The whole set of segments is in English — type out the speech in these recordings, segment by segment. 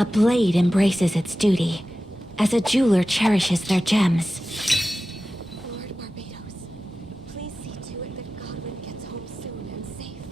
A blade embraces its duty, as a jeweler cherishes their gems. Lord Barbados, please see to it that Godwin gets home soon and safe.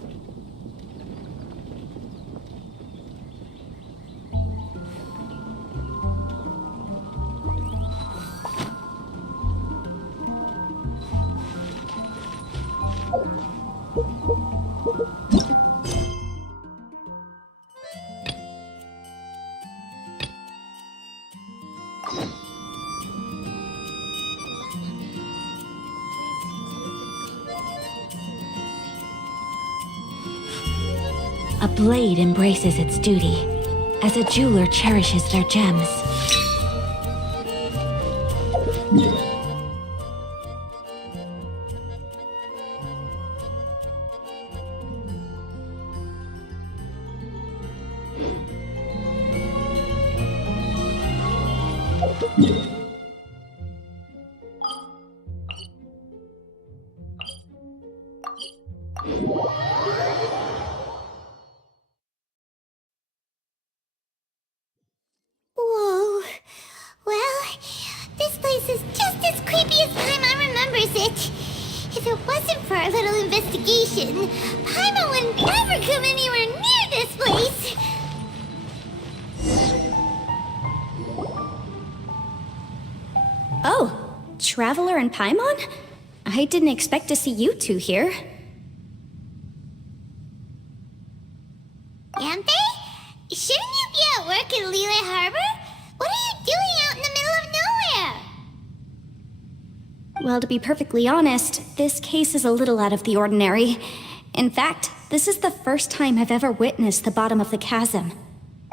A blade embraces its duty, as a jeweler cherishes their gems. Whoa. Well, this place is just as creepy as Paimon remembers it. If it wasn't for our little investigation, Paimon would never come anywhere near this place. Oh, Traveler and Paimon? I didn't expect to see you two here. Yampe? Shouldn't you be at work in Liyue Harbor? What are you doing out in the middle of nowhere? Well, to be perfectly honest, this case is a little out of the ordinary. In fact, this is the first time I've ever witnessed the bottom of the chasm.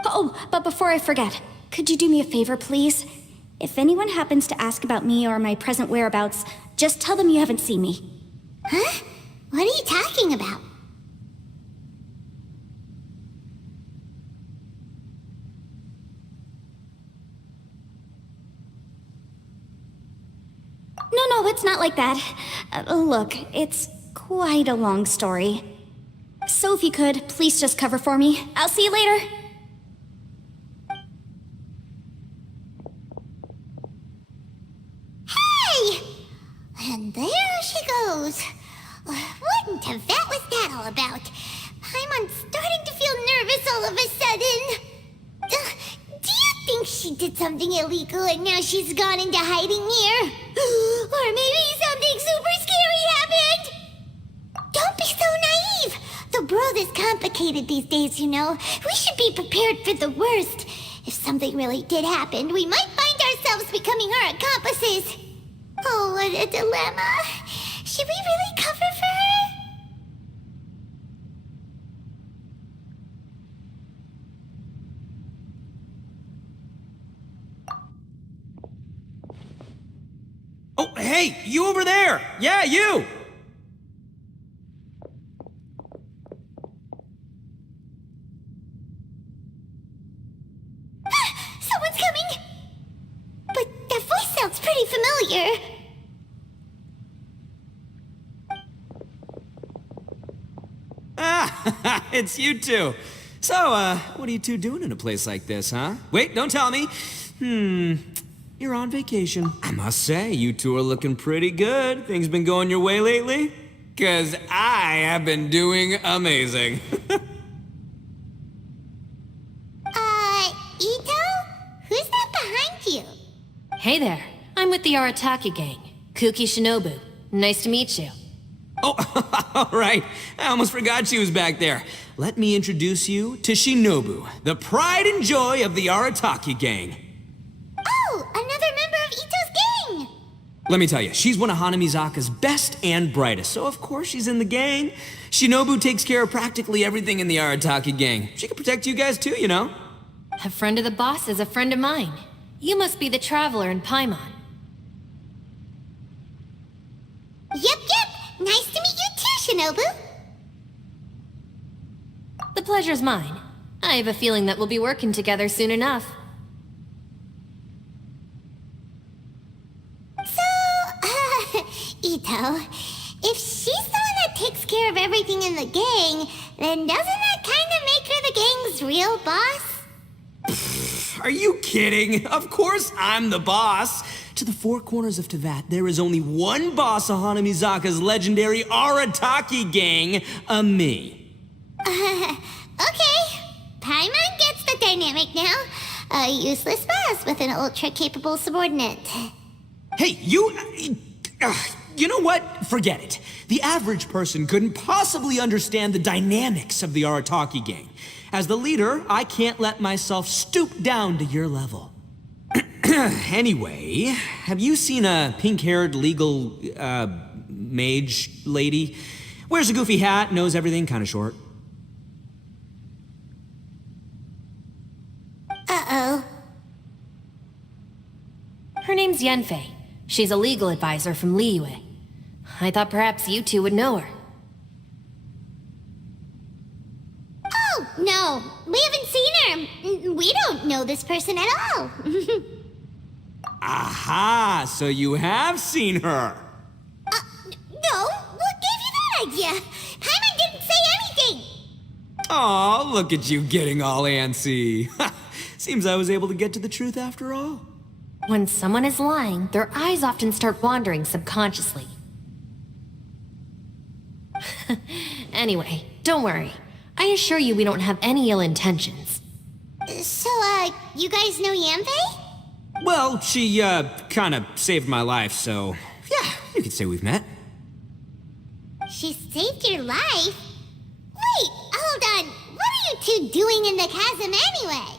Oh, but before I forget, could you do me a favor, please? If anyone happens to ask about me or my present whereabouts, just tell them you haven't seen me. Huh? What are you talking about? No, it's not like that. Look, it's quite a long story. So if you could, please just cover for me. I'll see you later. Hey! And there she goes. What in Tibet was that all about? Paimon's starting to feel nervous all of a sudden. Do you think she did something illegal and now she's gone into hiding here? Or maybe something super scary happened? Don't be so naive. The world is complicated these days, you know. We should be prepared for the worst. If something really did happen, we might find ourselves becoming her accomplices. Oh, what a dilemma. Should we really cover for her? Oh, hey, you over there! Yeah, you! Someone's coming! But that voice sounds pretty familiar. Ah, it's you two. So, what are you two doing in a place like this, huh? Wait, don't tell me. You're on vacation. I must say, you two are looking pretty good. Things been going your way lately? 'Cause I have been doing amazing. Ito? Who's that behind you? Hey there, I'm with the Arataki gang. Kuki Shinobu. Nice to meet you. Oh, all right. I almost forgot she was back there. Let me introduce you to Shinobu, the pride and joy of the Arataki gang. Oh, another member of Ito's gang! Let me tell you, she's one of Hanamizaka's best and brightest, so of course she's in the gang. Shinobu takes care of practically everything in the Arataki gang. She can protect you guys too, you know? A friend of the boss is a friend of mine. You must be the Traveler in Paimon. Yep. Nice to meet you too, Shinobu. The pleasure's mine. I have a feeling that we'll be working together soon enough. So, Ito, if she's the one that takes care of everything in the gang, then doesn't that kind of make her the gang's real boss? Are you kidding? Of course I'm the boss. To the four corners of Teyvat, there is only one boss of Hanamizaka's legendary Arataki gang, me. Okay. Paimon gets the dynamic now. A useless boss with an ultra-capable subordinate. Hey, you know what? Forget it. The average person couldn't possibly understand the dynamics of the Arataki gang. As the leader, I can't let myself stoop down to your level. Anyway, have you seen a pink-haired legal, mage lady? Wears a goofy hat, knows everything, kinda short. Uh-oh. Her name's Yanfei. She's a legal advisor from Liyue. I thought perhaps you two would know her. Oh, no. We haven't seen her. We don't know this person at all. Aha! So you have seen her! No. What gave you that idea? Paimon didn't say anything. Aw, look at you getting all antsy. Seems I was able to get to the truth after all. When someone is lying, their eyes often start wandering subconsciously. Anyway, don't worry. I assure you we don't have any ill intentions. So, you guys know Yanfei? Well, she, kinda saved my life, so... yeah, you could say we've met. She saved your life? Wait, hold on. What are you two doing in the chasm anyway?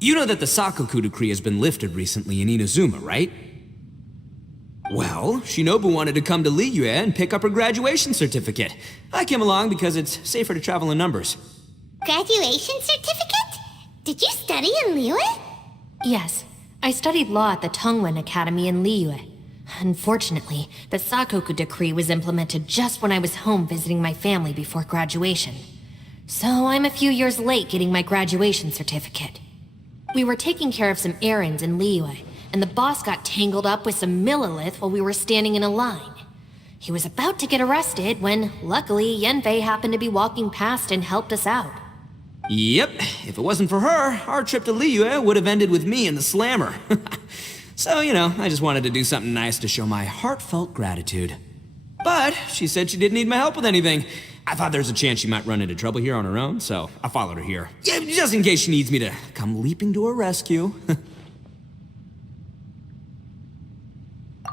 You know that the Sakoku decree has been lifted recently in Inazuma, right? Well, Shinobu wanted to come to Liyue and pick up her graduation certificate. I came along because it's safer to travel in numbers. Graduation certificate? Did you study in Liyue? Yes, I studied law at the Tongwen Academy in Liyue. Unfortunately, the Sakoku decree was implemented just when I was home visiting my family before graduation. So I'm a few years late getting my graduation certificate. We were taking care of some errands in Liyue, and the boss got tangled up with some Millilith while we were standing in a line. He was about to get arrested when, luckily, Yanfei happened to be walking past and helped us out. Yep, if it wasn't for her, our trip to Liyue would have ended with me and the slammer. So, you know, I just wanted to do something nice to show my heartfelt gratitude. But she said she didn't need my help with anything. I thought there was a chance she might run into trouble here on her own, so I followed her here. Yeah, just in case she needs me to come leaping to her rescue.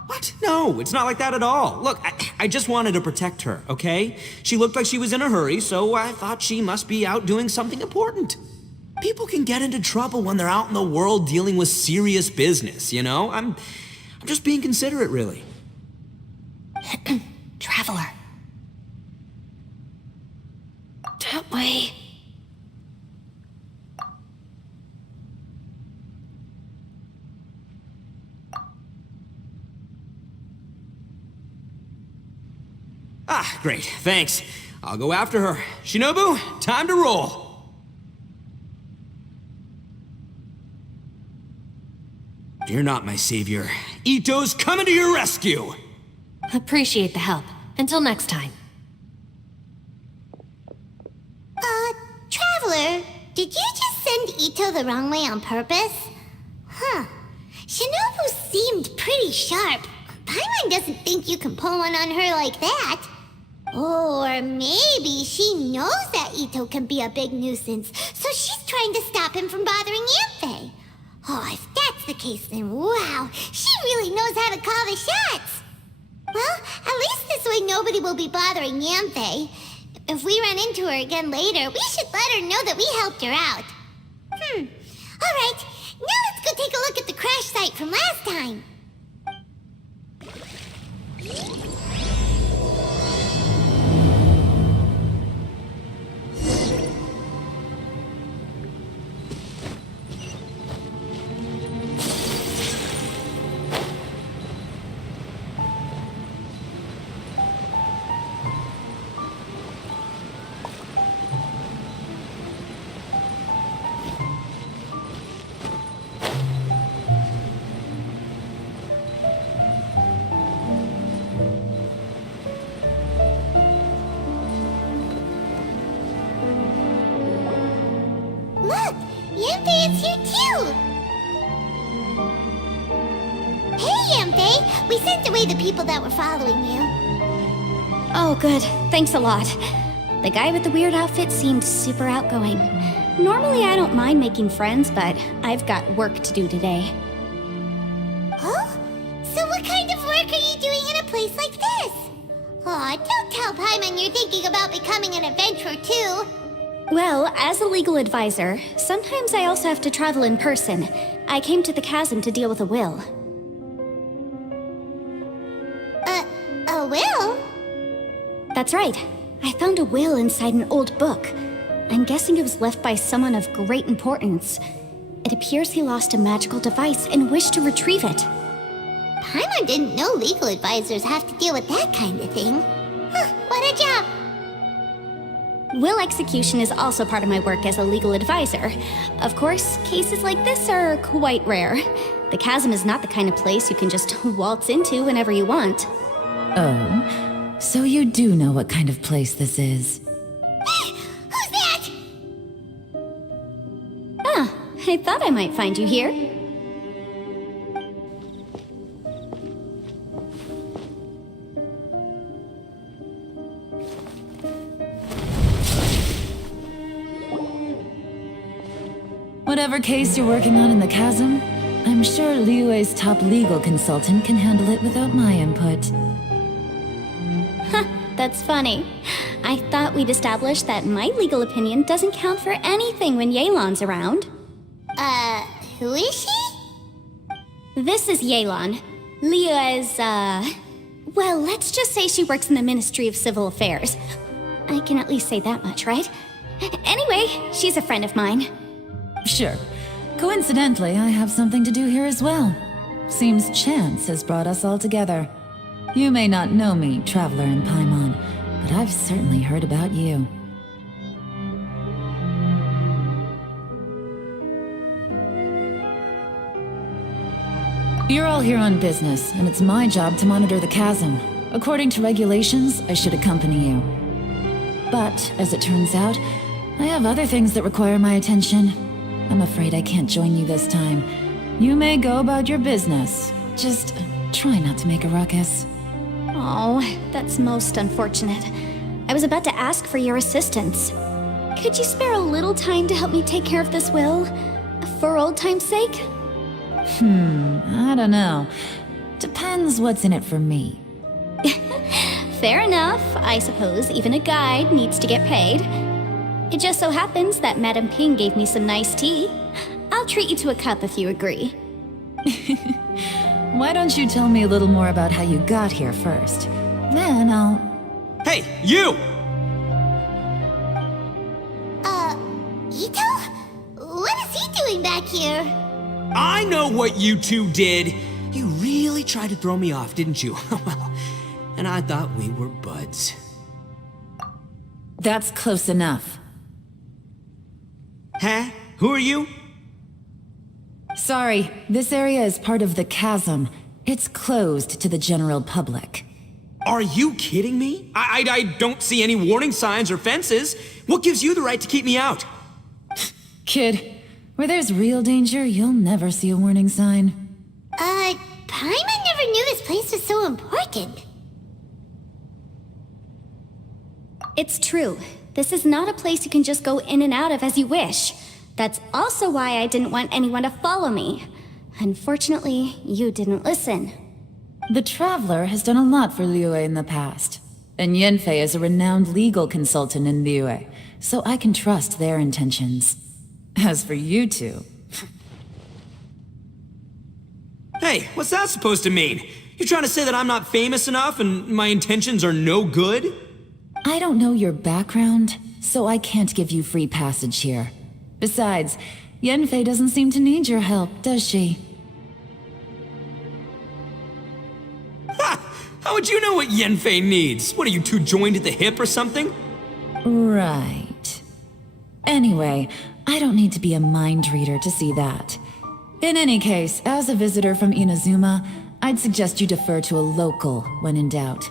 What? No, it's not like that at all. Look, I just wanted to protect her, okay? She looked like she was in a hurry, so I thought she must be out doing something important. People can get into trouble when they're out in the world dealing with serious business, you know? I'm just being considerate, really. Traveler. That way. Ah, great, thanks. I'll go after her. Shinobu, time to roll. Fear not, my savior. Ito's coming to your rescue! Appreciate the help. Until next time. Traveler, did you just send Ito the wrong way on purpose? Huh. Shinobu seemed pretty sharp. Paimon doesn't think you can pull one on her like that. Or maybe she knows that Ito can be a big nuisance, so she's trying to stop him from bothering Yanfei. Oh, if that's the case, then wow, she really knows how to call the shots. Well, at least this way nobody will be bothering Yanfei. If we run into her again later, we should let her know that we helped her out. Alright, now let's go take a look at the crash site from last time. Look, Yanfei is here too! We sent away the people that were following you. Oh, good. Thanks a lot. The guy with the weird outfit seemed super outgoing. Normally I don't mind making friends, but I've got work to do today. Oh? So what kind of work are you doing in a place like this? Aw, don't tell Paimon you're thinking about becoming an adventurer too. Well, as a legal advisor, sometimes I also have to travel in person. I came to the chasm to deal with a will. A will? That's right. I found a will inside an old book. I'm guessing it was left by someone of great importance. It appears he lost a magical device and wished to retrieve it. Paimon didn't know legal advisors have to deal with that kind of thing. Huh, what a job! Will execution is also part of my work as a legal advisor. Of course, cases like this are quite rare. The chasm is not the kind of place you can just waltz into whenever you want. Oh, so you do know what kind of place this is. Who's that? Ah, I thought I might find you here. Whatever case you're working on in the chasm, I'm sure Liyue's top legal consultant can handle it without my input. That's funny. I thought we'd established that my legal opinion doesn't count for anything when Yelan's around. Who is she? This is Yelan. Liyue's, well, let's just say she works in the Ministry of Civil Affairs. I can at least say that much, right? Anyway, she's a friend of mine. Sure. Coincidentally, I have something to do here as well. Seems chance has brought us all together. You may not know me, Traveler in Paimon, but I've certainly heard about you. You're all here on business, and it's my job to monitor the chasm. According to regulations, I should accompany you. But, as it turns out, I have other things that require my attention. I'm afraid I can't join you this time. You may go about your business. Just try not to make a ruckus. Oh, that's most unfortunate. I was about to ask for your assistance. Could you spare a little time to help me take care of this will? For old time's sake? I don't know. Depends what's in it for me. Fair enough. I suppose even a guide needs to get paid. It just so happens that Madame Ping gave me some nice tea. I'll treat you to a cup if you agree. Why don't you tell me a little more about how you got here first? Then I'll... Hey, you! Ito? What is he doing back here? I know what you two did. You really tried to throw me off, didn't you? Well, and I thought we were buds. That's close enough. Huh? Who are you? Sorry, this area is part of the chasm. It's closed to the general public. Are you kidding me? I don't see any warning signs or fences. What gives you the right to keep me out? Kid, where there's real danger, you'll never see a warning sign. Paimon never knew this place was so important. It's true. This is not a place you can just go in and out of as you wish. That's also why I didn't want anyone to follow me. Unfortunately, you didn't listen. The Traveler has done a lot for Liyue in the past. And Yanfei is a renowned legal consultant in Liyue, so I can trust their intentions. As for you two... Hey, what's that supposed to mean? You trying to say that I'm not famous enough and my intentions are no good? I don't know your background, so I can't give you free passage here. Besides, Yanfei doesn't seem to need your help, does she? Ha! How would you know what Yanfei needs? What, are you two joined at the hip or something? Right. Anyway, I don't need to be a mind reader to see that. In any case, as a visitor from Inazuma, I'd suggest you defer to a local when in doubt.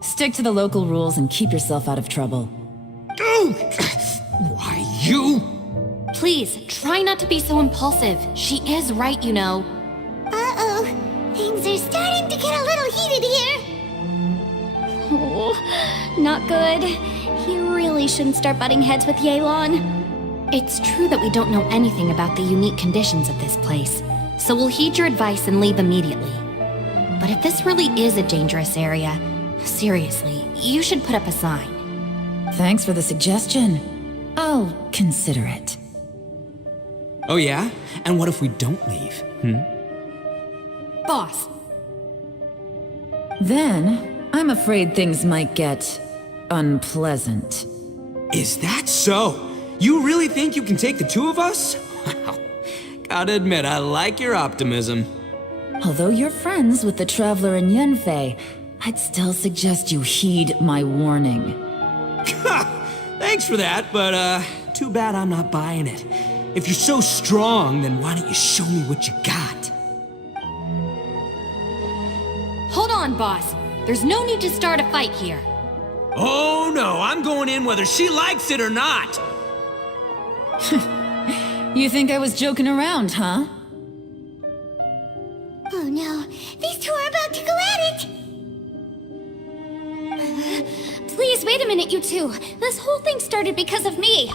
Stick to the local rules and keep yourself out of trouble. Oh! Why, you? Please, try not to be so impulsive. She is right, you know. Uh-oh. Things Things are starting to get a little heated here. Oh, not good. He really shouldn't start butting heads with Yelan. It's true that we don't know anything about the unique conditions of this place, so we'll heed your advice and leave immediately. But if this really is a dangerous area, seriously, you should put up a sign. Thanks for the suggestion. I'll consider it. Oh yeah? And what if we don't leave? Boss, Then, I'm afraid things might get unpleasant. Is that so? You really think you can take the two of us? Wow. Gotta admit, I like your optimism. Although you're friends with the Traveler and Yenfei, I'd still suggest you heed my warning. Thanks for that, but too bad I'm not buying it. If you're so strong, then why don't you show me what you got? hold on, boss. There's no need to start a fight here. Oh no, I'm going in whether she likes it or not. You think I was joking around, huh? Oh no, these two are about to go at it! Please, wait a minute, you two. This whole thing started because of me.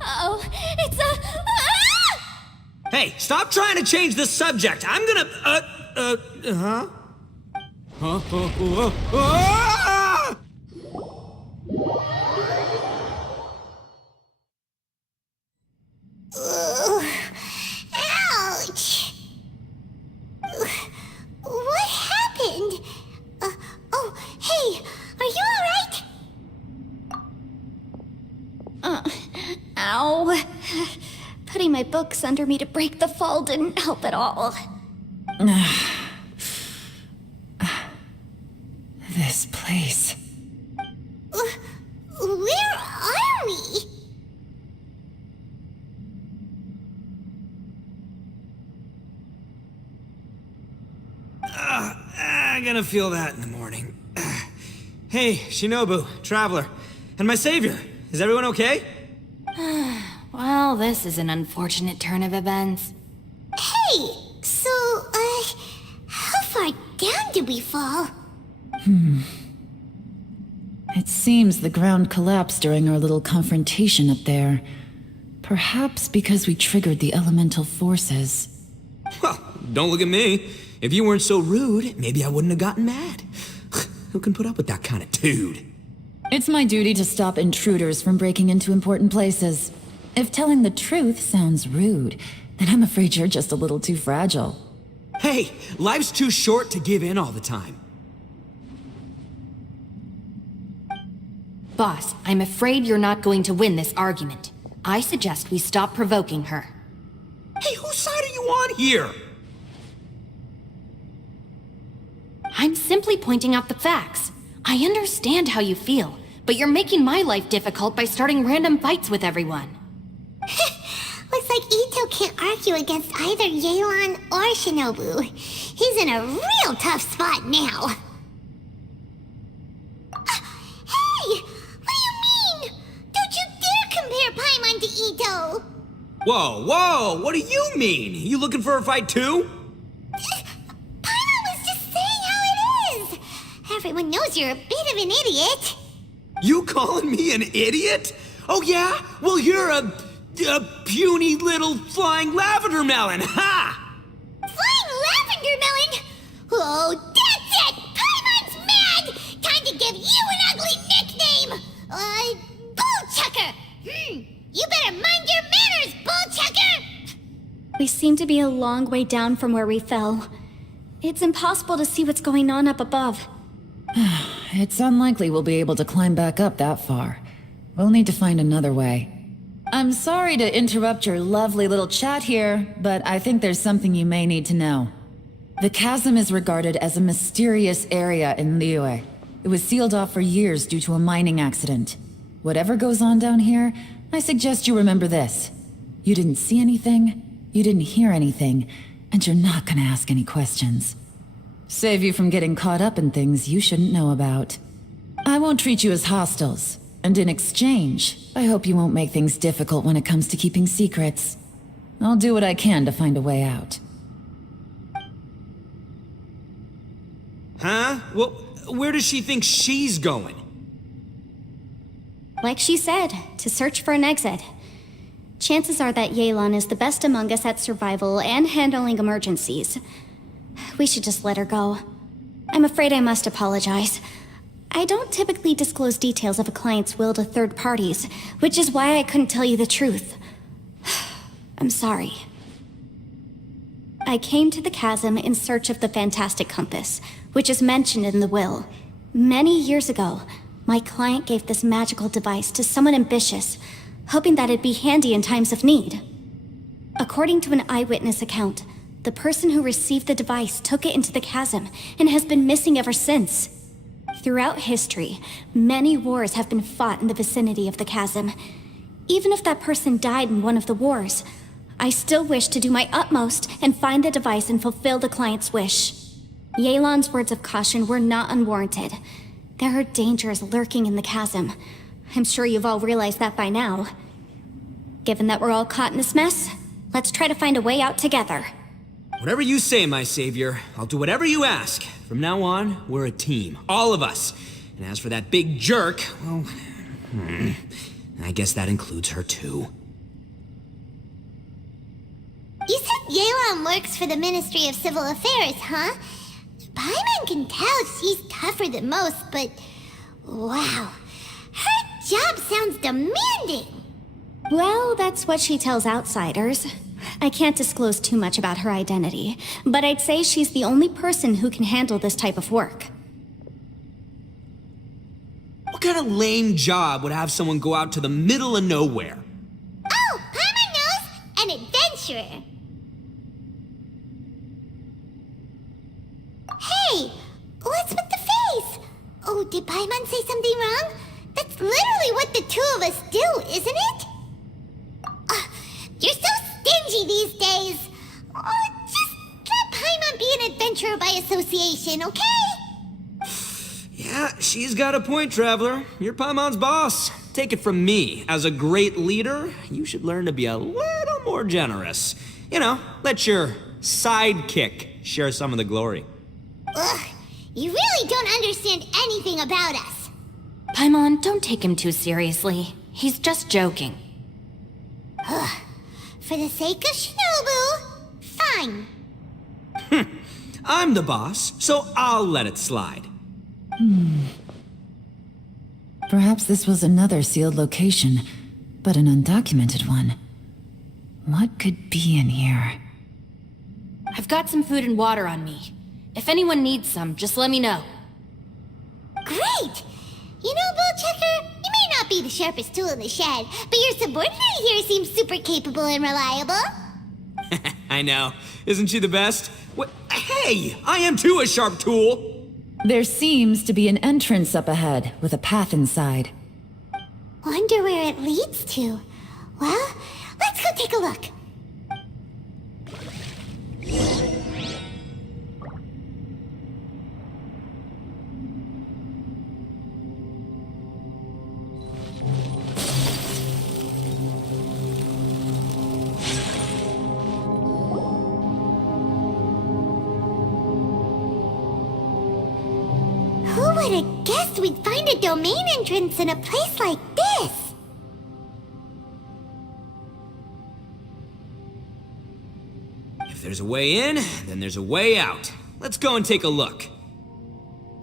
Uh-oh, it's a... Ah! Hey, stop trying to change the subject. I'm gonna, huh? Ah! Ouch! What happened? Oh, hey, are you alright? Ow. Putting my books under me to break the fall didn't help at all. This place. Where are we? I'm gonna feel that in the morning. Hey, Shinobu, Traveler, and my savior. Is everyone okay? Well, this is an unfortunate turn of events. Hey, so, how far down did we fall? It seems the ground collapsed during our little confrontation up there. Perhaps because we triggered the elemental forces. Well, don't look at me. If you weren't so rude, maybe I wouldn't have gotten mad. Who can put up with that kind of dude? It's my duty to stop intruders from breaking into important places. If telling the truth sounds rude, then I'm afraid you're just a little too fragile. Hey, life's too short to give in all the time. Boss, I'm afraid you're not going to win this argument. I suggest we stop provoking her. Hey, whose side are you on here? I'm simply pointing out the facts. I understand how you feel, but you're making my life difficult by starting random fights with everyone. Looks like Ito can't argue against either Yelan or Shinobu. He's in a real tough spot now. Hey! What do you mean? Don't you dare compare Paimon to Ito! Whoa, whoa, what do you mean? You looking for a fight too? Paimon was just saying how it is! Everyone knows you're a bit of an idiot. You calling me an idiot? Oh yeah? Well, you're a puny little flying lavender melon, ha! Flying lavender melon? Oh, that's it! Paimon's mad! Time to give you an ugly nickname! Bullchucker! You better mind your manners, Bullchucker! We seem to be a long way down from where we fell. It's impossible to see what's going on up above. It's unlikely we'll be able to climb back up that far. We'll need to find another way. I'm sorry to interrupt your lovely little chat here, but I think there's something you may need to know. The chasm is regarded as a mysterious area in Liyue. It was sealed off for years due to a mining accident. Whatever goes on down here, I suggest you remember this. You didn't see anything, you didn't hear anything, and you're not gonna ask any questions. Save you from getting caught up in things you shouldn't know about. I won't treat you as hostiles, and in exchange, I hope you won't make things difficult when it comes to keeping secrets. I'll do what I can to find a way out. Huh? Well, where does she think she's going? Like she said, to search for an exit. Chances are that Yelan is the best among us at survival and handling emergencies. We should just let her go. I'm afraid I must apologize. I don't typically disclose details of a client's will to third parties, which is why I couldn't tell you the truth. I'm sorry. I came to the chasm in search of the fantastic compass, which is mentioned in the will. Many years ago, my client gave this magical device to someone ambitious, hoping that it'd be handy in times of need. According to an eyewitness account, the person who received the device took it into the chasm and has been missing ever since. Throughout history, many wars have been fought in the vicinity of the chasm. Even if that person died in one of the wars, I still wish to do my utmost and find the device and fulfill the client's wish. Yelan's words of caution were not unwarranted. There are dangers lurking in the chasm. I'm sure you've all realized that by now. Given that we're all caught in this mess, let's try to find a way out together. Whatever you say, my savior. I'll do whatever you ask. From now on, we're a team. All of us. And as for that big jerk, well, I guess that includes her too. You said Yelan works for the Ministry of Civil Affairs, huh? Paimon can tell she's tougher than most, but... wow. Her job sounds demanding! Well, that's what she tells outsiders. I can't disclose too much about her identity, but I'd say she's the only person who can handle this type of work. What kind of lame job would have someone go out to the middle of nowhere? Oh, Paimon knows! An adventurer! Hey! What's with the face? Oh, did Paimon say something wrong? That's literally what the two of us do, isn't it? You're so stingy these days. Oh, just let Paimon be an adventurer by association, okay? Yeah, she's got a point, Traveler. You're Paimon's boss. Take it from me. As a great leader, you should learn to be a little more generous. You know, let your sidekick share some of the glory. Ugh, you really don't understand anything about us. Paimon, don't take him too seriously. He's just joking. For the sake of Shinobu, fine. I'm the boss, so I'll let it slide. Perhaps this was another sealed location, but an undocumented one. What could be in here? I've got some food and water on me. If anyone needs some, just let me know. Great! You know, Bullchecker, you may not be the sharpest tool in the shed, but your subordinate here seems super capable and reliable. I know. Isn't she the best? What? Hey, I am too a sharp tool. There seems to be an entrance up ahead, with a path inside. Wonder where it leads to. Well, let's go take a look. Who would have guessed we'd find a domain entrance in a place like this? If there's a way in, then there's a way out. Let's go and take a look.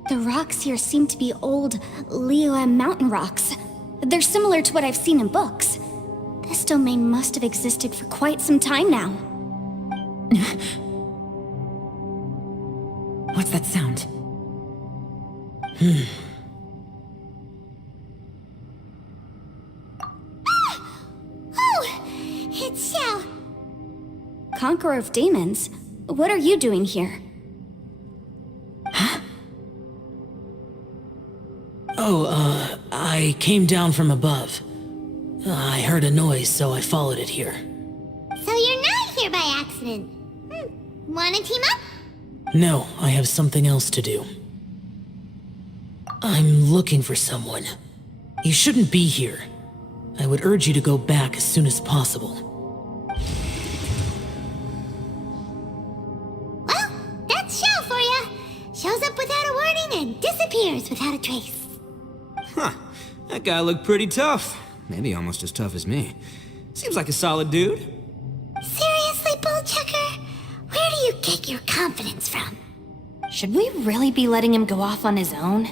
The rocks here seem to be old Liyue mountain rocks. They're similar to what I've seen in books. This domain must have existed for quite some time now. What's that sound? Oh, it's Xiao. Conqueror of Demons? What are you doing here? I came down from above. I heard a noise, so I followed it here. So you're not here by accident. Wanna team up? No, I have something else to do. I'm looking for someone. You shouldn't be here. I would urge you to go back as soon as possible. Well, that's Xiao for ya. Shows up without a without a trace. Huh. That guy looked pretty tough. Maybe almost as tough as me. Seems like a solid dude. Seriously, Bullchucker? Where do you get your confidence from? Should we really be letting him go off on his own?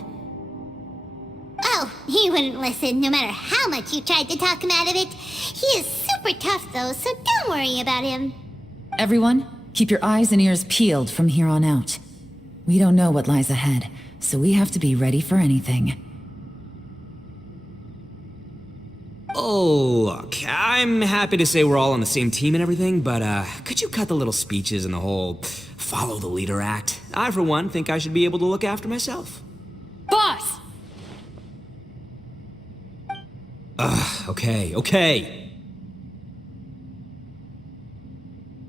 Oh, he wouldn't listen no matter how much you tried to talk him out of it. He is super tough though, so don't worry about him. Everyone, keep your eyes and ears peeled from here on out. We don't know what lies ahead, so we have to be ready for anything. Oh, look, I'm happy to say we're all on the same team and everything, but could you cut the little speeches and the whole follow the leader act? I, for one, think I should be able to look after myself. Boss! Okay.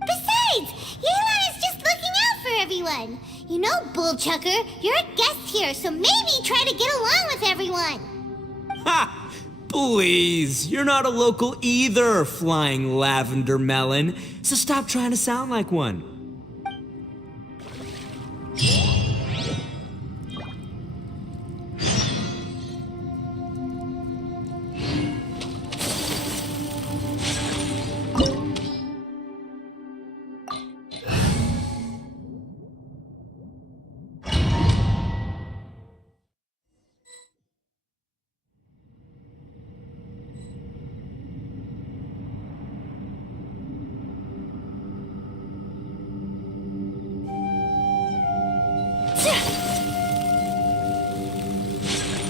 Besides, Yelan is just looking out for everyone. You know, Bullchucker, you're a guest here, so maybe try to get along with everyone. Ha! Please, you're not a local either, flying lavender melon, so stop trying to sound like one.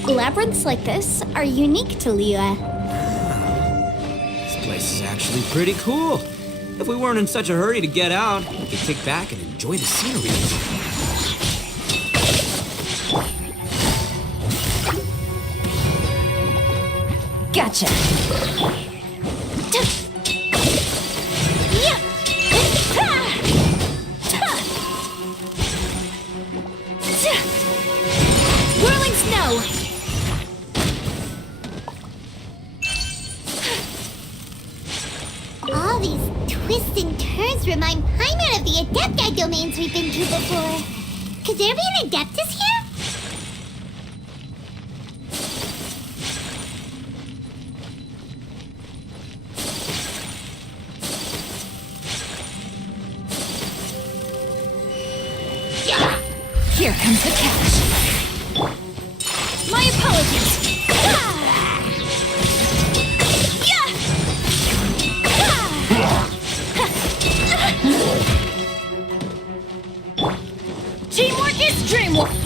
Labyrinths like this are unique to Liyue. This place is actually pretty cool. If we weren't in such a hurry to get out, we could kick back and enjoy the scenery. Gotcha! Whirling snow! All these twists and turns remind Paimon of the Adepti domains we've been to before. Could there be an Adeptus here? Here comes the catch. My apologies! Teamwork is dreamwork!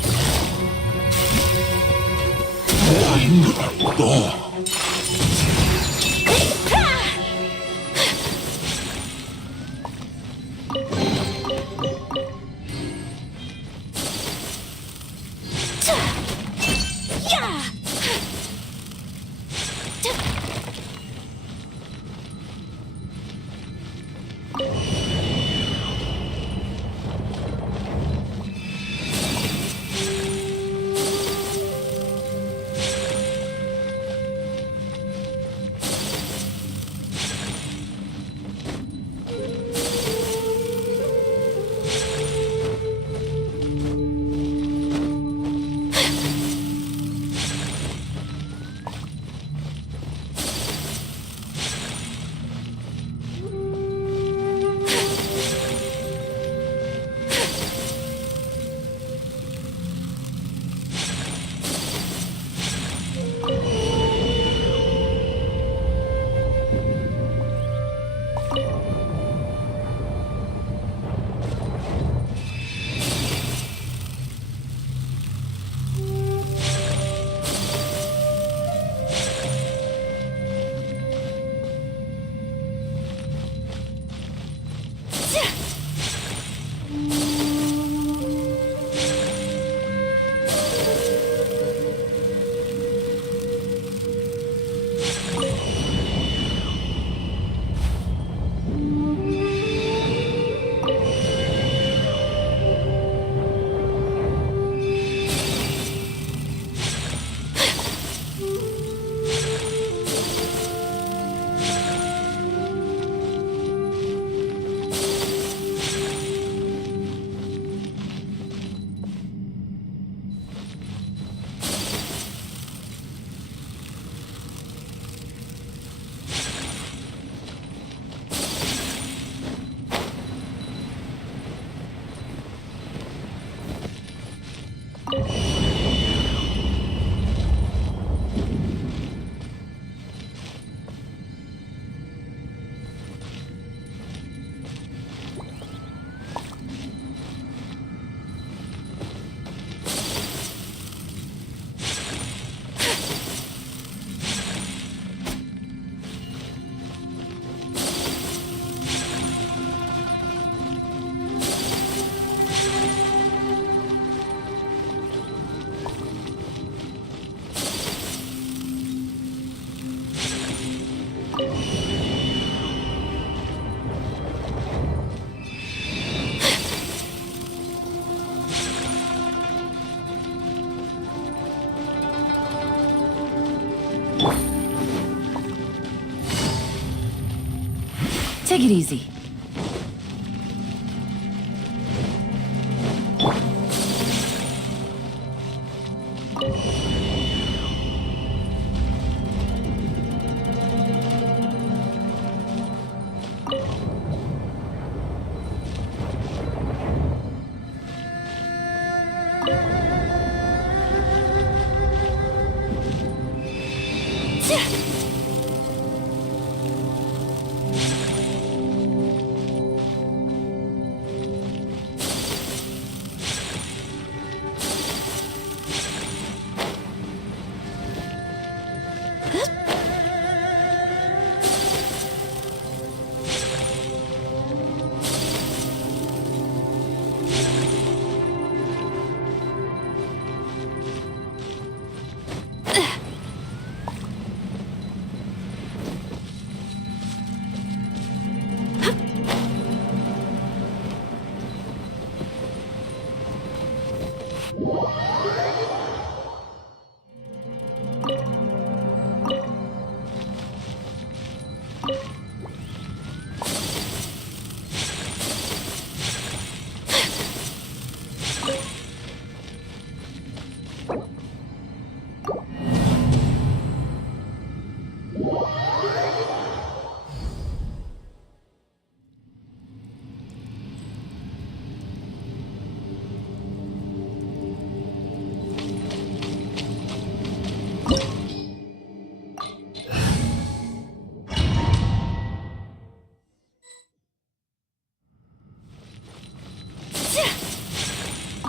Take it easy.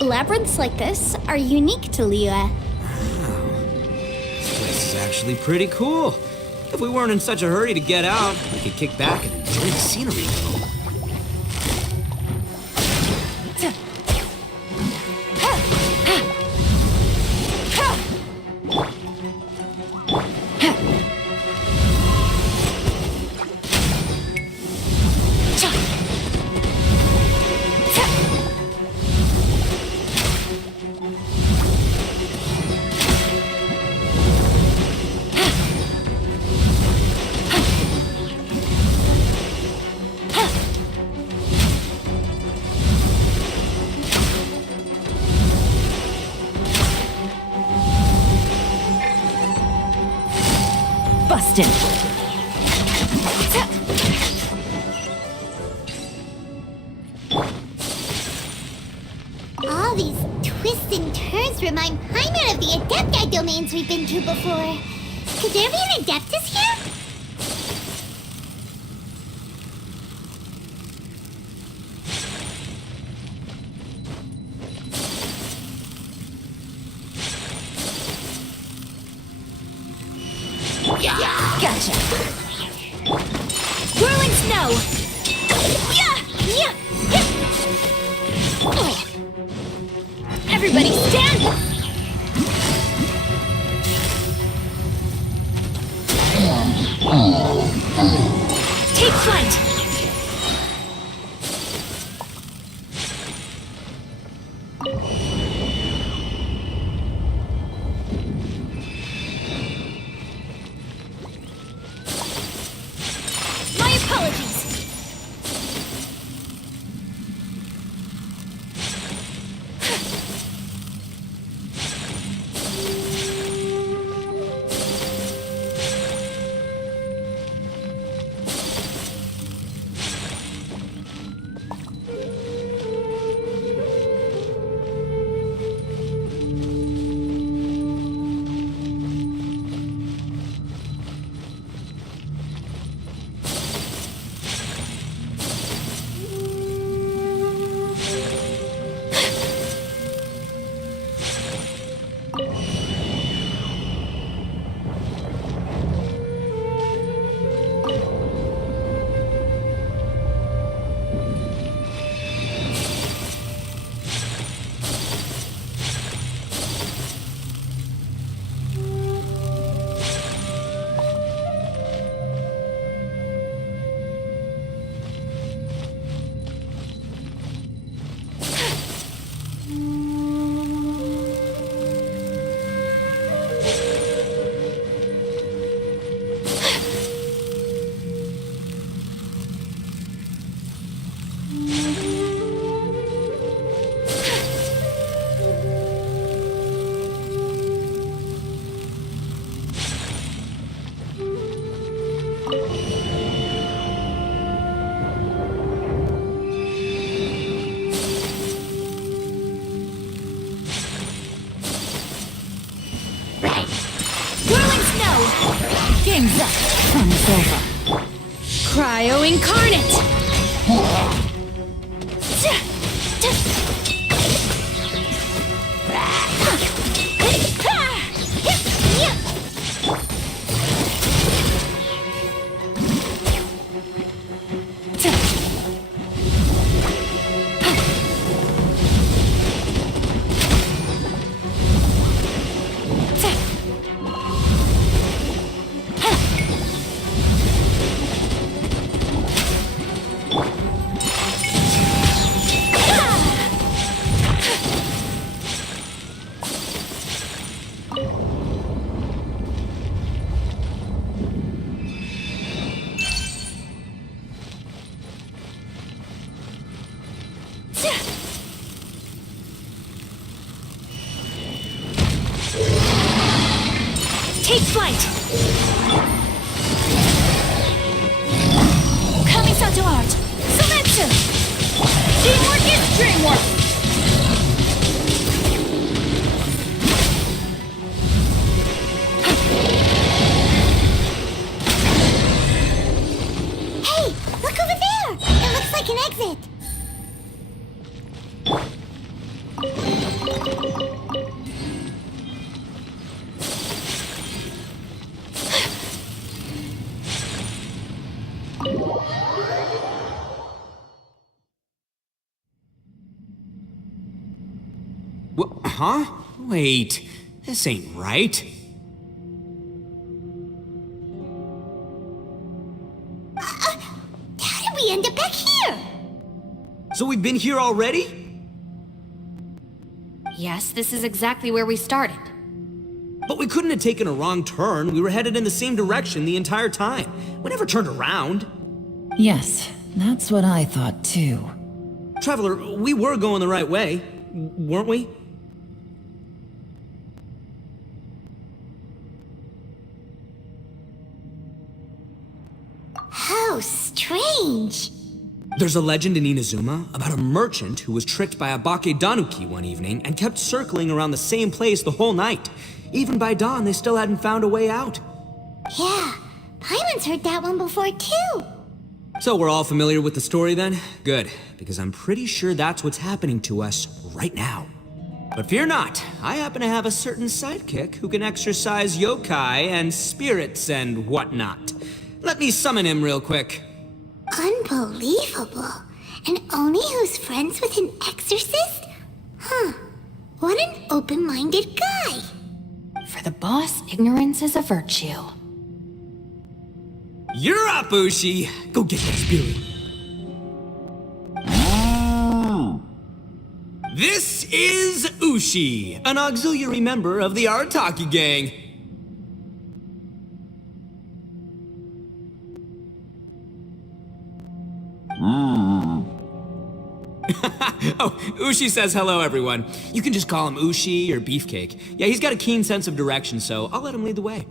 Labyrinths like this are unique to Liyue. This place is actually pretty cool. If we weren't in such a hurry to get out, we could kick back and enjoy the scenery a little. Busted. All these twists and turns remind Paimon of the Adepti domains we've been to before. Could there be an Adeptus here? Gotcha. Whirling snow. Everybody stand! Take flight! My apologies! Game's up. Fun's over. Cryo Incarnate! Take flight! Kami-san to art! Sometsu! Teamwork is dreamwork! Hey, look over there! It looks like an exit. Huh? Wait, this ain't right. How did we end up back here? So we've been here already? Yes, this is exactly where we started. But we couldn't have taken a wrong turn. We were headed in the same direction the entire time. We never turned around. Yes, that's what I thought too. Traveler, we were going the right way, weren't we? How strange. There's a legend in Inazuma about a merchant who was tricked by a Bakedanuki one evening and kept circling around the same place the whole night. Even by dawn, they still hadn't found a way out. Yeah, Paimon's heard that one before too. So we're all familiar with the story then? Good, because I'm pretty sure that's what's happening to us right now. But fear not, I happen to have a certain sidekick who can exercise yokai and spirits and whatnot. Let me summon him real quick. Unbelievable. And Oni who's friends with an exorcist? Huh. What an open-minded guy. For the boss, ignorance is a virtue. You're up, Ushi! Go get that spirit. This is Ushi, an auxiliary member of the Arataki gang. Oh, Ushi says hello, everyone. You can just call him Ushi or Beefcake. Yeah, he's got a keen sense of direction, so I'll let him lead the way.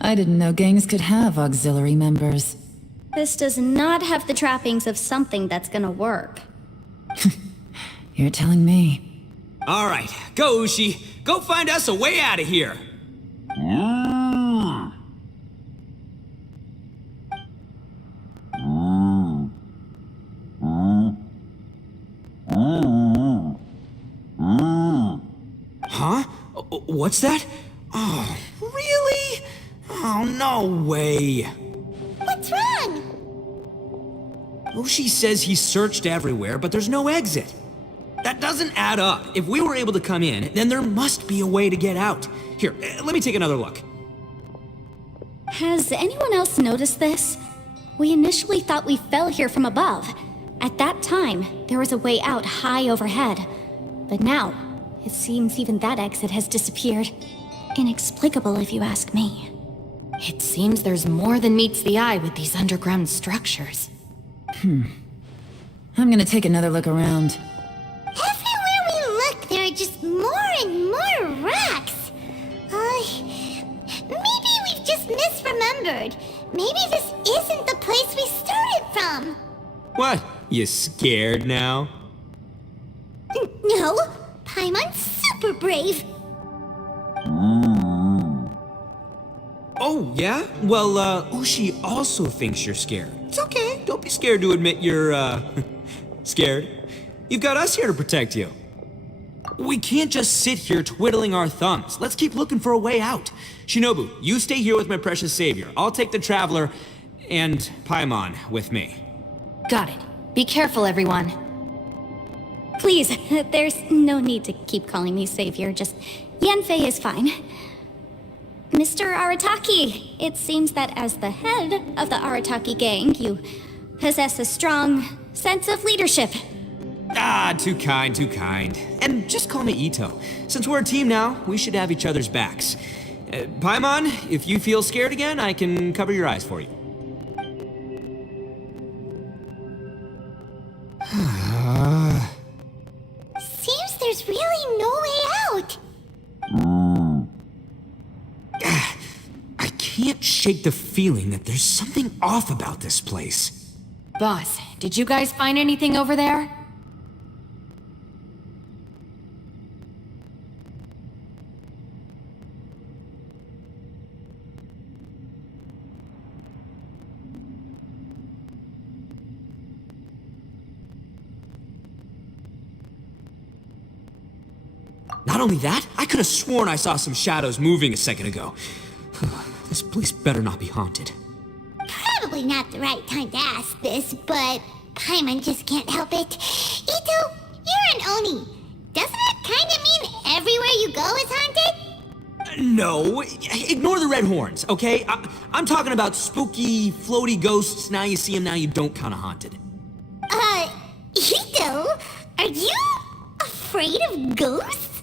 I didn't know gangs could have auxiliary members. This does not have the trappings of something that's gonna work. You're telling me. All right, go, Ushi. Go find us a way out of here. Huh? What's that? Oh, really? Oh, no way. What's wrong? Ushi says he searched everywhere, but there's no exit. That doesn't add up. If we were able to come in, then there must be a way to get out. Here, let me take another look. Has anyone else noticed this? We initially thought we fell here from above. At that time, there was a way out high overhead. But now, it seems even that exit has disappeared. Inexplicable if you ask me. It seems there's more than meets the eye with these underground structures. I'm gonna take another look around. Everywhere we look, there are just more and more rocks. Maybe we've just misremembered. Maybe this isn't the place we started from. What? You scared now? No, Paimon's super brave. Oh, yeah? Well, Ushi also thinks you're scared. It's okay. Don't be scared to admit you're, scared. You've got us here to protect you. We can't just sit here twiddling our thumbs. Let's keep looking for a way out. Shinobu, you stay here with my precious savior. I'll take the Traveler and Paimon with me. Got it. Be careful, everyone. Please, there's no need to keep calling me savior, just Yanfei is fine. Mr. Arataki, it seems that as the head of the Arataki gang, you possess a strong sense of leadership. Ah, too kind, too kind. And just call me Ito. Since we're a team now, we should have each other's backs. Paimon, if you feel scared again, I can cover your eyes for you. Seems there's really no way out. I can't shake the feeling that there's something off about this place. Boss, did you guys find anything over there? Not only that, I could have sworn I saw some shadows moving a second ago. This place better not be haunted. Probably not the right time to ask this, but Paimon just can't help it. Ito, you're an Oni. Doesn't it kind of mean everywhere you go is haunted? No, ignore the red horns, okay? I'm talking about spooky, floaty ghosts. Now you see them, now you don't kind of haunted. Ito, are you afraid of ghosts?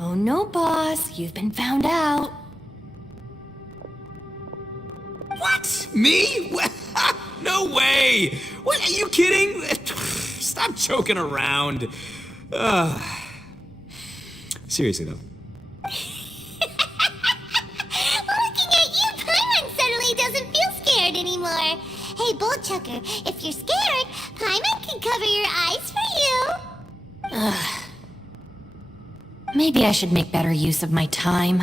Oh no, boss. You've been found out. What? Me? No way! What, are you kidding? Stop joking around. Seriously, though. Looking at you, Paimon suddenly doesn't feel scared anymore. Hey, Bullchucker, if you're scared, Paimon can cover your eyes for you. Maybe I should make better use of my time.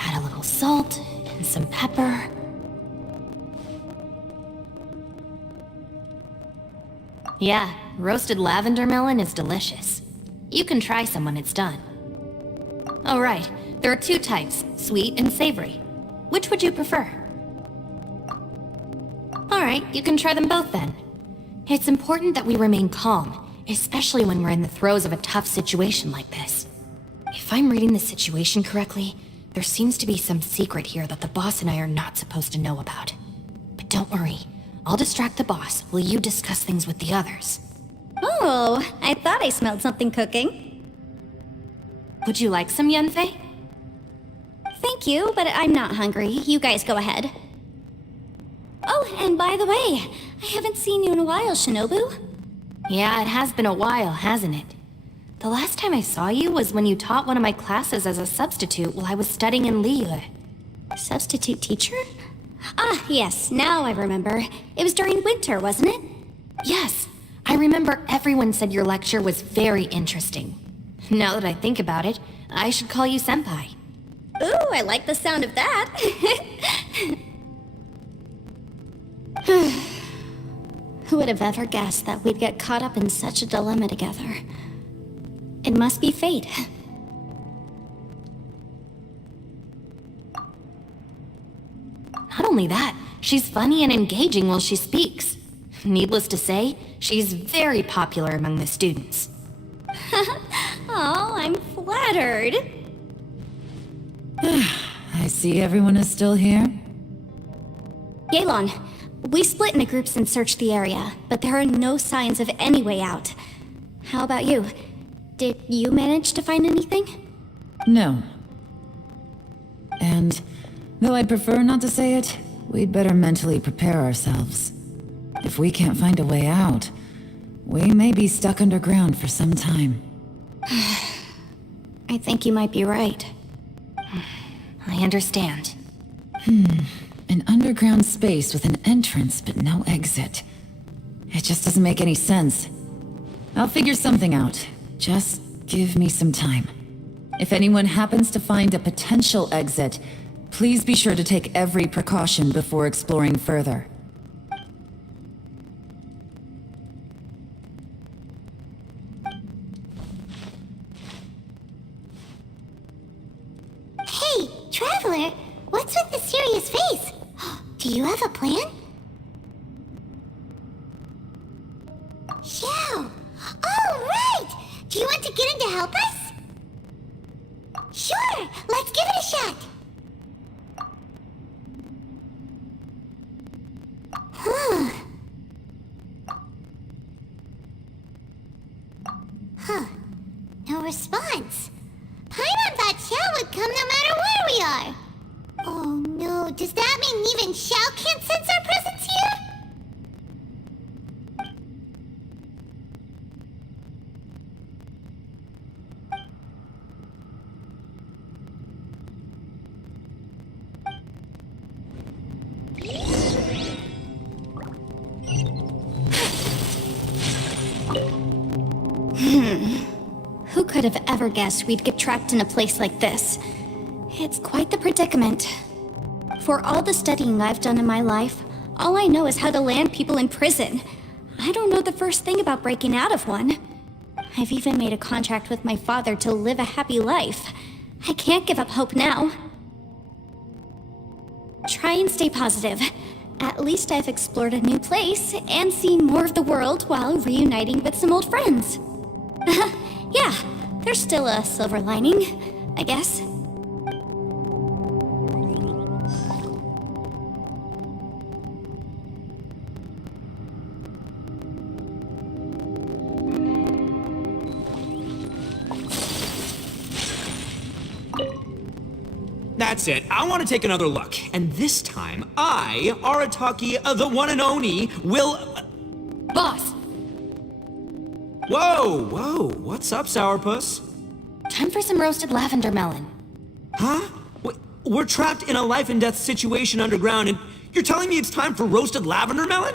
Add a little salt and some pepper. Yeah, roasted lavender melon is delicious. You can try some when it's done. Oh right, there are two types, sweet and savory. Which would you prefer? Alright, you can try them both then. It's important that we remain calm, especially when we're in the throes of a tough situation like this. If I'm reading the situation correctly, there seems to be some secret here that the boss and I are not supposed to know about. But don't worry, I'll distract the boss while you discuss things with the others. Oh, I thought I smelled something cooking. Would you like some, Yanfei? Thank you, but I'm not hungry. You guys go ahead. Oh, and by the way, I haven't seen you in a while, Shinobu. Yeah, it has been a while, hasn't it? The last time I saw you was when you taught one of my classes as a substitute while I was studying in Liyue. Substitute teacher? Ah, yes, now I remember. It was during winter, wasn't it? Yes, I remember everyone said your lecture was very interesting. Now that I think about it, I should call you Senpai. Ooh, I like the sound of that. Who would have ever guessed that we'd get caught up in such a dilemma together? It must be fate. Not only that, she's funny and engaging while she speaks. Needless to say, she's very popular among the students. Oh, I'm flattered. I see everyone is still here. Yelan, we split into groups and searched the area, but there are no signs of any way out. How about you? Did you manage to find anything? No. And, though I'd prefer not to say it, we'd better mentally prepare ourselves. If we can't find a way out, we may be stuck underground for some time. I think you might be right. I understand. An underground space with an entrance but no exit. It just doesn't make any sense. I'll figure something out. Just Give me some time. If anyone happens to find a potential exit, please be sure to take every precaution before exploring further. Hey, Traveler, what's with the serious face? Do you have a plan? Yeah. Oh, right! Do you want to get in to help us? Sure, let's give it a shot. Huh. No response. Paimon thought Xiao would come no matter where we are. Oh no, does that mean even Xiao can't sense our presence here? Who could have ever guessed we'd get trapped in a place like this? It's quite the predicament. For all the studying I've done in my life, all I know is how to land people in prison. I don't know the first thing about breaking out of one. I've even made a contract with my father to live a happy life. I can't give up hope now. Try and stay positive. At least I've explored a new place and seen more of the world while reuniting with some old friends. Yeah, there's still a silver lining, I guess. That's it. I want to take another look. And this time, I, Arataki, the one and only, will... Boss! Whoa! What's up, Sourpuss? Time for some roasted lavender melon. Huh? We're trapped in a life and death situation underground, and you're telling me it's time for roasted lavender melon?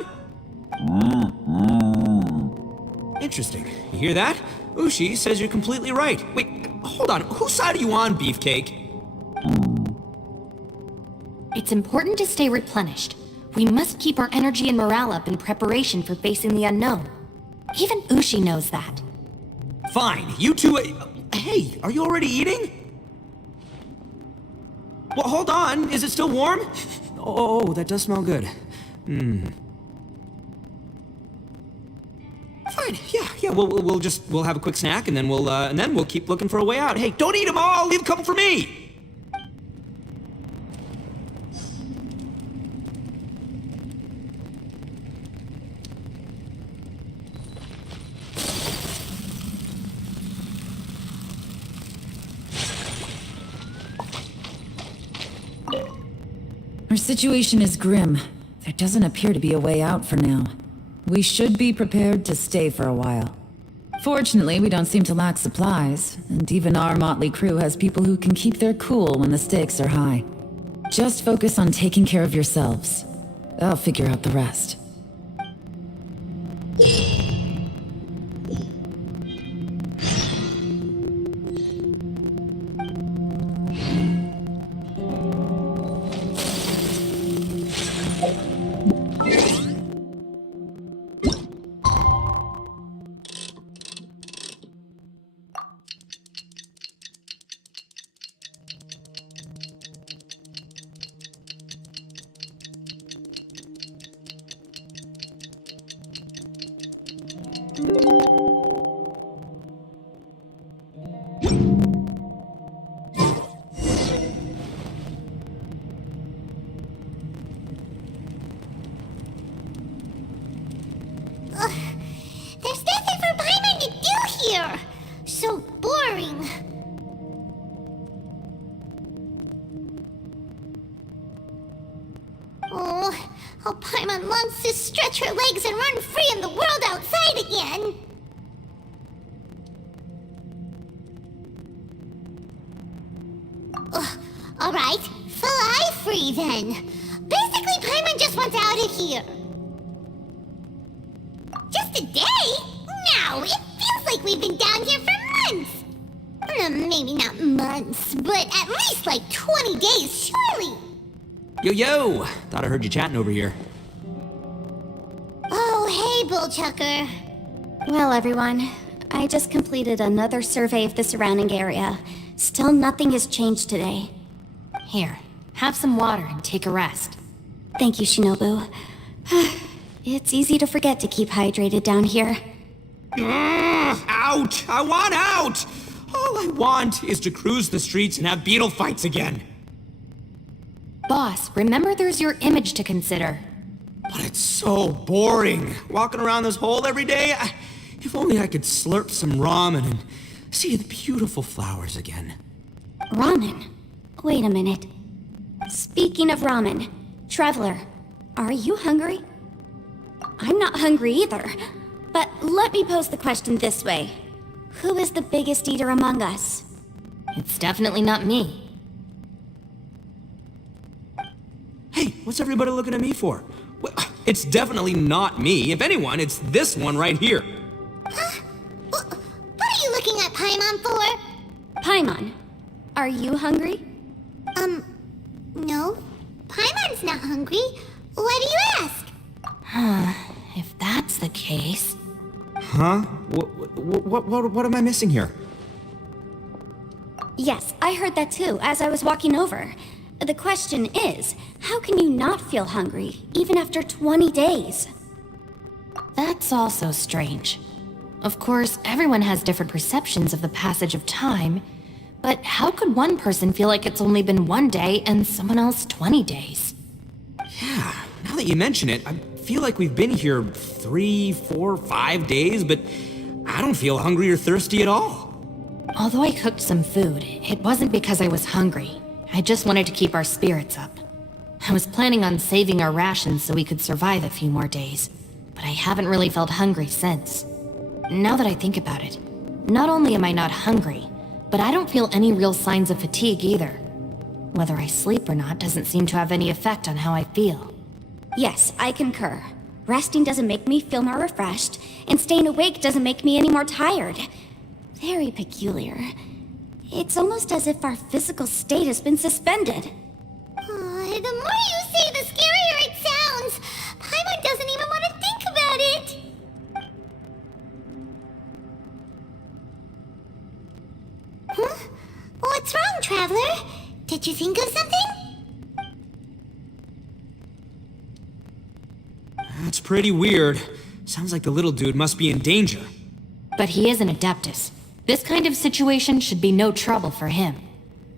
Interesting. You hear that? Ushi says you're completely right. Wait, hold on. Whose side are you on, Beefcake? It's important to stay replenished. We must keep our energy and morale up in preparation for facing the unknown. Even Ushi knows that. Fine, you two... Hey, are you already eating? Well, hold on. Is it still warm? Oh, that does smell good. Fine, yeah, we'll have a quick snack, and then we'll keep looking for a way out. Hey, don't eat them all! Leave a couple for me! Our situation is grim. There doesn't appear to be a way out for now. We should be prepared to stay for a while. Fortunately, we don't seem to lack supplies, and even our motley crew has people who can keep their cool when the stakes are high. Just focus on taking care of yourselves. I'll figure out the rest. There's nothing for Paimon to do here! So boring. Oh, how Paimon longs to stretch her legs and run free in the world outside again! Alright, fly free then. Basically, Paimon just wants out of here. Just a day? No, it feels like we've been down here for months! Maybe not months, but at least like 20 days, surely. Yo! Thought I heard you chatting over here. Oh, hey, Bullchucker. Well, everyone, I just completed another survey of the surrounding area. Still nothing has changed today. Here, have some water and take a rest. Thank you, Shinobu. It's easy to forget to keep hydrated down here. Out! I want out! All I want is to cruise the streets and have beetle fights again. Boss, remember there's your image to consider. But it's so boring. Walking around this hole every day. If only I could slurp some ramen and see the beautiful flowers again. Ramen? Wait a minute. Speaking of ramen, Traveler, are you hungry? I'm not hungry either. But let me pose the question this way. Who is the biggest eater among us? It's definitely not me. Hey, what's everybody looking at me for? Well, it's definitely not me. If anyone, it's this one right here. Huh? What are you looking at Paimon for? Paimon, are you hungry? No. Paimon's not hungry. Why do you ask? If that's the case... Huh? What am I missing here? Yes, I heard that too, as I was walking over. The question is, how can you not feel hungry, even after 20 days? That's also strange. Of course, everyone has different perceptions of the passage of time, but how could one person feel like it's only been 1 day and someone else 20 days? Yeah, now that you mention it, I feel like we've been here 3, 4, 5 days, but I don't feel hungry or thirsty at all. Although I cooked some food, it wasn't because I was hungry. I just wanted to keep our spirits up. I was planning on saving our rations so we could survive a few more days, but I haven't really felt hungry since. Now that I think about it, not only am I not hungry, but I don't feel any real signs of fatigue either. Whether I sleep or not doesn't seem to have any effect on how I feel. Yes, I concur. Resting doesn't make me feel more refreshed, and staying awake doesn't make me any more tired. Very peculiar. It's almost as if our physical state has been suspended. The more you say, the scarier it sounds. Paimon doesn't even want to think about it. Huh? What's wrong, Traveler? Did you think of something? That's pretty weird. Sounds like the little dude must be in danger. But he is an Adeptus. This kind of situation should be no trouble for him.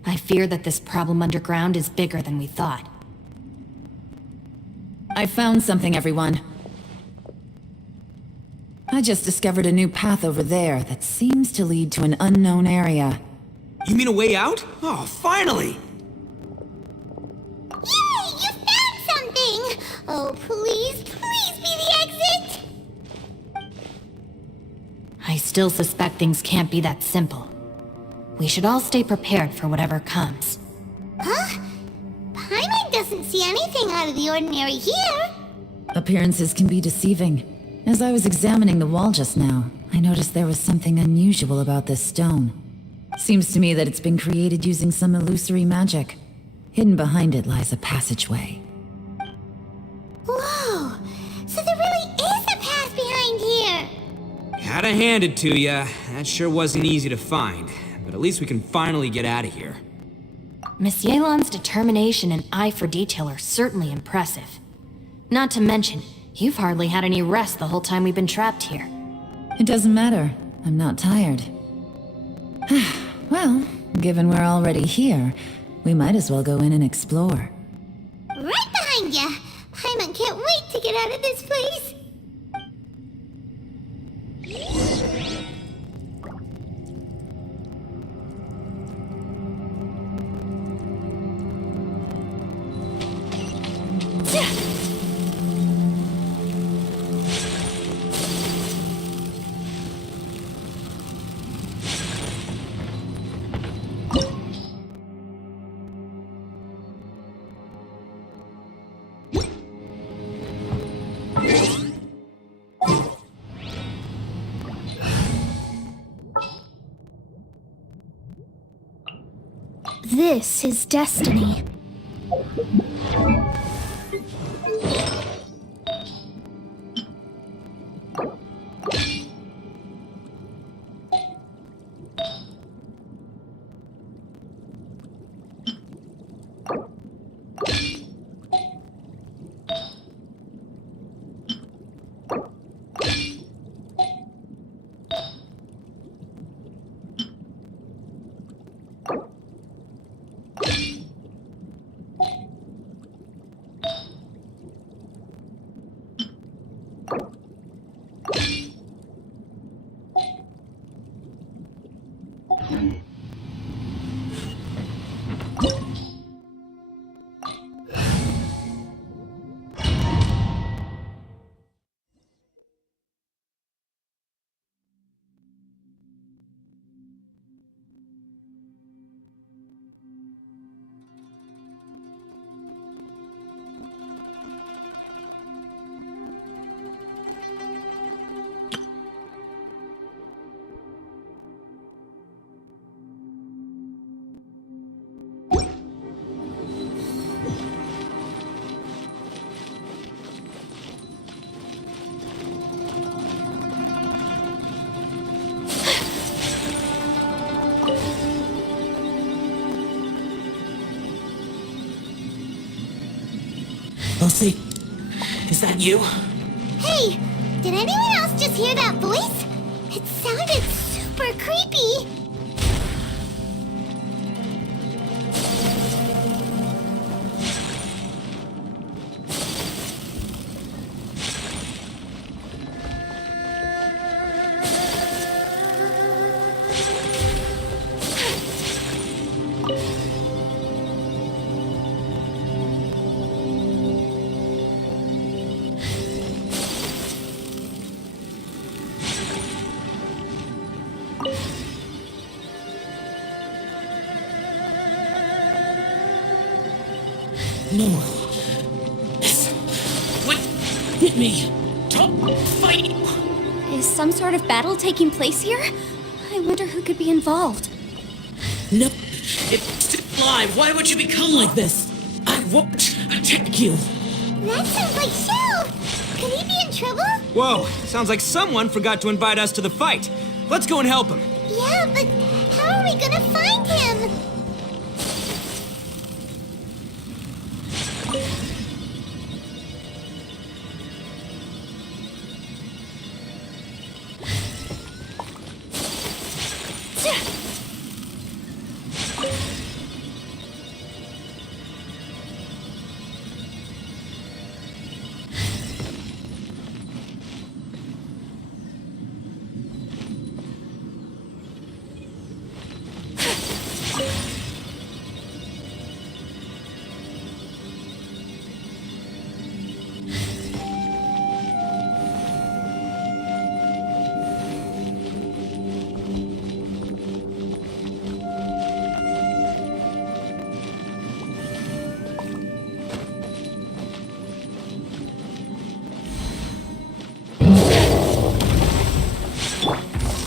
I fear that this problem underground is bigger than we thought. I found something, everyone. I just discovered a new path over there that seems to lead to an unknown area. You mean a way out? Oh, finally! Yay! You found something! Oh, please be the exit! I still suspect things can't be that simple. We should all stay prepared for whatever comes. Huh? Paimon doesn't see anything out of the ordinary here. Appearances can be deceiving. As I was examining the wall just now, I noticed there was something unusual about this stone. Seems to me that it's been created using some illusory magic. Hidden behind it lies a passageway. Whoa! So there really is a path behind here! Gotta hand it to ya. That sure wasn't easy to find. But at least we can finally get out of here. Miss Yelan's determination and eye for detail are certainly impressive. Not to mention, you've hardly had any rest the whole time we've been trapped here. It doesn't matter. I'm not tired. Well, given we're already here, we might as well go in and explore. Right behind ya! Paimon can't wait to get out of this place! This is destiny. Elsie, is that you? Hey, did anyone else just hear that voice? It sounded super creepy. No. What? Hit me. Don't fight. Is some sort of battle taking place here? I wonder who could be involved. No. It's still alive. Why would you become like this? I won't attack you. That sounds like Shell. Could he be in trouble? Whoa, sounds like someone forgot to invite us to the fight. Let's go and help him. Yeah, but how are we gonna find him?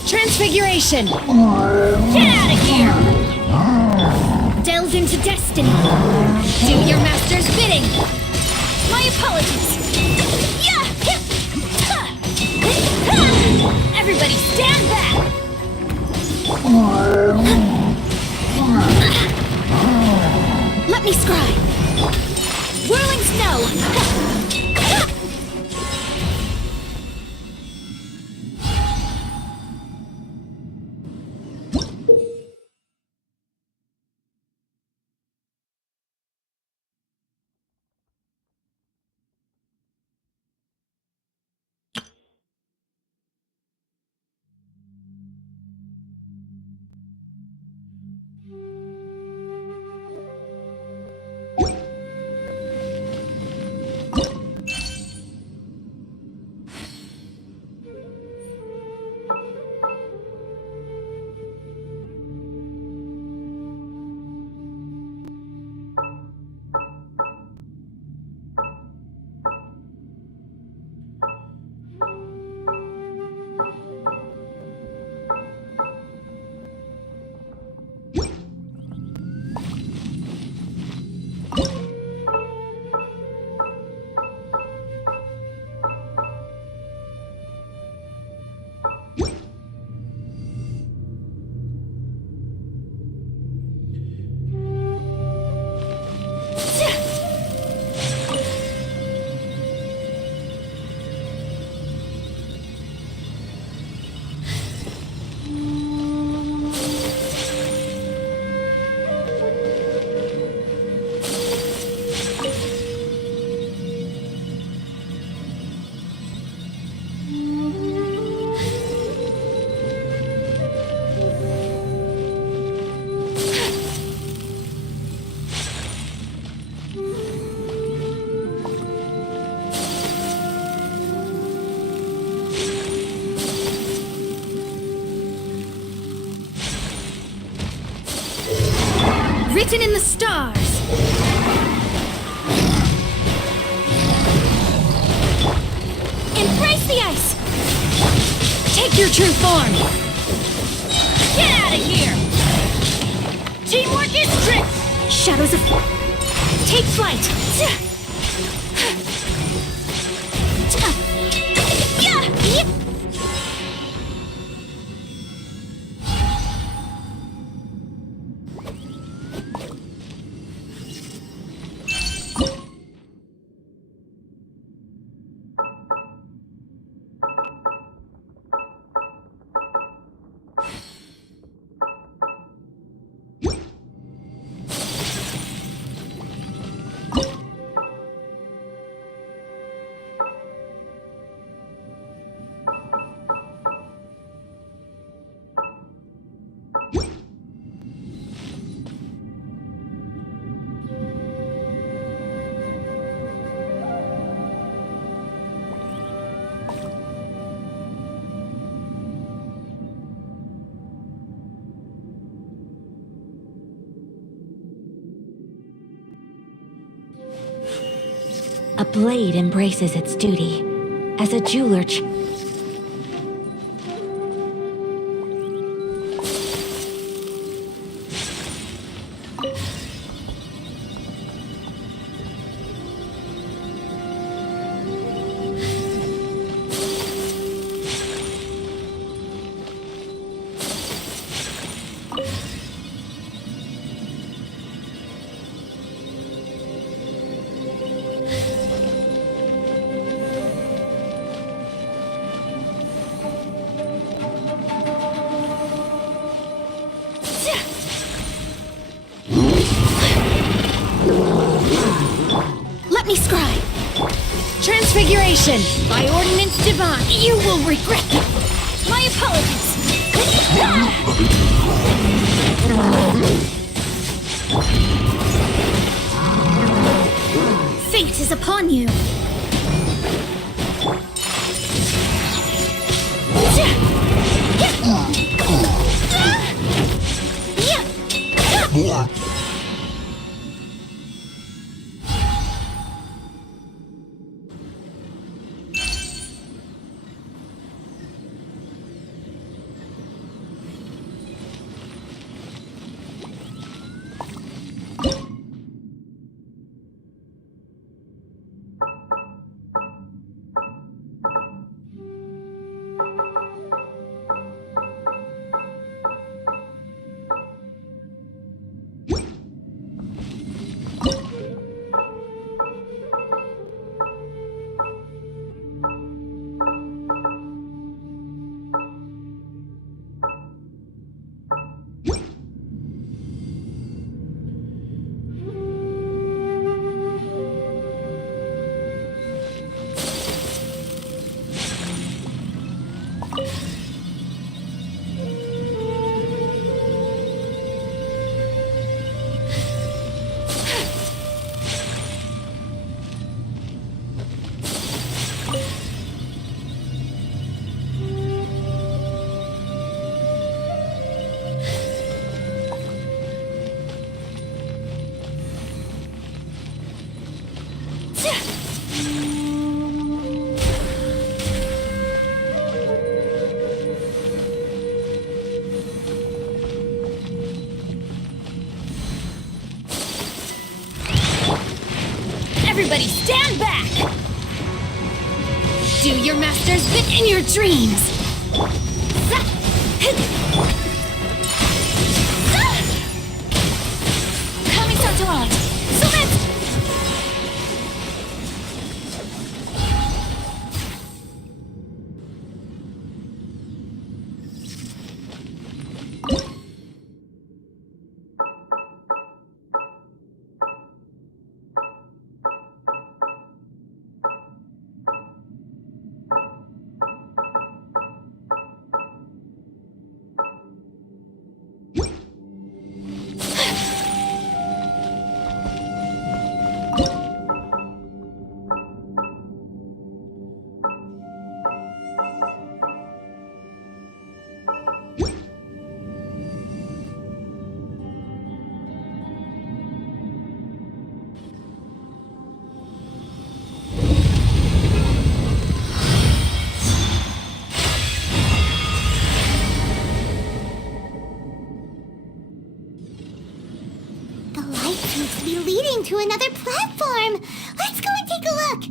Transfiguration! Get out of here! Delve into destiny! Do your master's bidding! My apologies! Yeah! Everybody stand back! Let me scry! Whirling snow! written in the stars. Embrace the ice. Take your true form. Get out of here. Teamwork is strength. Shadows of... Take flight. A blade embraces its duty. As a jeweler Let me scribe. Transfiguration by ordinance divine. You will regret it. My apologies. Fate is upon you. Everybody stand back! Do your master's bit in your dreams! Coming to on! to be leading to another platform. Let's go and take a look.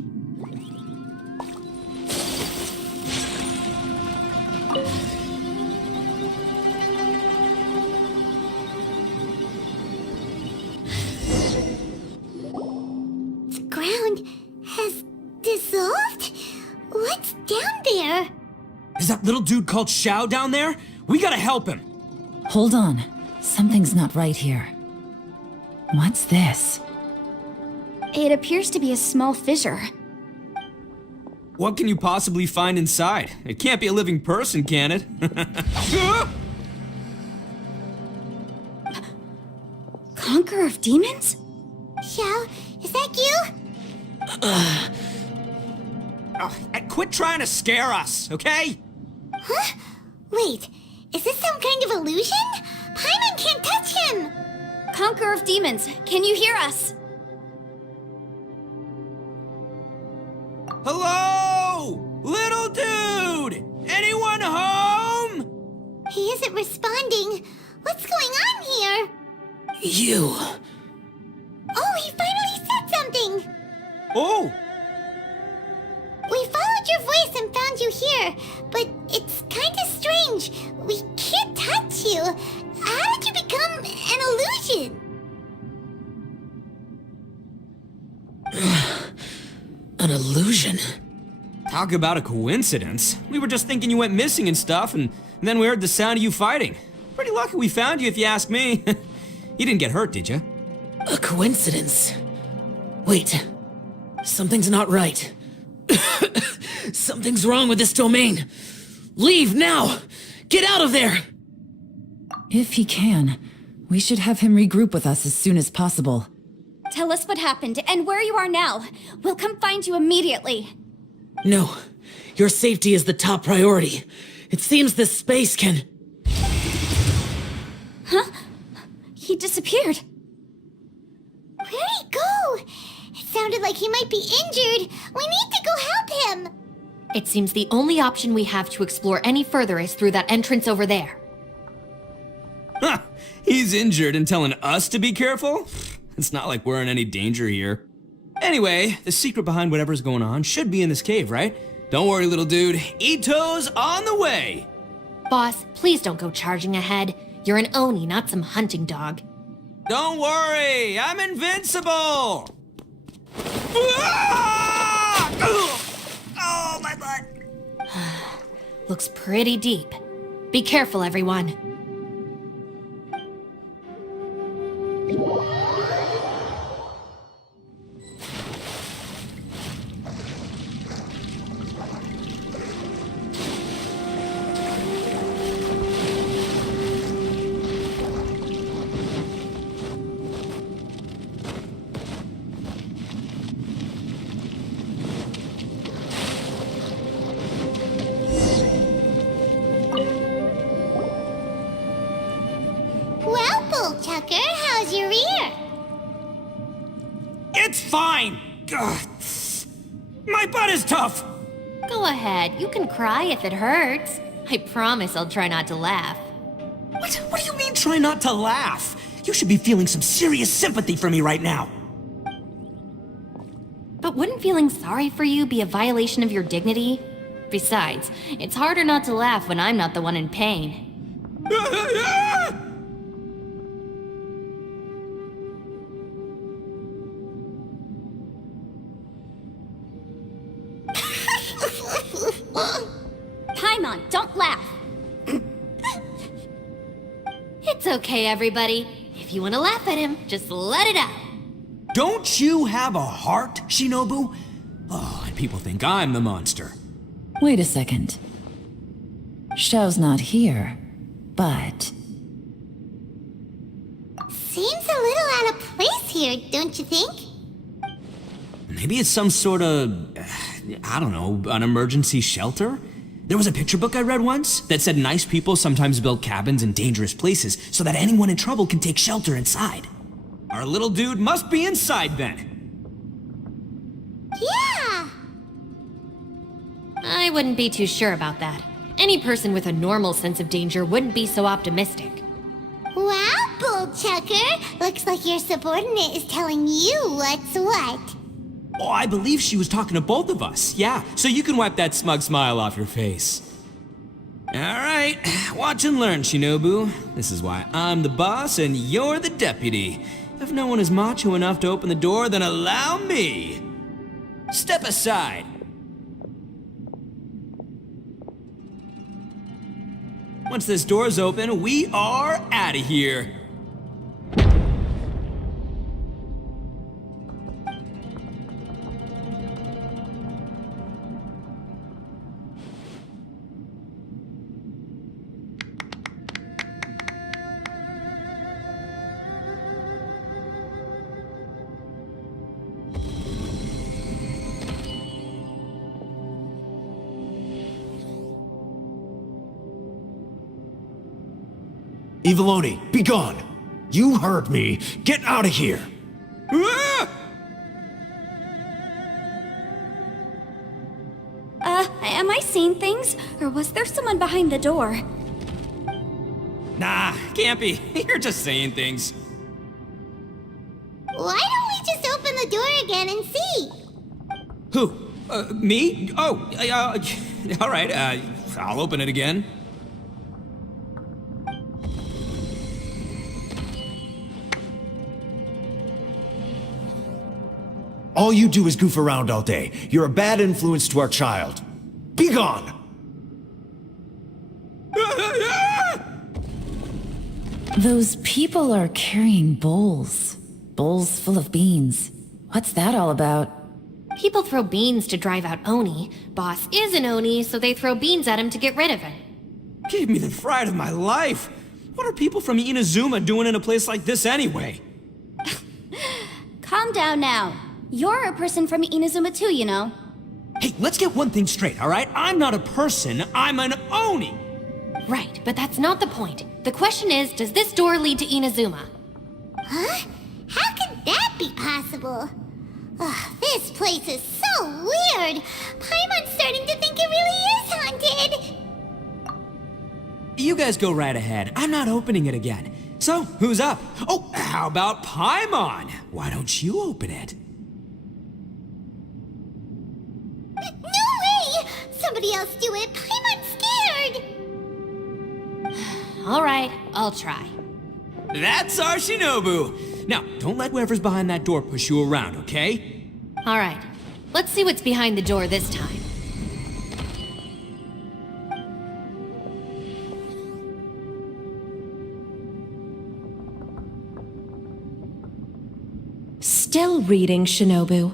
The ground has dissolved? What's down there? Is that little dude called Xiao down there? We gotta help him. Hold on. Something's not right here. What's this? It appears to be a small fissure. What can you possibly find inside? It can't be a living person, can it? Conqueror of demons? Xiao, is that you? Quit trying to scare us, okay? Huh? Wait, is this some kind of illusion? Paimon can't touch him! Conqueror of demons, can you hear us? Hello? Little dude! Anyone home? He isn't responding. What's going on here? You. Oh, he finally said something! Oh! We followed your voice and found you here, but it's kinda strange. We can't touch you. How did you become an illusion? An illusion? Talk about a coincidence. We were just thinking you went missing and stuff, and then we heard the sound of you fighting. Pretty lucky we found you, if you ask me. You didn't get hurt, did you? A coincidence? Wait. Something's not right. Something's wrong with this domain. Leave now! Get out of there! If he can, we should have him regroup with us as soon as possible. Tell us what happened and where you are now. We'll come find you immediately. No. Your safety is the top priority. It seems this space can... Huh? He disappeared. Where'd he go? It sounded like he might be injured. We need to go help him. It seems the only option we have to explore any further is through that entrance over there. Huh, he's injured and telling us to be careful? It's not like we're in any danger here. Anyway, the secret behind whatever's going on should be in this cave, right? Don't worry, little dude. Ito's on the way! Boss, please don't go charging ahead. You're an Oni, not some hunting dog. Don't worry, I'm invincible! Ah! Oh, my butt! Looks pretty deep. Be careful, everyone. Well, Bullchucker, how's your ear? It's fine! Ugh. My butt is tough! Go ahead, you can cry if it hurts. I promise I'll try not to laugh. What do you mean try not to laugh? You should be feeling some serious sympathy for me right now. But wouldn't feeling sorry for you be a violation of your dignity? Besides, it's harder not to laugh when I'm not the one in pain. Paimon, don't laugh. It's okay, everybody. If you want to laugh at him, just let it out. Don't you have a heart, Shinobu? Oh, and people think I'm the monster. Wait a second. Xiao's not here, but... Seems a little out of place here, don't you think? Maybe it's some sort of, I don't know, an emergency shelter? There was a picture book I read once that said nice people sometimes build cabins in dangerous places so that anyone in trouble can take shelter inside. Our little dude must be inside then. Yeah! I wouldn't be too sure about that. Any person with a normal sense of danger wouldn't be so optimistic. Wow, old chucker. Looks like your subordinate is telling you what's what. Oh, I believe she was talking to both of us. Yeah, so you can wipe that smug smile off your face. All right, watch and learn, Shinobu. This is why I'm the boss and you're the deputy. If no one is macho enough to open the door, then allow me. Step aside. Once this door's open, we are out of here. Eviloni, be gone! You heard me! Get out of here! Ah! Am I seeing things? Or was there someone behind the door? Nah, can't be. You're just saying things. Why don't we just open the door again and see? Who? Me? Oh, all right, I'll open it again. All you do is goof around all day. You're a bad influence to our child. Be gone! Those people are carrying bowls. Bowls full of beans. What's that all about? People throw beans to drive out Oni. Boss is an Oni, so they throw beans at him to get rid of him. Gave me the fright of my life. What are people from Inazuma doing in a place like this anyway? Calm down now. You're a person from Inazuma too, you know. Hey, let's get one thing straight, all right? I'm not a person, I'm an Oni! Right, but that's not the point. The question is, does this door lead to Inazuma? Huh? How could that be possible? Ugh, this place is so weird. Paimon's starting to think it really is haunted. You guys go right ahead. I'm not opening it again. So, who's up? Oh, how about Paimon? Why don't you open it? No way! Somebody else do it. Paimon's scared. All right, I'll try. That's our Shinobu! Now, don't let whoever's behind that door push you around, okay? All right, let's see what's behind the door this time. Still reading, Shinobu.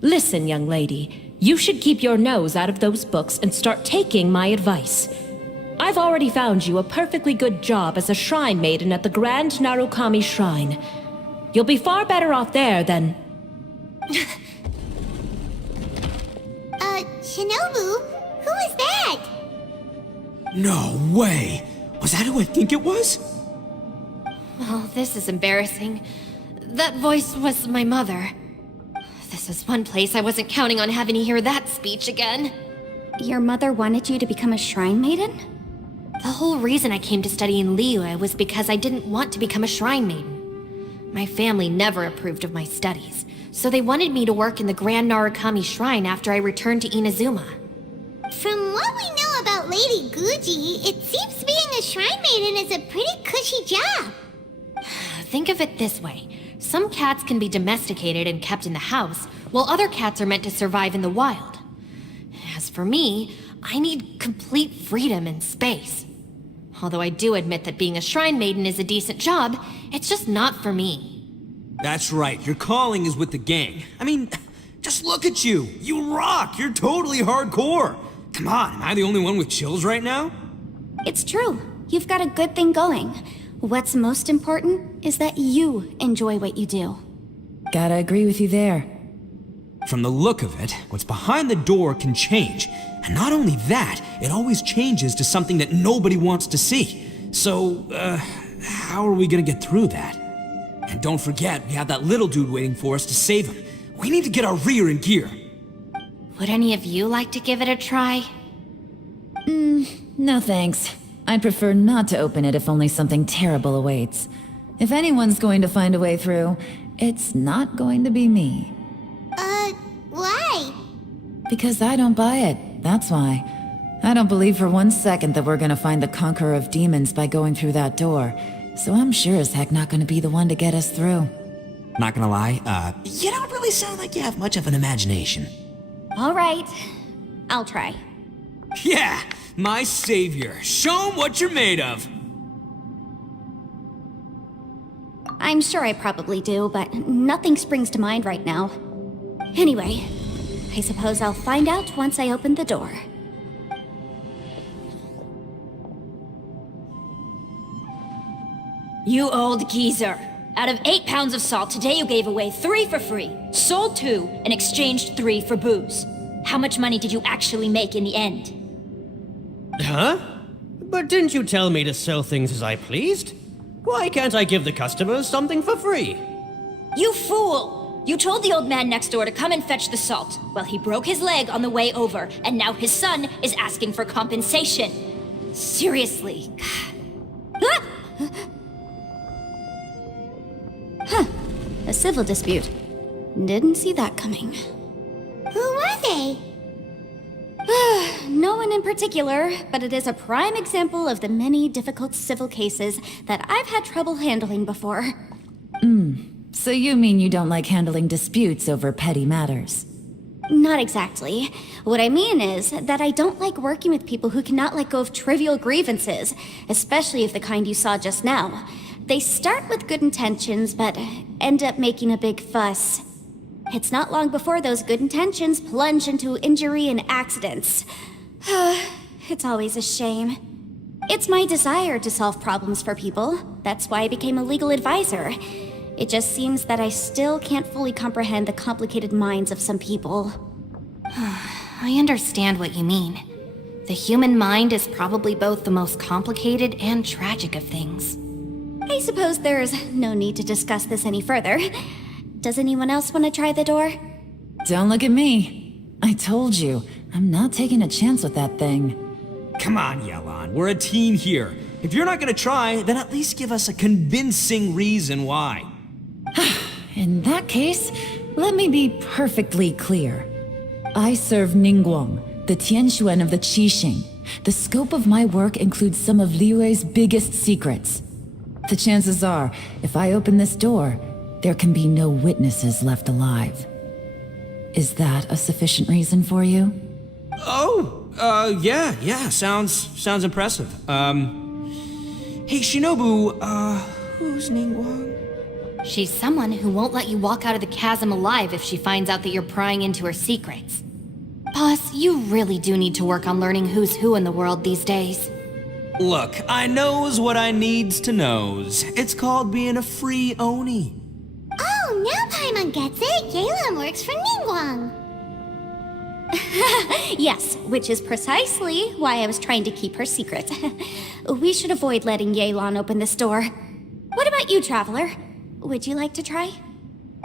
Listen, young lady, you should keep your nose out of those books and start taking my advice. I've already found you a perfectly good job as a shrine maiden at the Grand Narukami Shrine. You'll be far better off there than... Shinobu? Who is that? No way! Was that who I think it was? Oh, this is embarrassing. That voice was my mother. This is one place I wasn't counting on having to hear that speech again. Your mother wanted you to become a shrine maiden? The whole reason I came to study in Liyue was because I didn't want to become a shrine maiden. My family never approved of my studies, so they wanted me to work in the Grand Narukami Shrine after I returned to Inazuma. From what we know about Lady Guji, it seems being a shrine maiden is a pretty cushy job. Think of it this way. Some cats can be domesticated and kept in the house, while other cats are meant to survive in the wild. As for me, I need complete freedom and space. Although I do admit that being a shrine maiden is a decent job, it's just not for me. That's right, your calling is with the gang. I mean, just look at you. You rock, you're totally hardcore. Come on, am I the only one with chills right now? It's true. You've got a good thing going. What's most important is that you enjoy what you do. Gotta agree with you there. From the look of it, what's behind the door can change. And not only that, it always changes to something that nobody wants to see. So, how are we gonna get through that? And don't forget, we have that little dude waiting for us to save him. We need to get our rear in gear. Would any of you like to give it a try? No thanks. I'd prefer not to open it if only something terrible awaits. If anyone's going to find a way through, it's not going to be me. Why? Because I don't buy it, that's why. I don't believe for 1 second that we're gonna find the Conqueror of Demons by going through that door, so I'm sure as heck not gonna be the one to get us through. Not gonna lie, you don't really sound like you have much of an imagination. All right, I'll try. Yeah, my savior. Show 'em what you're made of. I'm sure I probably do, but nothing springs to mind right now. Anyway, I suppose I'll find out once I open the door. You old geezer. Out of 8 pounds of salt, today you gave away 3 for free, sold 2, and exchanged 3 for booze. How much money did you actually make in the end? Huh? But didn't you tell me to sell things as I pleased? Why can't I give the customers something for free? You fool! You told the old man next door to come and fetch the salt. Well, he broke his leg on the way over, and now his son is asking for compensation. Seriously. Ah! Huh. A civil dispute. Didn't see that coming. Who were they? No one in particular, but it is a prime example of the many difficult civil cases that I've had trouble handling before. So you mean you don't like handling disputes over petty matters? Not exactly. What I mean is that I don't like working with people who cannot let go of trivial grievances, especially of the kind you saw just now. They start with good intentions, but end up making a big fuss. It's not long before those good intentions plunge into injury and accidents. It's always a shame. It's my desire to solve problems for people. That's why I became a legal advisor. It just seems that I still can't fully comprehend the complicated minds of some people. I understand what you mean. The human mind is probably both the most complicated and tragic of things. I suppose there's no need to discuss this any further. Does anyone else want to try the door? Don't look at me. I told you, I'm not taking a chance with that thing. Come on, Yelan, we're a team here. If you're not gonna try, then at least give us a convincing reason why. In that case, let me be perfectly clear. I serve Ningguang, the Tianxuan of the Qixing. The scope of my work includes some of Liyue's biggest secrets. The chances are, if I open this door, there can be no witnesses left alive. Is that a sufficient reason for you? Yeah, sounds impressive. Hey, Shinobu, who's Ningguang? She's someone who won't let you walk out of the chasm alive if she finds out that you're prying into her secrets. Boss, you really do need to work on learning who's who in the world these days. Look, I knows what I needs to knows. It's called being a free Oni. Oh, now Paimon gets it. Yelan works for Ningguang. Yes, which is precisely why I was trying to keep her secret. We should avoid letting Yelan open this door. What about you, Traveler? Would you like to try?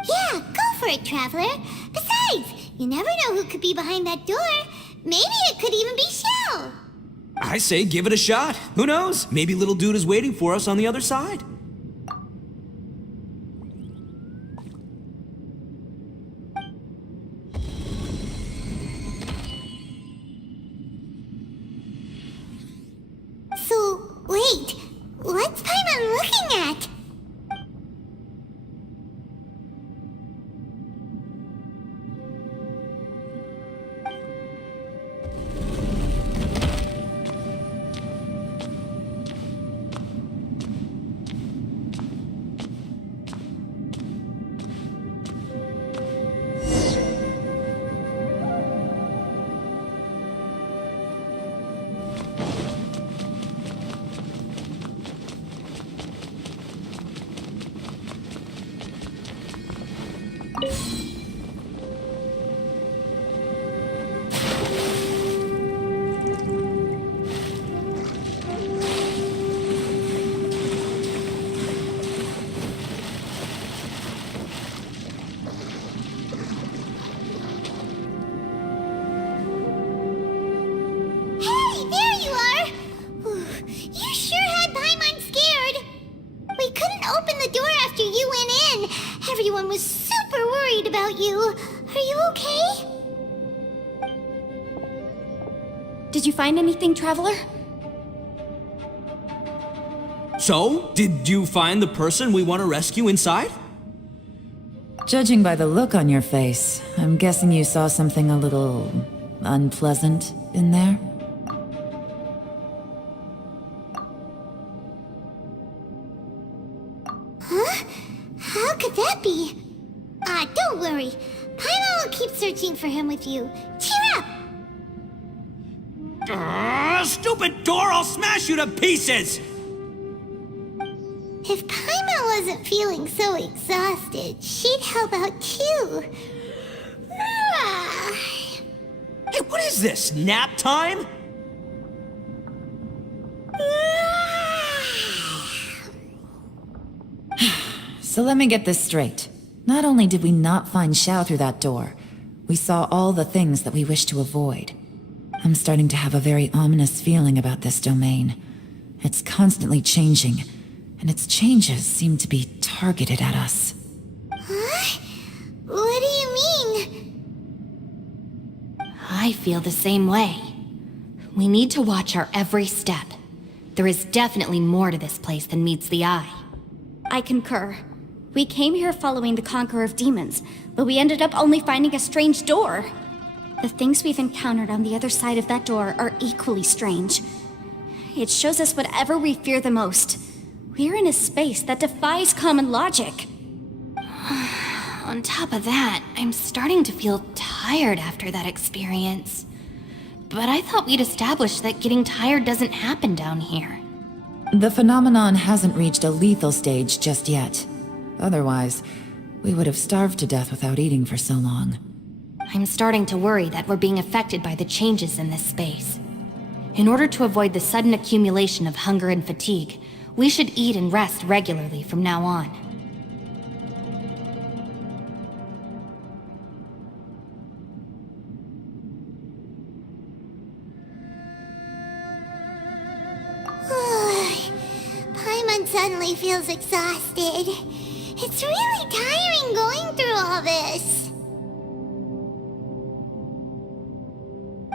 Yeah, go for it, Traveler. Besides, you never know who could be behind that door. Maybe it could even be Shell. I say give it a shot. Who knows? Maybe little dude is waiting for us on the other side. So, wait. What's Paimon looking at? Hey, there you are! You sure had Paimon scared. We couldn't open the door after you went in. Everyone was super worried about you. Are you okay? Did you find anything, Traveler? So, did you find the person we want to rescue inside? Judging by the look on your face, I'm guessing you saw something a little unpleasant in there? Huh? How could that be? Don't worry. Paimon will keep searching for him with you. Cheer up! Stupid door! I'll smash you to pieces! If Paimon wasn't feeling so exhausted, she'd help out too. Hey, what is this? Nap time? So let me get this straight. Not only did we not find Xiao through that door, we saw all the things that we wish to avoid. I'm starting to have a very ominous feeling about this domain. It's constantly changing, and its changes seem to be targeted at us. Huh? What do you mean? I feel the same way. We need to watch our every step. There is definitely more to this place than meets the eye. I concur. We came here following the Conqueror of Demons, but we ended up only finding a strange door. The things we've encountered on the other side of that door are equally strange. It shows us whatever we fear the most. We're in a space that defies common logic. On top of that, I'm starting to feel tired after that experience. But I thought we'd established that getting tired doesn't happen down here. The phenomenon hasn't reached a lethal stage just yet. Otherwise, we would have starved to death without eating for so long. I'm starting to worry that we're being affected by the changes in this space. In order to avoid the sudden accumulation of hunger and fatigue, we should eat and rest regularly from now on. Paimon suddenly feels exhausted. It's really tiring going through all this.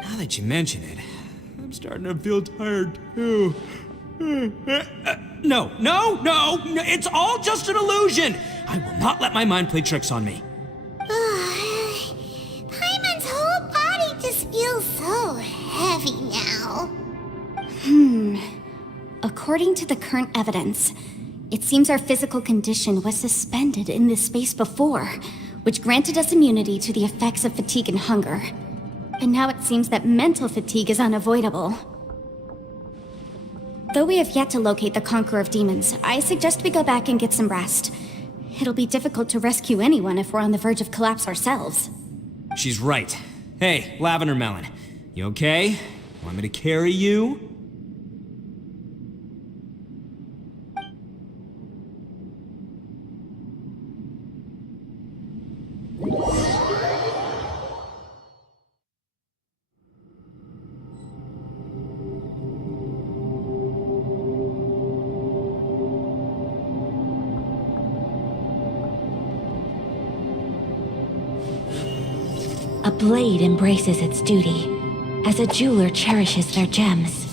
Now that you mention it, I'm starting to feel tired too. No, it's all just an illusion! I will not let my mind play tricks on me. Paimon's whole body just feels so heavy now. According to the current evidence, it seems our physical condition was suspended in this space before, which granted us immunity to the effects of fatigue and hunger. And now it seems that mental fatigue is unavoidable. Though we have yet to locate the Conqueror of Demons, I suggest we go back and get some rest. It'll be difficult to rescue anyone if we're on the verge of collapse ourselves. She's right. Hey, Lavender Melon, you okay? Want me to carry you? A blade embraces its duty, as a jeweler cherishes their gems.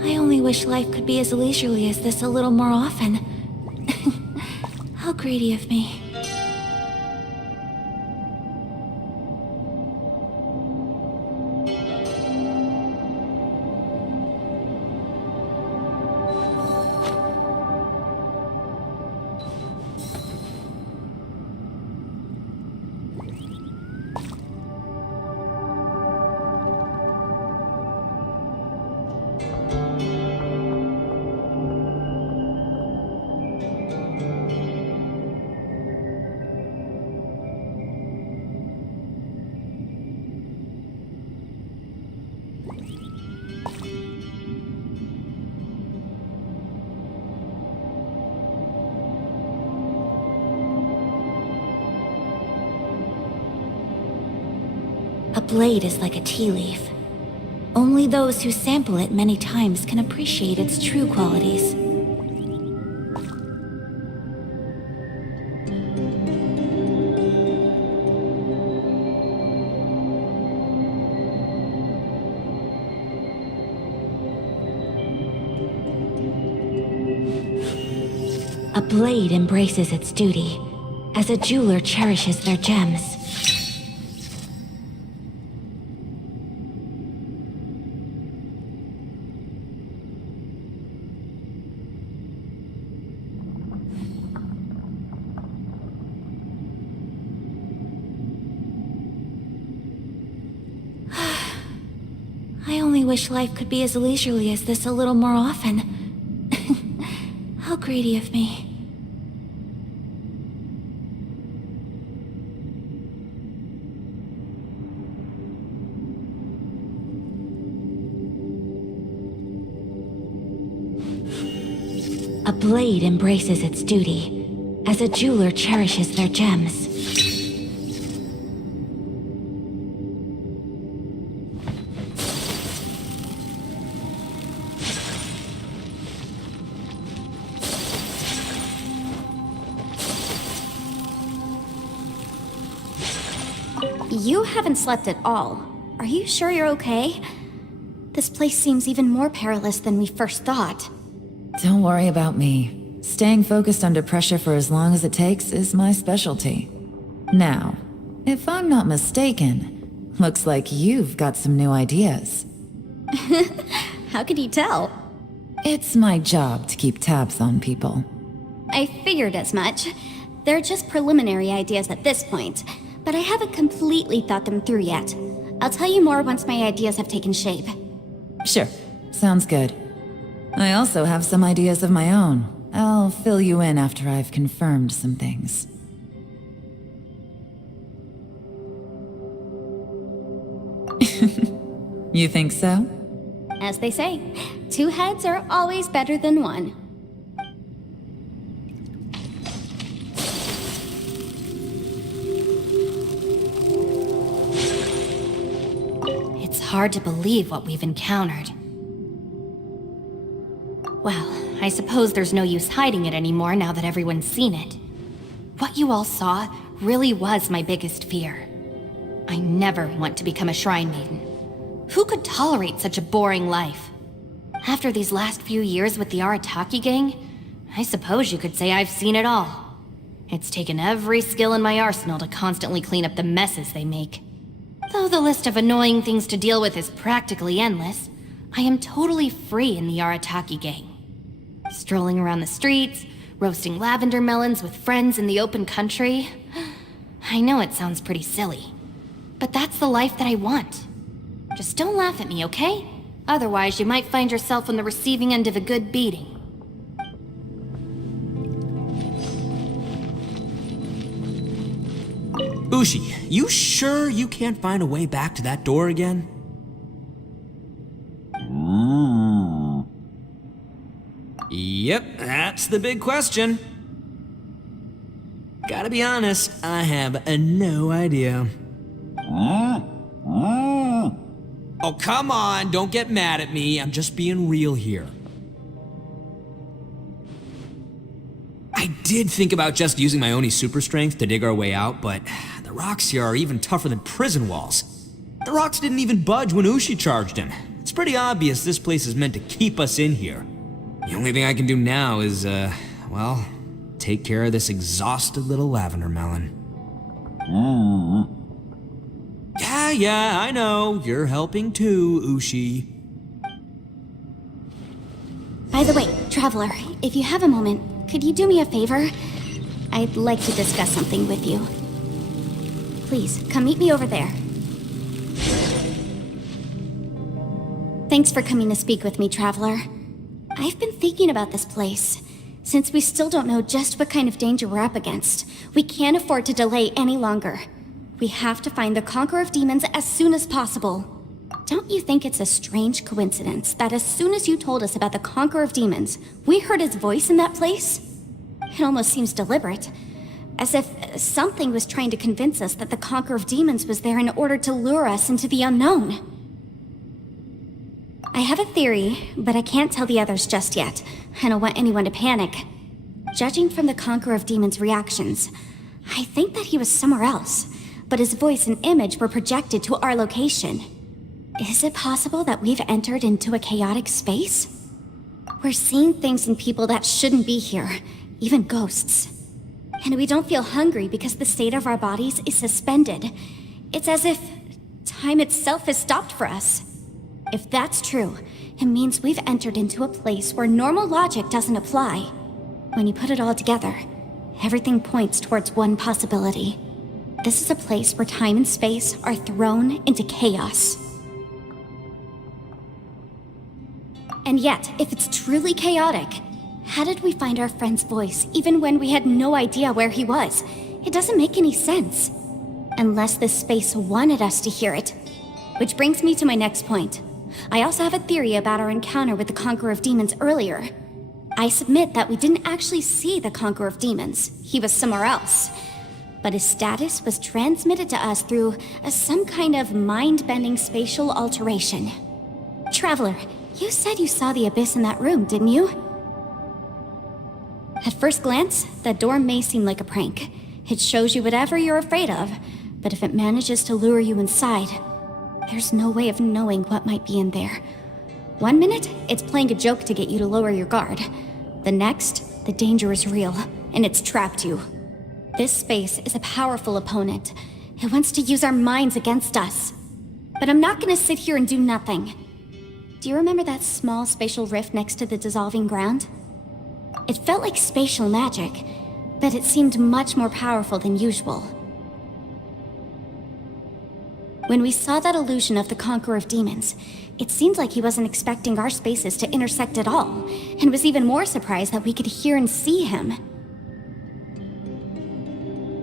I only wish life could be as leisurely as this a little more often. How greedy of me. blade is like a tea leaf. Only those who sample it many times can appreciate its true qualities. A blade embraces its duty, as a jeweler cherishes their gems. I only wish life could be as leisurely as this a little more often. How greedy of me. A blade embraces its duty, as a jeweler cherishes their gems. You haven't slept at all. Are you sure you're okay? This place seems even more perilous than we first thought. Don't worry about me. Staying focused under pressure for as long as it takes is my specialty. Now, if I'm not mistaken, looks like you've got some new ideas. How could you tell? It's my job to keep tabs on people. I figured as much. They're just preliminary ideas at this point, but I haven't completely thought them through yet. I'll tell you more once my ideas have taken shape. Sure, sounds good. I also have some ideas of my own. I'll fill you in after I've confirmed some things. You think so? As they say, two heads are always better than one. It's hard to believe what we've encountered. Well, I suppose there's no use hiding it anymore now that everyone's seen it. What you all saw really was my biggest fear. I never want to become a shrine maiden. Who could tolerate such a boring life? After these last few years with the Arataki gang, I suppose you could say I've seen it all. It's taken every skill in my arsenal to constantly clean up the messes they make. Though the list of annoying things to deal with is practically endless, I am totally free in the Arataki gang. Strolling around the streets, roasting lavender melons with friends in the open country. I know it sounds pretty silly, but that's the life that I want. Just don't laugh at me, okay? Otherwise, you might find yourself on the receiving end of a good beating. Ushi, you sure you can't find a way back to that door again? Yep, that's the big question. Gotta be honest, I have no idea. Oh, come on, don't get mad at me. I'm just being real here. I did think about just using my Oni super strength to dig our way out, but the rocks here are even tougher than prison walls. The rocks didn't even budge when Ushi charged in. It's pretty obvious this place is meant to keep us in here. The only thing I can do now is, well, take care of this exhausted little lavender melon. Yeah, I know. You're helping too, Ushi. By the way, Traveler, if you have a moment, could you do me a favor? I'd like to discuss something with you. Please, come meet me over there. Thanks for coming to speak with me, Traveler. I've been thinking about this place. Since we still don't know just what kind of danger we're up against, we can't afford to delay any longer. We have to find the Conqueror of Demons as soon as possible. Don't you think it's a strange coincidence that as soon as you told us about the Conqueror of Demons, we heard his voice in that place? It almost seems deliberate. As if something was trying to convince us that the Conqueror of Demons was there in order to lure us into the unknown. I have a theory, but I can't tell the others just yet. I don't want anyone to panic. Judging from the Conqueror of Demons' reactions, I think that he was somewhere else, but his voice and image were projected to our location. Is it possible that we've entered into a chaotic space? We're seeing things in people that shouldn't be here, even ghosts. And we don't feel hungry because the state of our bodies is suspended. It's as if time itself has stopped for us. If that's true, it means we've entered into a place where normal logic doesn't apply. When you put it all together, everything points towards one possibility. This is a place where time and space are thrown into chaos. And yet, if it's truly chaotic, how did we find our friend's voice even when we had no idea where he was? It doesn't make any sense. Unless this space wanted us to hear it. Which brings me to my next point. I also have a theory about our encounter with the Conqueror of Demons earlier. I submit that we didn't actually see the Conqueror of Demons. He was somewhere else. But his status was transmitted to us through some kind of mind-bending spatial alteration. Traveler, you said you saw the abyss in that room, didn't you? At first glance, that door may seem like a prank. It shows you whatever you're afraid of, but if it manages to lure you inside, there's no way of knowing what might be in there. One minute, it's playing a joke to get you to lower your guard. The next, the danger is real, and it's trapped you. This space is a powerful opponent. It wants to use our minds against us. But I'm not gonna sit here and do nothing. Do you remember that small spatial rift next to the dissolving ground? It felt like spatial magic, but it seemed much more powerful than usual. When we saw that illusion of the Conqueror of Demons, it seemed like he wasn't expecting our spaces to intersect at all, and was even more surprised that we could hear and see him.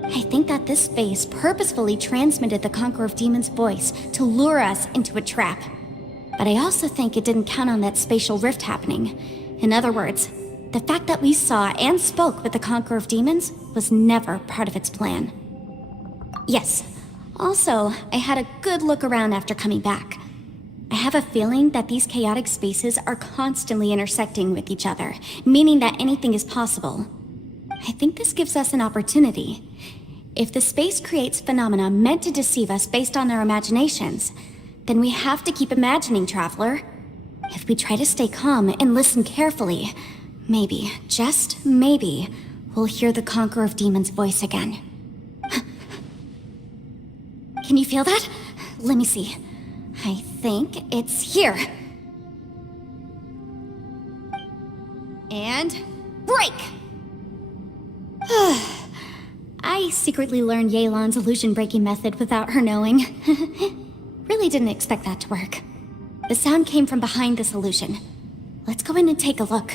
I think that this space purposefully transmitted the Conqueror of Demons' voice to lure us into a trap. But I also think it didn't count on that spatial rift happening. In other words, the fact that we saw and spoke with the Conqueror of Demons was never part of its plan. Yes. Also, I had a good look around after coming back. I have a feeling that these chaotic spaces are constantly intersecting with each other, meaning that anything is possible. I think this gives us an opportunity. If the space creates phenomena meant to deceive us based on our imaginations, then we have to keep imagining, Traveler. If we try to stay calm and listen carefully, maybe, just maybe, we'll hear the Conqueror of Demons' voice again. Can you feel that? Let me see. I think it's here. And break! I secretly learned Yelan's illusion-breaking method without her knowing. Really didn't expect that to work. The sound came from behind this illusion. Let's go in and take a look.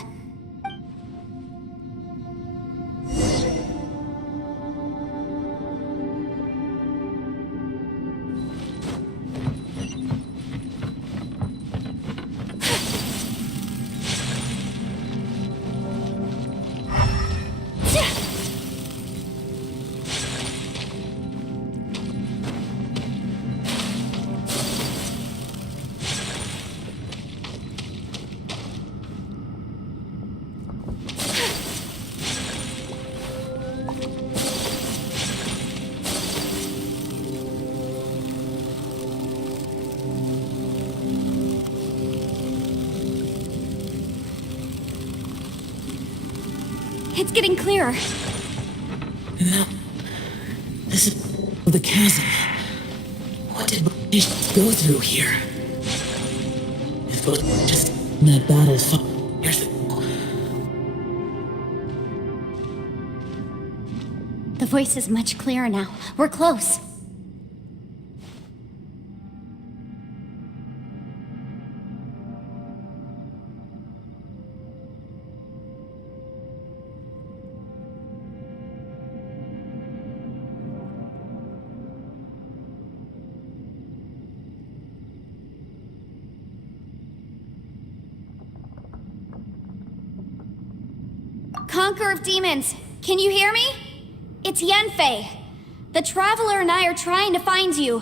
It's getting clearer. No. This is the chasm. What did we go through here? If it was just that battle years ago. The voice is much clearer now. We're close. Conqueror of Demons, can you hear me? It's Yanfei. The Traveler and I are trying to find you.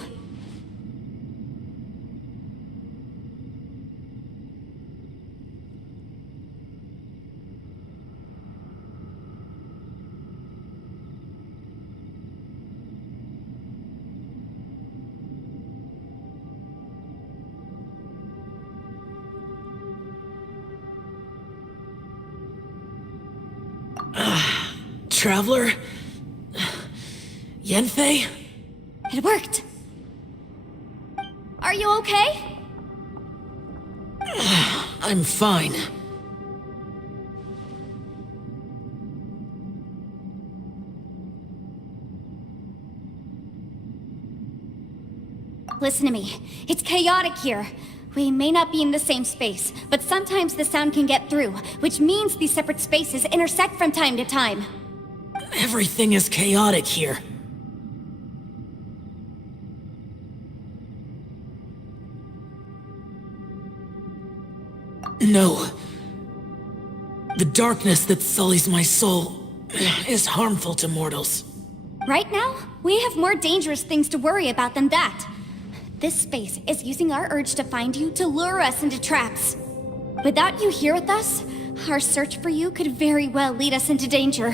Traveler? Yanfei? It worked. Are you okay? I'm fine. Listen to me. It's chaotic here. We may not be in the same space, but sometimes the sound can get through, which means these separate spaces intersect from time to time. Everything is chaotic here. No. The darkness that sullies my soul is harmful to mortals. Right now, we have more dangerous things to worry about than that. This space is using our urge to find you to lure us into traps. Without you here with us, our search for you could very well lead us into danger.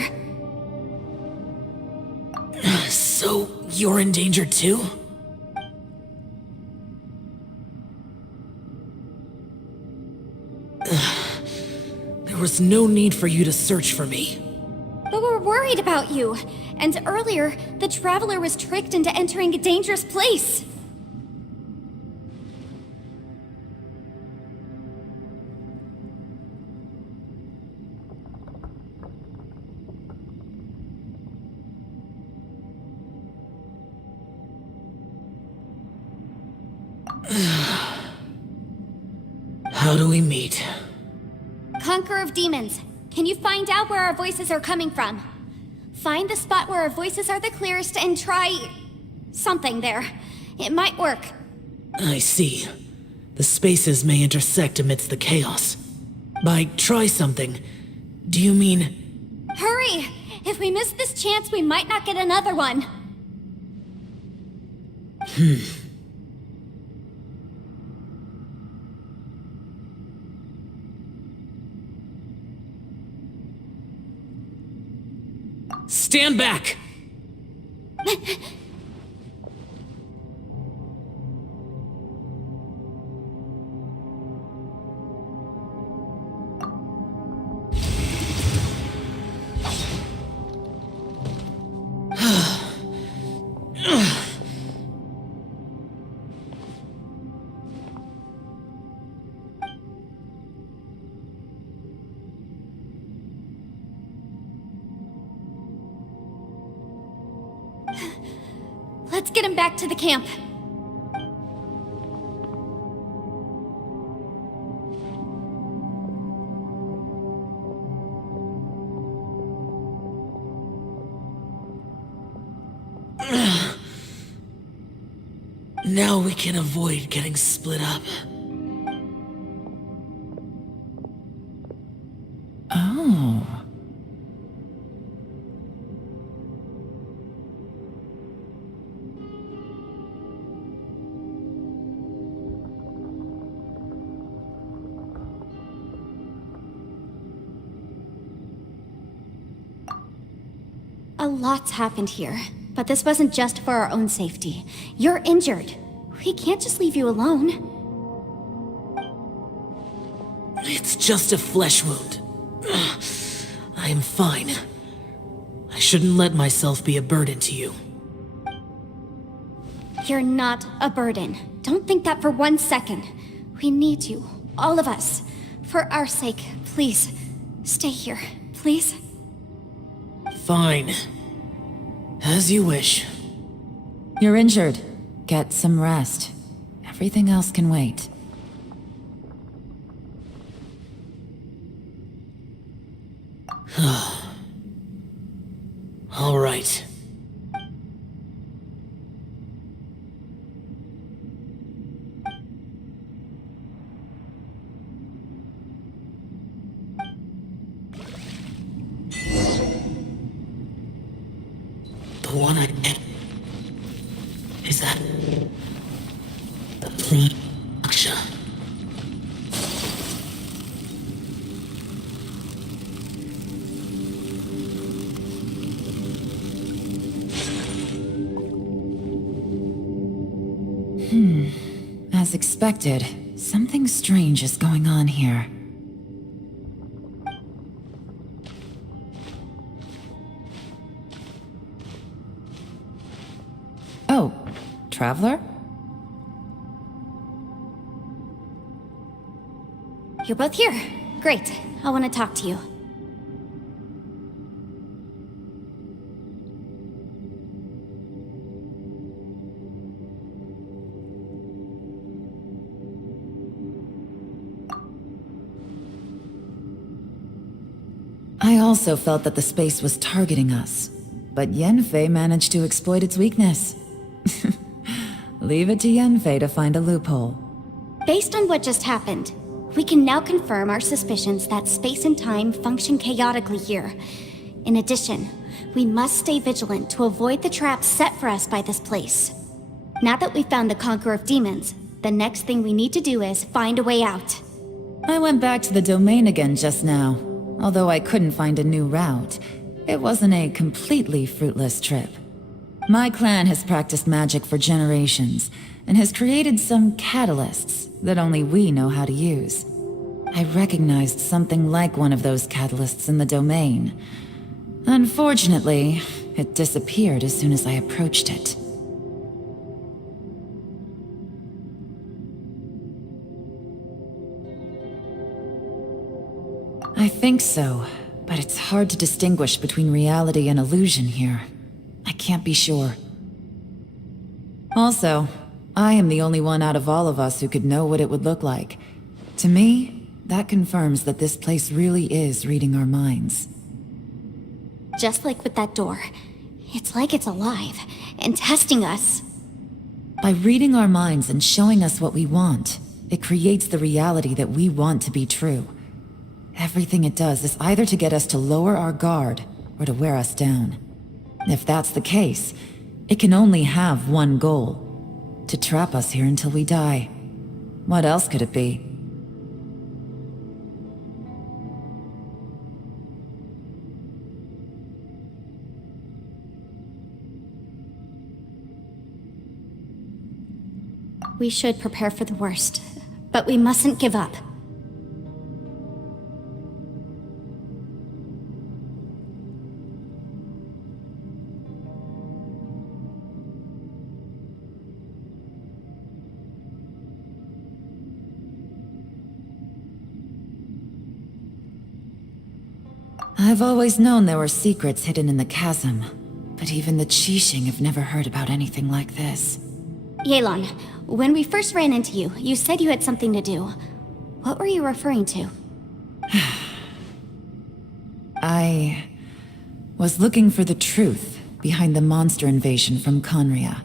So, you're in danger too? There was no need for you to search for me. But we're worried about you. And earlier, the Traveler was tricked into entering a dangerous place. How do we meet? Conqueror of Demons, can you find out where our voices are coming from? Find the spot where our voices are the clearest and try... something there. It might work. I see. The spaces may intersect amidst the chaos. By try something, do you mean... Hurry! If we miss this chance, we might not get another one. Stand back! Let's get him back to the camp. Now we can avoid getting split up. Oh. A lot's happened here, but this wasn't just for our own safety. You're injured. We can't just leave you alone. It's just a flesh wound. I am fine. I shouldn't let myself be a burden to you. You're not a burden. Don't think that for 1 second. We need you, all of us. For our sake, please, stay here, please. Fine. As you wish. You're injured. Get some rest. Everything else can wait. All right. The one I get. Is that the Prime Aksha? As expected, something strange is going on here. Oh, Traveler? You're both here. Great. I want to talk to you. I also felt that the space was targeting us, but Yenfei managed to exploit its weakness. Leave it to Yenfei to find a loophole. Based on what just happened, we can now confirm our suspicions that space and time function chaotically here. In addition, we must stay vigilant to avoid the traps set for us by this place. Now that we've found the Conqueror of Demons, the next thing we need to do is find a way out. I went back to the domain again just now. Although I couldn't find a new route, it wasn't a completely fruitless trip. My clan has practiced magic for generations, and has created some catalysts that only we know how to use. I recognized something like one of those catalysts in the domain. Unfortunately, it disappeared as soon as I approached it. I think so, but it's hard to distinguish between reality and illusion here. I can't be sure. Also, I am the only one out of all of us who could know what it would look like. To me, that confirms that this place really is reading our minds. Just like with that door. It's like it's alive, and testing us. By reading our minds and showing us what we want, it creates the reality that we want to be true. Everything it does is either to get us to lower our guard, or to wear us down. If that's the case, it can only have one goal: to trap us here until we die. What else could it be? We should prepare for the worst, but we mustn't give up. I've always known there were secrets hidden in the chasm, but even the Qixing have never heard about anything like this. Yelan, when we first ran into you, you said you had something to do. What were you referring to? I was looking for the truth behind the monster invasion from Conria.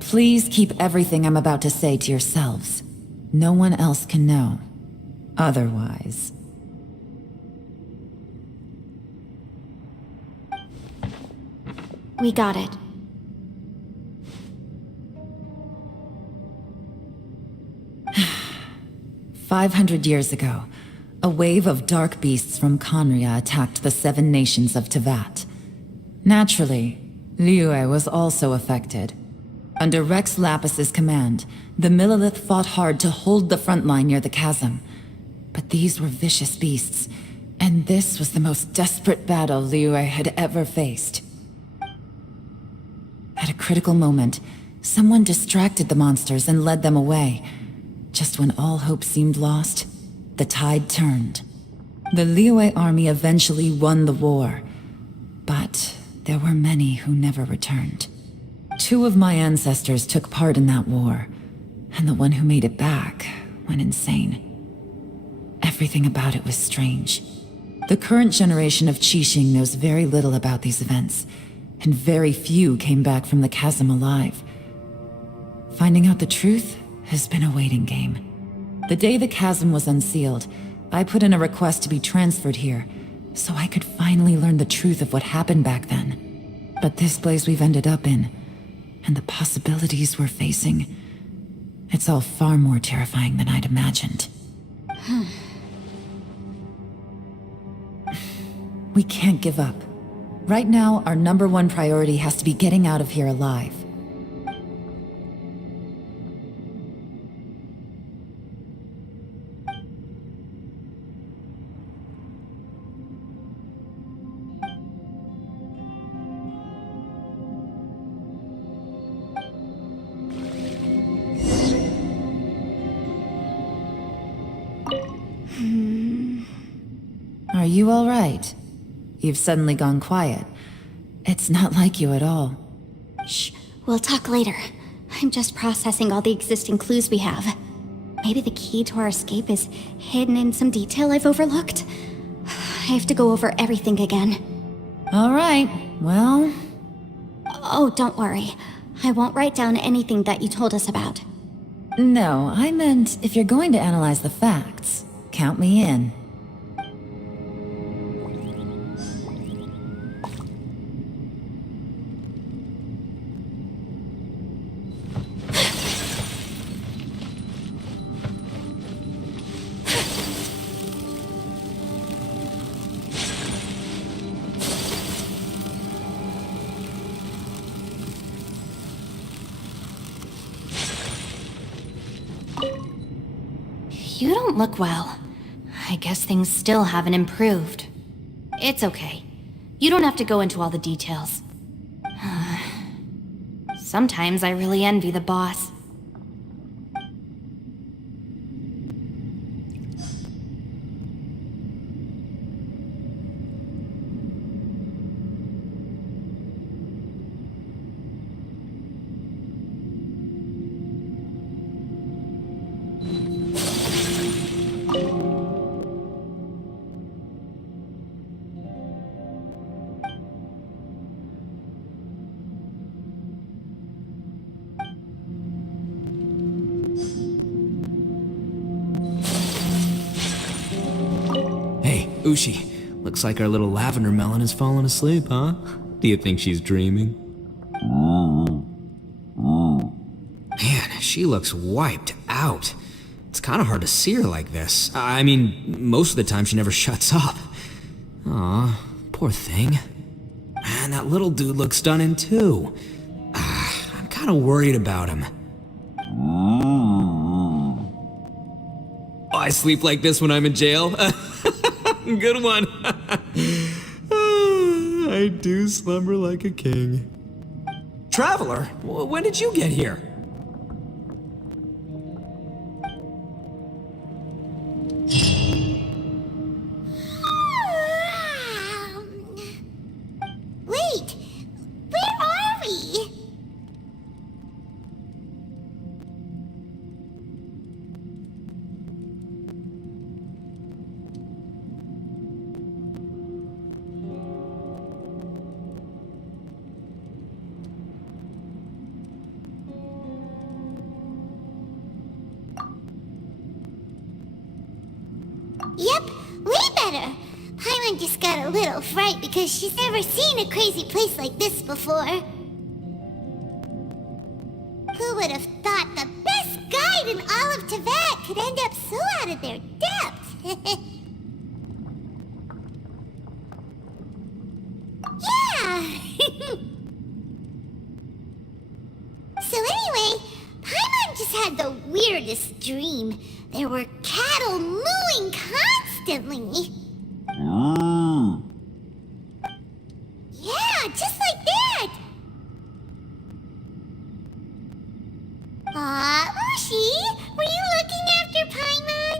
Please keep everything I'm about to say to yourselves. No one else can know. Otherwise... We got it. "500 years ago, a wave of dark beasts from Conria attacked the 7 nations of Tevat. Naturally, Liyue was also affected. Under Rex Lapis's command, the Millelith fought hard to hold the front line near the chasm. But these were vicious beasts, and this was the most desperate battle Liyue had ever faced. At a critical moment, someone distracted the monsters and led them away. Just when all hope seemed lost, the tide turned. The Liyue army eventually won the war, but there were many who never returned. 2 of my ancestors took part in that war, and the one who made it back went insane. Everything about it was strange. The current generation of Qixing knows very little about these events, and very few came back from the chasm alive. Finding out the truth has been a waiting game. The day the chasm was unsealed, I put in a request to be transferred here, so I could finally learn the truth of what happened back then. But this place we've ended up in, and the possibilities we're facing, it's all far more terrifying than I'd imagined. We can't give up. Right now, our #1 priority has to be getting out of here alive. Are you all right? You've suddenly gone quiet. It's not like you at all. Shh, we'll talk later. I'm just processing all the existing clues we have. Maybe the key to our escape is hidden in some detail I've overlooked. I have to go over everything again. All right, well... Oh, don't worry. I won't write down anything that you told us about. No, I meant if you're going to analyze the facts, count me in. You don't look well. I guess things still haven't improved. It's okay. You don't have to go into all the details. Sometimes I really envy the boss. Ushi, looks like our little lavender melon has fallen asleep, huh? Do you think she's dreaming? Man, she looks wiped out. It's kind of hard to see her like this. I mean, most of the time she never shuts up. Aw, poor thing. Man, that little dude looks stunning too. I'm kind of worried about him. I sleep like this when I'm in jail. Good one. I do slumber like a king. Traveler, when did you get here? Wait, where are we? Yep, way better. Paimon just got a little fright because she's never seen a crazy place like this before. Who would have thought the best guide in all of Teyvat could end up so out of their depth? Yeah! So anyway, Paimon just had the weirdest dream. There were cattle mooing constantly. Yeah, just like that. Aw, Ushi, were you looking after Paimon?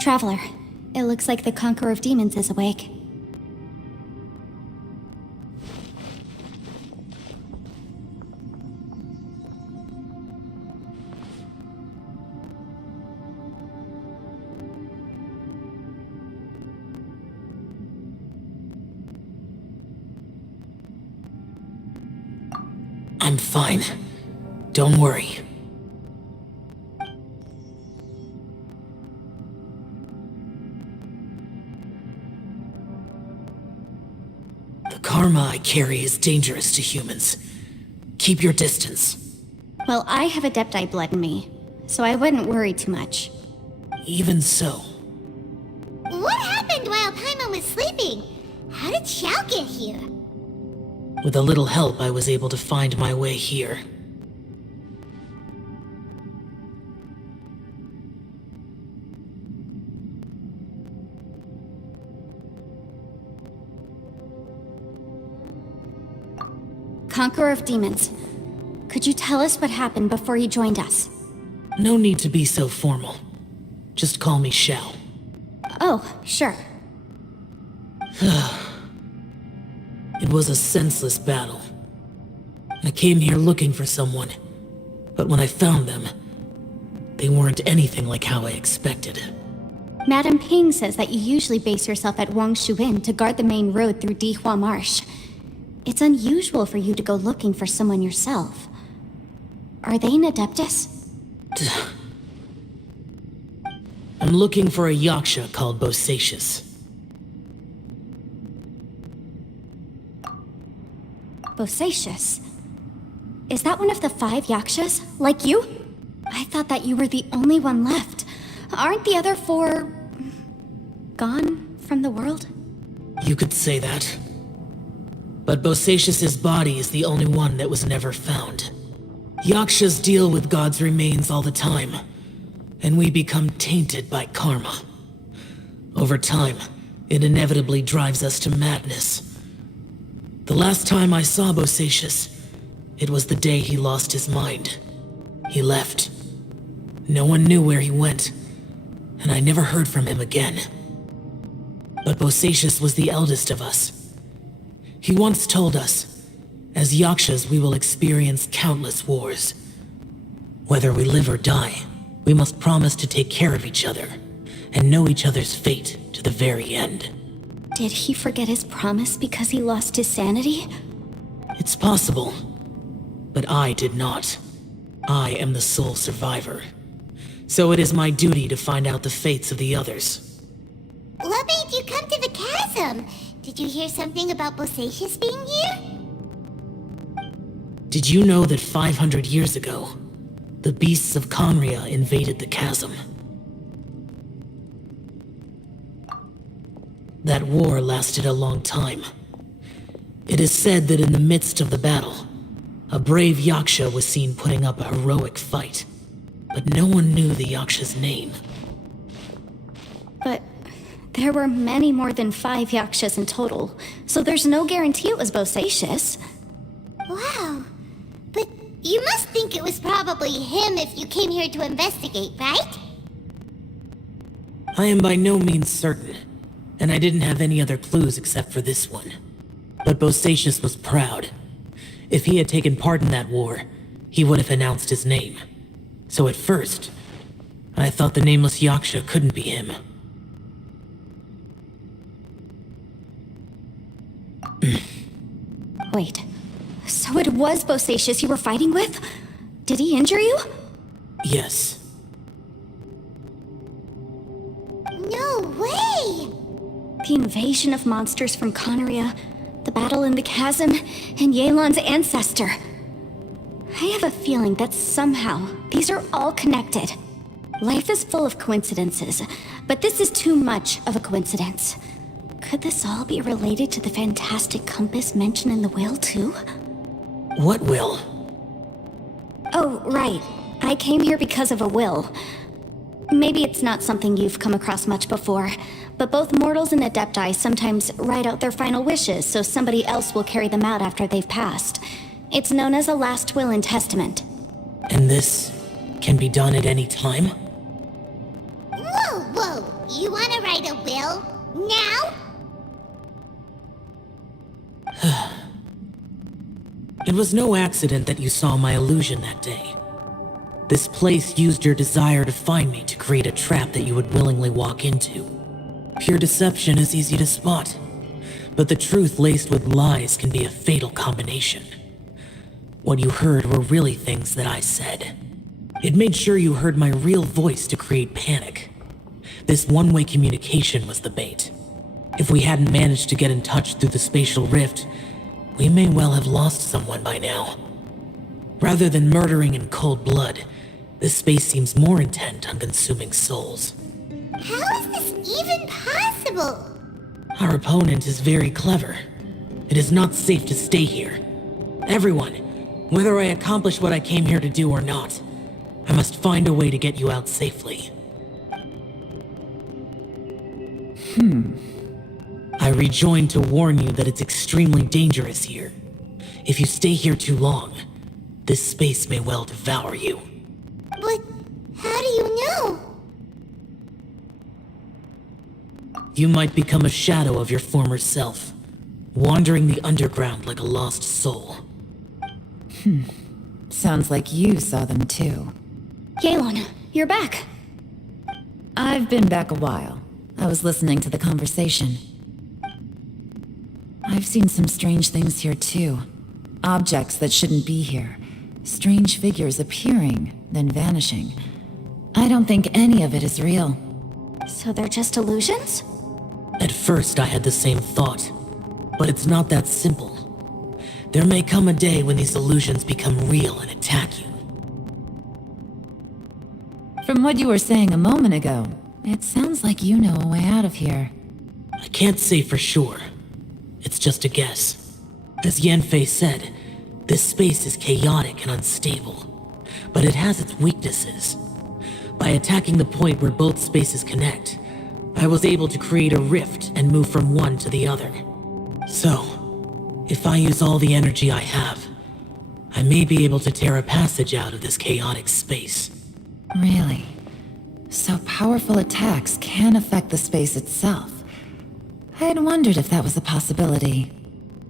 Traveler, it looks like the Conqueror of Demons is awake. I'm fine. Don't worry. The karma I carry is dangerous to humans. Keep your distance. Well, I have Adepti blood in me, so I wouldn't worry too much. Even so, What happened while Paimon was sleeping? How did Xiao get here? with a little help, I was able to find my way here. Conqueror of Demons, could you tell us what happened before you joined us? No need to be so formal. Just call me Xiao. Oh, sure. It was a senseless battle. I came here looking for someone, but when I found them, they weren't anything like how I expected. Madame Ping says that you usually base yourself at Wangshuin to guard the main road through Dihua Marsh. It's unusual for you to go looking for someone yourself. Are they an Adeptus? I'm looking for a Yaksha called Bosacius. Bosacius? Is that one of the 5 Yakshas? Like you? I thought that you were the only one left. Aren't the other 4... gone from the world? You could say that. But Bosacius's body is the only one that was never found. Yakshas deal with God's remains all the time, and we become tainted by karma. Over time, it inevitably drives us to madness. The last time I saw Bosacius, it was the day he lost his mind. He left. No one knew where he went, and I never heard from him again. But Bosacius was the eldest of us. He once told us, as Yakshas we will experience countless wars. Whether we live or die, we must promise to take care of each other, and know each other's fate to the very end. Did he forget his promise because he lost his sanity? It's possible, but I did not. I am the sole survivor. So it is my duty to find out the fates of the others. What made you come to the chasm? Did you hear something about Bosacius being here? Did you know that 500 years ago, the beasts of Conria invaded the chasm? That war lasted a long time. It is said that in the midst of the battle, a brave Yaksha was seen putting up a heroic fight, but no one knew the Yaksha's name. But there were many more than 5 Yakshas in total, so there's no guarantee it was Bosacius. Wow. But you must think it was probably him if you came here to investigate, right? I am by no means certain, and I didn't have any other clues except for this one. But Bosacius was proud. If he had taken part in that war, he would have announced his name. So at first, I thought the nameless Yaksha couldn't be him. Wait, so it was Bosacius you were fighting with? Did he injure you? Yes. No way! The invasion of monsters from Conria, the battle in the chasm, and Yelan's ancestor. I have a feeling that somehow these are all connected. Life is full of coincidences, but this is too much of a coincidence. Could this all be related to the fantastic compass mentioned in the will, too? What will? Oh, right. I came here because of a will. Maybe it's not something you've come across much before, but both mortals and Adepti sometimes write out their final wishes so somebody else will carry them out after they've passed. It's known as a last will and testament. And this can be done at any time? Whoa, whoa! You wanna write a will? Now? It was no accident that you saw my illusion that day. This place used your desire to find me to create a trap that you would willingly walk into. Pure deception is easy to spot, but the truth laced with lies can be a fatal combination. What you heard were really things that I said. It made sure you heard my real voice to create panic. This one-way communication was the bait. If we hadn't managed to get in touch through the spatial rift, we may well have lost someone by now. Rather than murdering in cold blood, this space seems more intent on consuming souls. How is this even possible? Our opponent is very clever. It is not safe to stay here. Everyone, whether I accomplish what I came here to do or not, I must find a way to get you out safely. I rejoined to warn you that it's extremely dangerous here. If you stay here too long, this space may well devour you. But how do you know? You might become a shadow of your former self, wandering the underground like a lost soul. Sounds like you saw them too. Yelan, you're back. I've been back a while. I was listening to the conversation. I've seen some strange things here too. Objects that shouldn't be here. Strange figures appearing, then vanishing. I don't think any of it is real. So they're just illusions? At first I had the same thought, but it's not that simple. There may come a day when these illusions become real and attack you. From what you were saying a moment ago, it sounds like you know a way out of here. I can't say for sure. It's just a guess. As Yanfei said, this space is chaotic and unstable, but it has its weaknesses. By attacking the point where both spaces connect, I was able to create a rift and move from one to the other. So, if I use all the energy I have, I may be able to tear a passage out of this chaotic space. Really? So powerful attacks can affect the space itself. I had wondered if that was a possibility.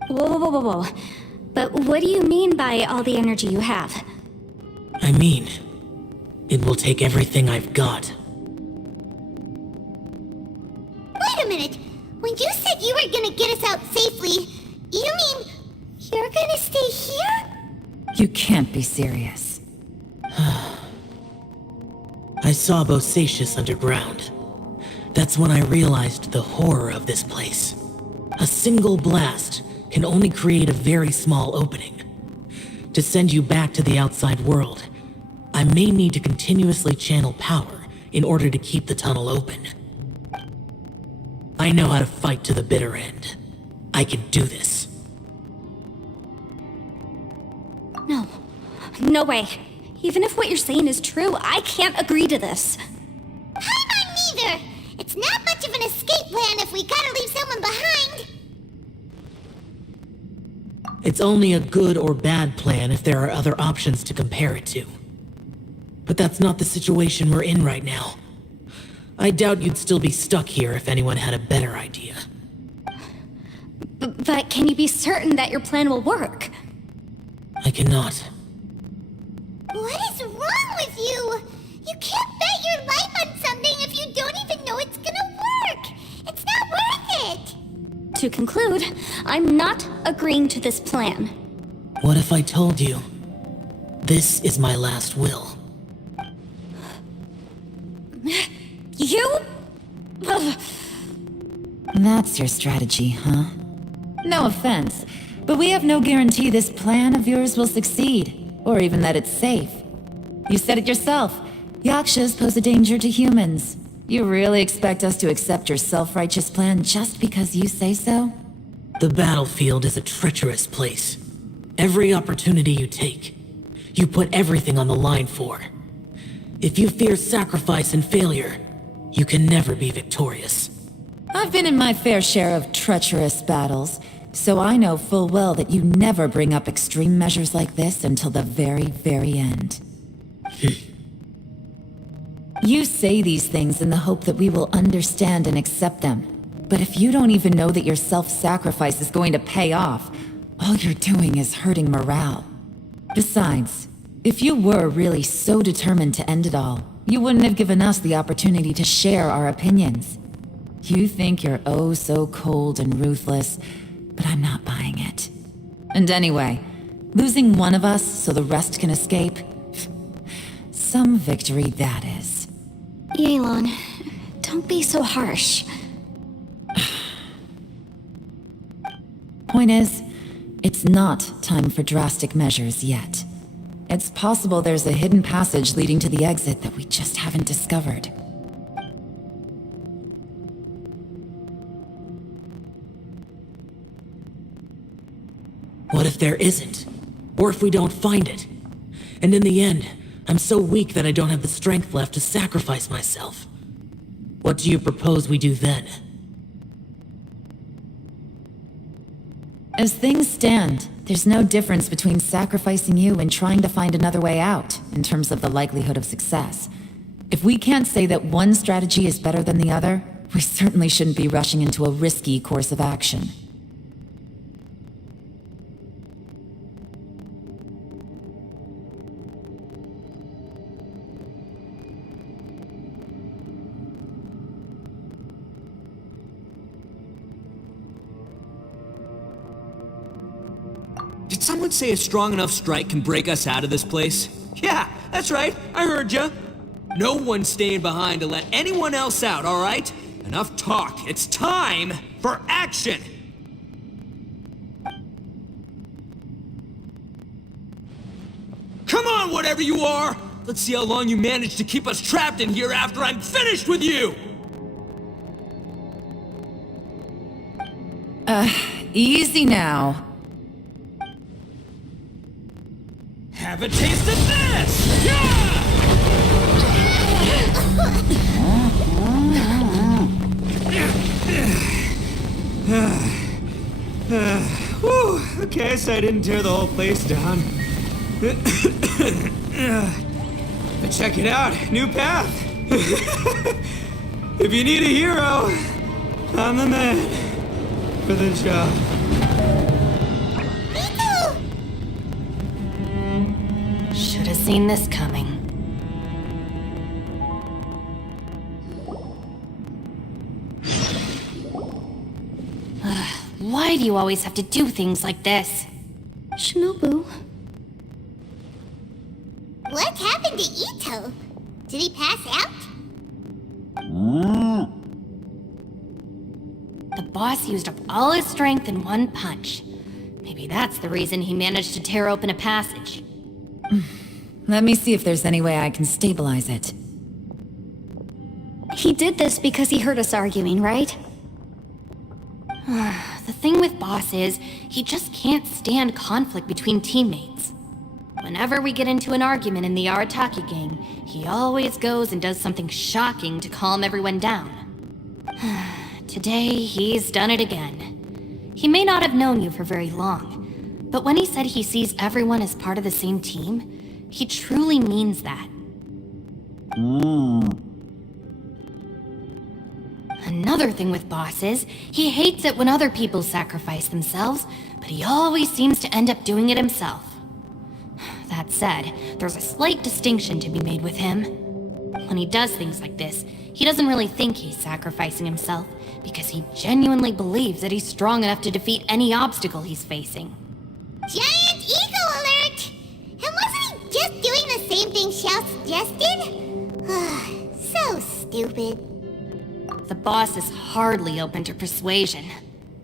Whoa. But what do you mean by all the energy you have? I mean, it will take everything I've got. Wait a minute. When you said you were gonna get us out safely, you mean you're gonna stay here? You can't be serious. I saw Bosacius underground. That's when I realized the horror of this place. A single blast can only create a very small opening. To send you back to the outside world, I may need to continuously channel power in order to keep the tunnel open. I know how to fight to the bitter end. I can do this. No way. Even if what you're saying is true, I can't agree to this. I'm not neither. It's not much of an escape plan if we gotta leave someone behind. It's only a good or bad plan if there are other options to compare it to. But that's not the situation we're in right now. I doubt you'd still be stuck here if anyone had a better idea. But can you be certain that your plan will work? I cannot. What is wrong with you? You can't bet your life on something if you don't even know it's gonna work. It's not worth it. To conclude, I'm not agreeing to this plan. What if I told you? This is my last will. You? That's your strategy, huh? No offense, but we have no guarantee this plan of yours will succeed, or even that it's safe. You said it yourself. Yakshas pose a danger to humans. You really expect us to accept your self-righteous plan just because you say so? The battlefield is a treacherous place. Every opportunity you take, you put everything on the line for. If you fear sacrifice and failure, you can never be victorious. I've been in my fair share of treacherous battles, so I know full well that you never bring up extreme measures like this until the very, very end. You say these things in the hope that we will understand and accept them. But if you don't even know that your self-sacrifice is going to pay off, all you're doing is hurting morale. Besides, if you were really so determined to end it all, you wouldn't have given us the opportunity to share our opinions. You think you're oh so cold and ruthless, but I'm not buying it. And anyway, Losing one of us so the rest can escape? Some victory that is. Yelan, don't be so harsh. Point is, it's not time for drastic measures yet. It's possible there's a hidden passage leading to the exit that we just haven't discovered. What if there isn't? Or if we don't find it? And in the end, I'm so weak that I don't have the strength left to sacrifice myself. What do you propose we do then? As things stand, there's no difference between sacrificing you and trying to find another way out, in terms of the likelihood of success. If we can't say that one strategy is better than the other, we certainly shouldn't be rushing into a risky course of action. Did someone say a strong enough strike can break us out of this place? Yeah, that's right, I heard ya. No one's staying behind to let anyone else out, alright? Enough talk, it's time for action! Come on, whatever you are! Let's see how long you manage to keep us trapped in here after I'm finished with you! Easy now. Have a taste of this! Yeah! Whew, okay, so I didn't tear the whole place down. But check it out, new path. If you need a hero, I'm the man for the job. Should have seen this coming. Why do you always have to do things like this? Shinobu, What happened to Ito? Did he pass out? The boss used up all his strength in one punch. Maybe that's the reason he managed to tear open a passage. Let me see if there's any way I can stabilize it. he did this because he heard us arguing, right? The thing with Boss is, he just can't stand conflict between teammates. Whenever we get into an argument in the Arataki gang, he always goes and does something shocking to calm everyone down. Today, he's done it again. He may not have known you for very long, but when he said he sees everyone as part of the same team, he truly means that. Another thing with Boss is, he hates it when other people sacrifice themselves, but he always seems to end up doing it himself. That said, there's a slight distinction to be made with him. When he does things like this, he doesn't really think he's sacrificing himself, because he genuinely believes that he's strong enough to defeat any obstacle he's facing. Giant ego alert! And wasn't he just doing the same thing Xiao suggested? So stupid. The boss is hardly open to persuasion.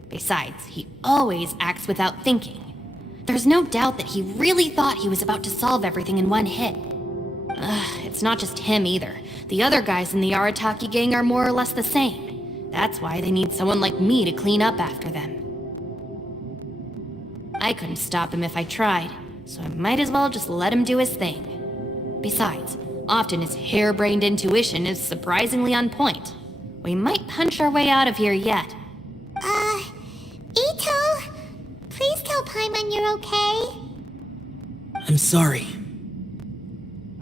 Besides, he always acts without thinking. There's no doubt that he really thought he was about to solve everything in one hit. It's not just him either. The other guys in the Arataki gang are more or less the same. That's why they need someone like me to clean up after them. I couldn't stop him if I tried, so I might as well just let him do his thing. Besides, often his harebrained intuition is surprisingly on point. We might punch our way out of here yet. Ito, please tell Paimon you're okay. I'm sorry.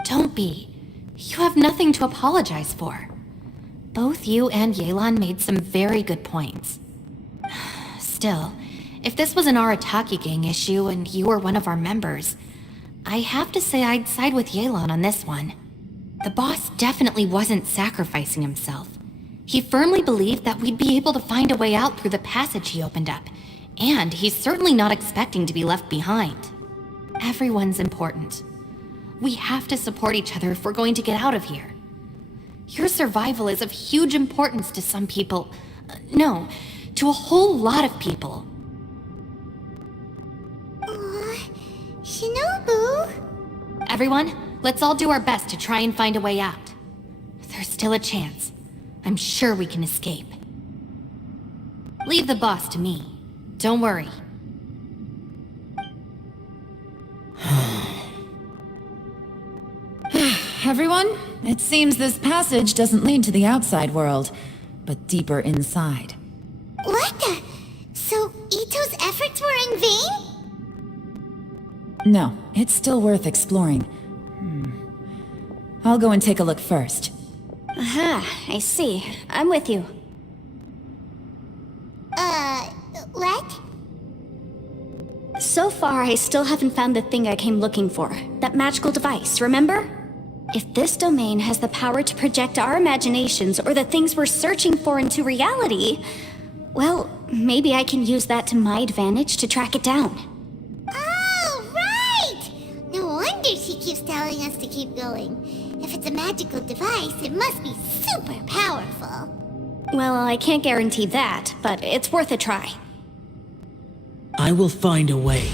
Don't be. You have nothing to apologize for. Both you and Yelan made some very good points. Still, if this was an Arataki gang issue and you were one of our members, I have to say I'd side with Yelan on this one. The boss definitely wasn't sacrificing himself. He firmly believed that we'd be able to find a way out through the passage he opened up, and he's certainly not expecting to be left behind. Everyone's important. We have to support each other if we're going to get out of here. Your survival is of huge importance to some people. No, to a whole lot of people. Shinobu? Everyone, let's all do our best to try and find a way out. There's still a chance. I'm sure we can escape. Leave the boss to me. Don't worry. Everyone, it seems this passage doesn't lead to the outside world, but deeper inside. What the? So Ito's efforts were in vain? No, it's still worth exploring. I'll go and take a look first. Aha, I see. I'm with you. What? So far, I still haven't found the thing I came looking for. That magical device, remember? If this domain has the power to project our imaginations or the things we're searching for into reality, well, maybe I can use that to my advantage to track it down. Oh, right! No wonder she keeps telling us to keep going. If it's a magical device, it must be super powerful. Well, I can't guarantee that, but it's worth a try. I will find a way.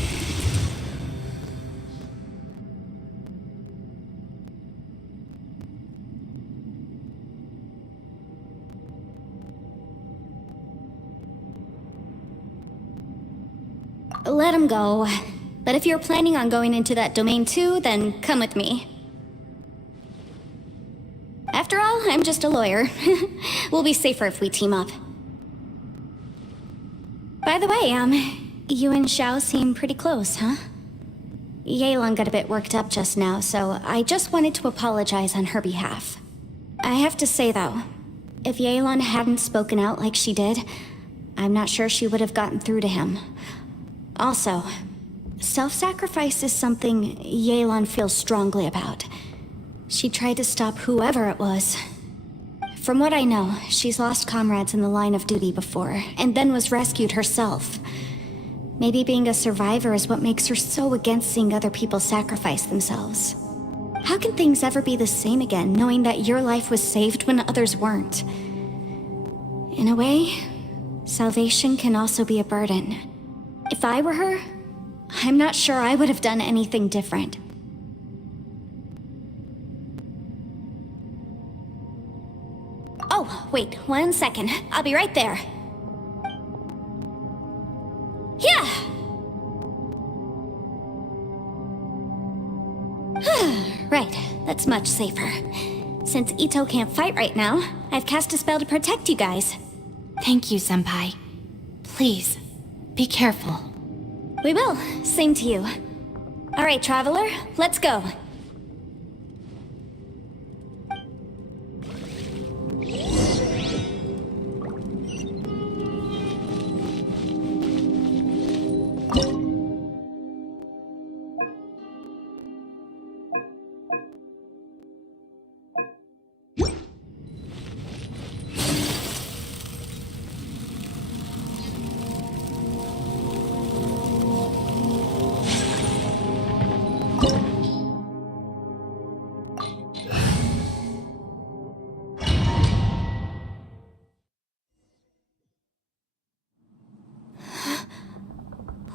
Let him go. But if you're planning on going into that domain too, then come with me. After all, I'm just a lawyer. We'll be safer if we team up. By the way, you and Xiao seem pretty close, huh? Yelan got a bit worked up just now, so I just wanted to apologize on her behalf. I have to say though, if Yelan hadn't spoken out like she did, I'm not sure she would have gotten through to him. Also, self-sacrifice is something Yelan feels strongly about. She tried to stop whoever it was. From what I know, she's lost comrades in the line of duty before, and then was rescued herself. Maybe being a survivor is what makes her so against seeing other people sacrifice themselves. How can things ever be the same again, knowing that your life was saved when others weren't? In a way, salvation can also be a burden. If I were her, I'm not sure I would have done anything different. Oh, wait, 1 second. I'll be right there. Yeah! Right, that's much safer. Since Ito can't fight right now, I've cast a spell to protect you guys. Thank you, Senpai. Please, be careful. We will. Same to you. All right, Traveler, let's go.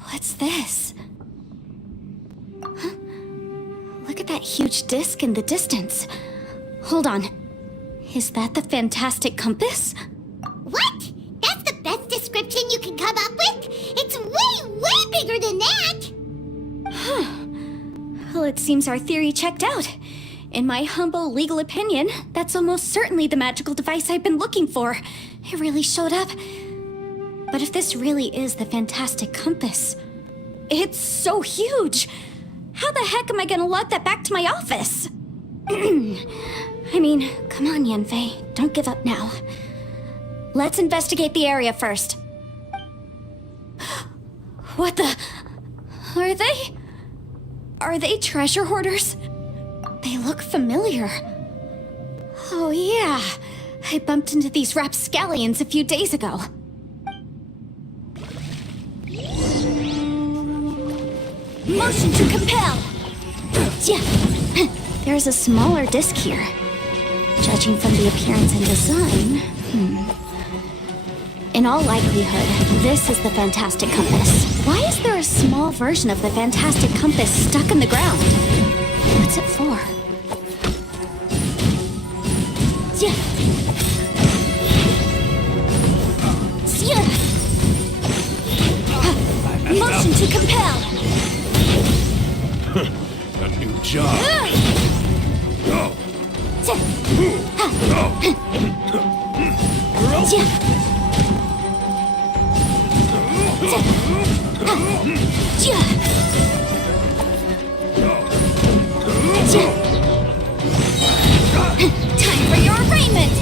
What's this? Huh? Look at that huge disc in the distance. Hold on. Is that the fantastic compass? What? That's the best description you can come up with? It's way bigger than that! Huh. Well, it seems our theory checked out. In my humble legal opinion, that's almost certainly the magical device I've been looking for. It really showed up. But if this really is the fantastic compass, it's so huge! How the heck am I gonna lug that back to my office? I mean, come on, Yanfei. Don't give up now. Let's investigate the area first. What the... Are they treasure hoarders? They look familiar. Oh yeah, I bumped into these rapscallions a few days ago. Motion to compel! There's a smaller disc here. Judging from the appearance and design, In all likelihood, this is the Fantastic Compass. Why is there a small version of the Fantastic Compass stuck in the ground? What's it for? Motion to compel! A new job. Go. Time for your arraignment!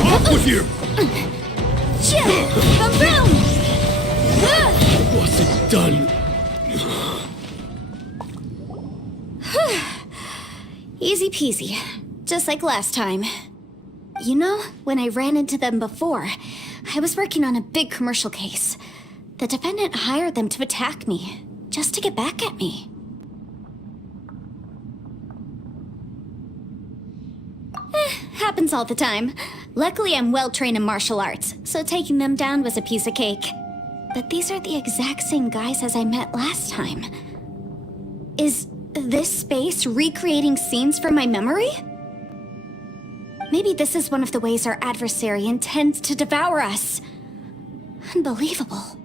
Off with you! Boom! What's it done? Easy peasy. Just like last time. You know, when I ran into them before, I was working on a big commercial case. The defendant hired them to attack me, just to get back at me. Happens all the time. Luckily, I'm well trained in martial arts, so taking them down was a piece of cake. But these are the exact same guys as I met last time. Is this space recreating scenes from my memory? Maybe this is one of the ways our adversary intends to devour us. Unbelievable.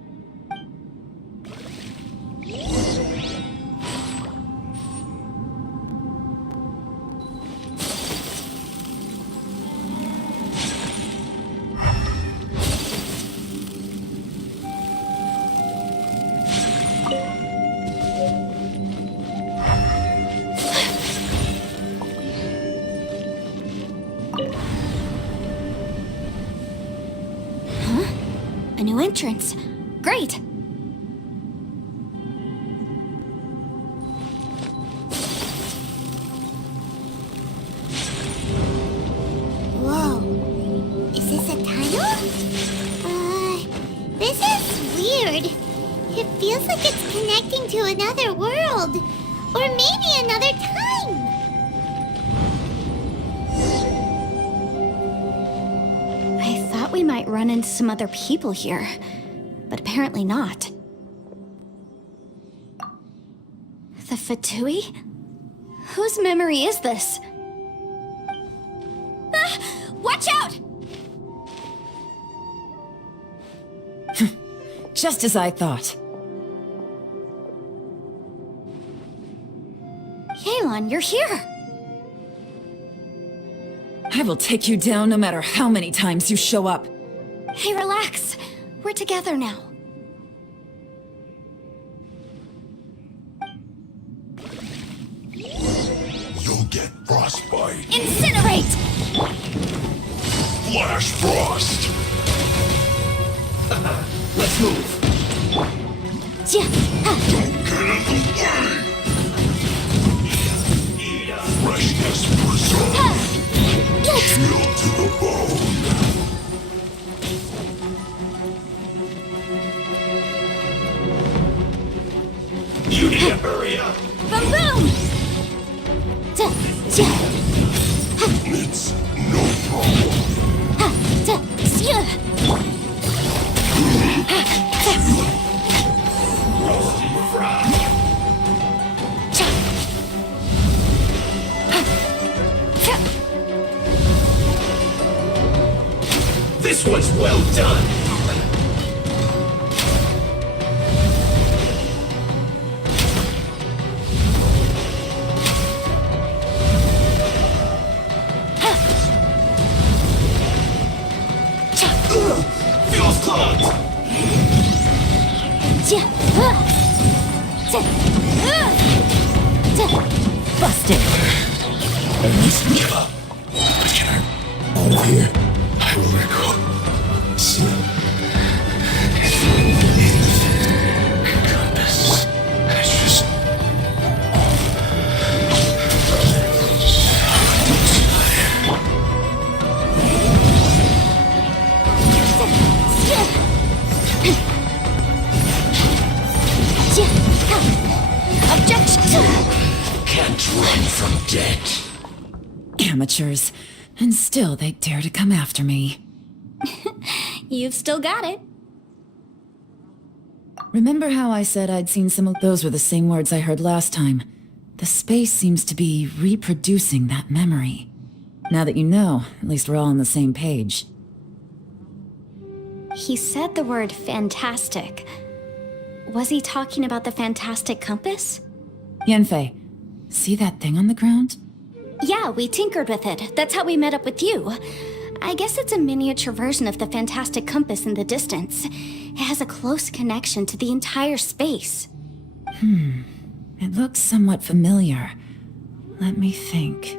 A new entrance. Great! Whoa. Is this a tunnel? This is weird. It feels like it's connecting to another world. Or maybe another time. I thought we might run into some other people here, but apparently not. The Fatui? Whose memory is this? Ah, watch out! Just as I thought. Yelan, you're here! I will take you down no matter how many times you show up. Hey, relax. We're together now. You'll get frostbite. Incinerate! Flash frost. Let's move. Don't get in the way. Freshness preserved. Chill to the bone. You need to hurry up. Boom boom! It's no problem. This one's well done. Feels clogged. Busted. I must give up. But can I? Out of here, I will let go. See? Compass. It's just. always run from debt. Amateurs. And still they dare to come after me. You've still got it. Remember how I said I'd seen some of those were the same words I heard last time? The space seems to be reproducing that memory. Now that you know, at least we're all on the same page. He said the word fantastic. Was he talking about the fantastic compass? Yanfei, see that thing on the ground? Yeah, we tinkered with it. That's how we met up with you. I guess it's a miniature version of the fantastic compass in the distance. It has a close connection to the entire space. It looks somewhat familiar. Let me think.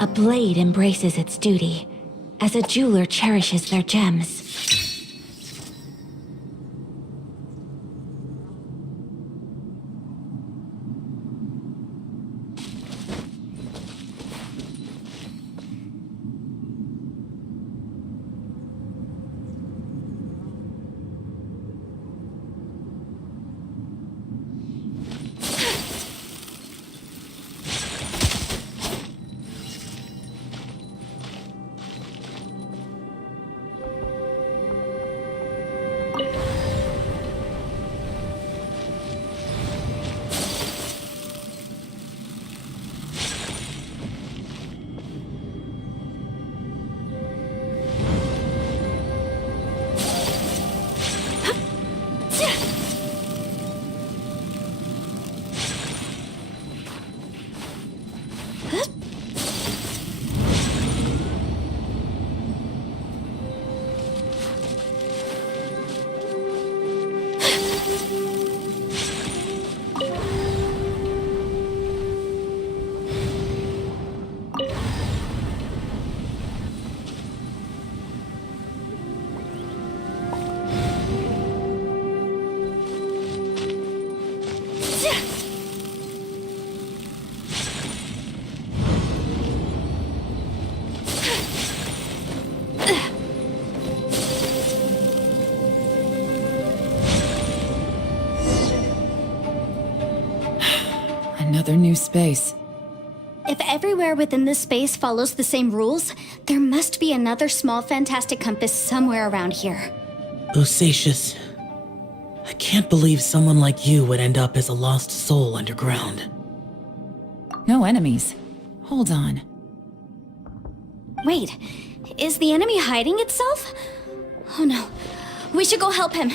A blade embraces its duty, as a jeweler cherishes their gems. Another new space. If everywhere within this space follows the same rules, there must be another small fantastic compass somewhere around here. Bosacius, I can't believe someone like you would end up as a lost soul underground. No enemies. Hold on. Wait, is the enemy hiding itself? Oh no, we should go help him.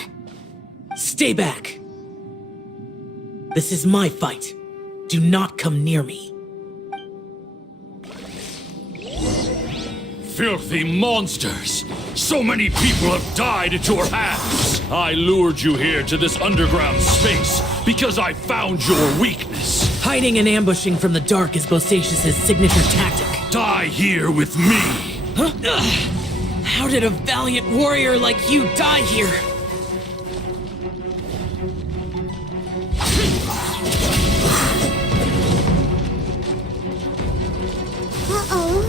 Stay back! This is my fight. Do not come near me. Filthy monsters! So many people have died at your hands! I lured you here to this underground space because I found your weakness. Hiding and ambushing from the dark is Bosacius' signature tactic. Die here with me! Huh? How did a valiant warrior like you die here? Uh-oh.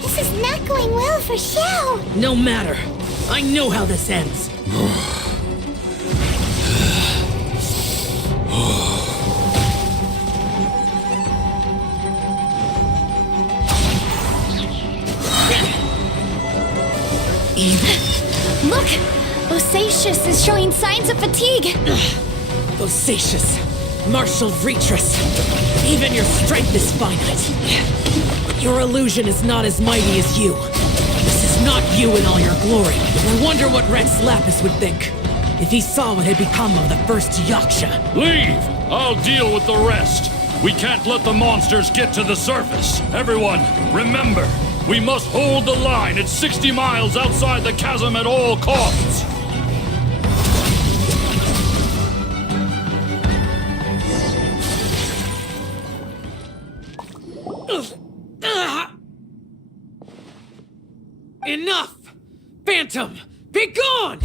This is not going well for Xiao. No matter. I know how this ends. Look! Bosacius is showing signs of fatigue! Bosacius, martial retreat. Even your strength is finite. But your illusion is not as mighty as you. This is not you in all your glory. I wonder what Rex Lapis would think if he saw what had become of the first Yaksha. Leave! I'll deal with the rest. We can't let the monsters get to the surface. Everyone, remember, we must hold the line at 60 miles outside the chasm at all costs. Enough! Phantom, be gone!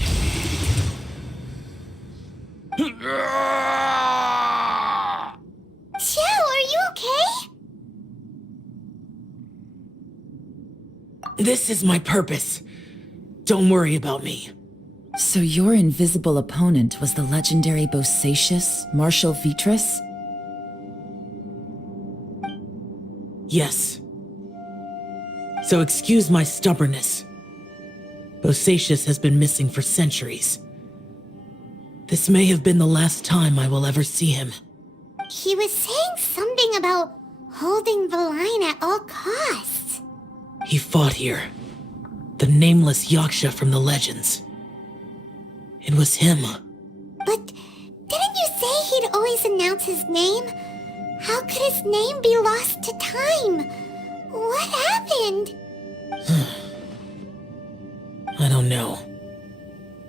Xiao, are you okay? This is my purpose. Don't worry about me. So your invisible opponent was the legendary Bosacius, Marshal Vitris? Yes. So excuse my stubbornness. Bosacius has been missing for centuries. This may have been the last time I will ever see him. He was saying something about holding the line at all costs. He fought here. The nameless Yaksha from the legends. It was him. But didn't you say he'd always announce his name? How could his name be lost to time? What happened? I don't know.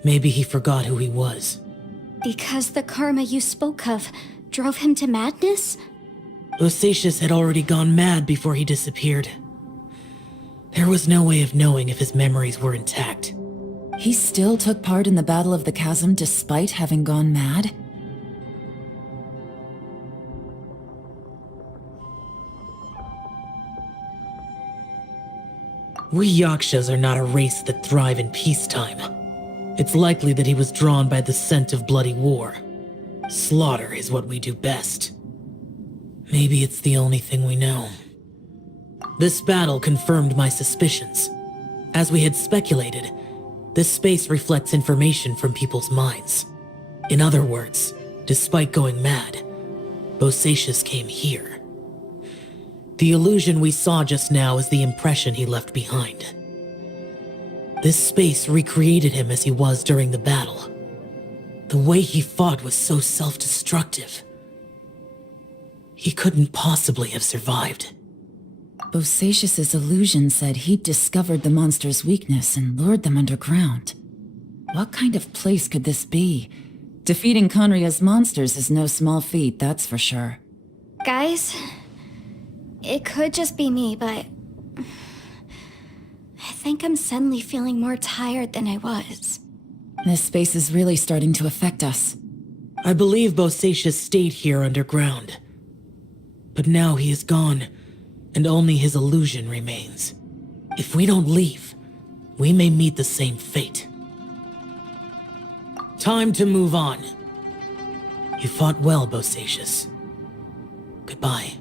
Maybe he forgot who he was. Because the karma you spoke of drove him to madness? Bosacius had already gone mad before he disappeared. There was no way of knowing if his memories were intact. He still took part in the Battle of the Chasm despite having gone mad? We Yakshas are not a race that thrive in peacetime. It's likely that he was drawn by the scent of bloody war. Slaughter is what we do best. Maybe it's the only thing we know. This battle confirmed my suspicions. As we had speculated, this space reflects information from people's minds. In other words, despite going mad, Bosacius came here. The illusion we saw just now is the impression he left behind. This space recreated him as he was during the battle. The way he fought was so self-destructive. He couldn't possibly have survived. Bosacius's illusion said he'd discovered the monster's weakness and lured them underground. What kind of place could this be? Defeating Conria's monsters is no small feat, that's for sure. Guys, it could just be me, but I think I'm suddenly feeling more tired than I was. This space is really starting to affect us. I believe Bosacius stayed here underground. But now he is gone, and only his illusion remains. If we don't leave, we may meet the same fate. Time to move on. You fought well, Bosacius. Goodbye.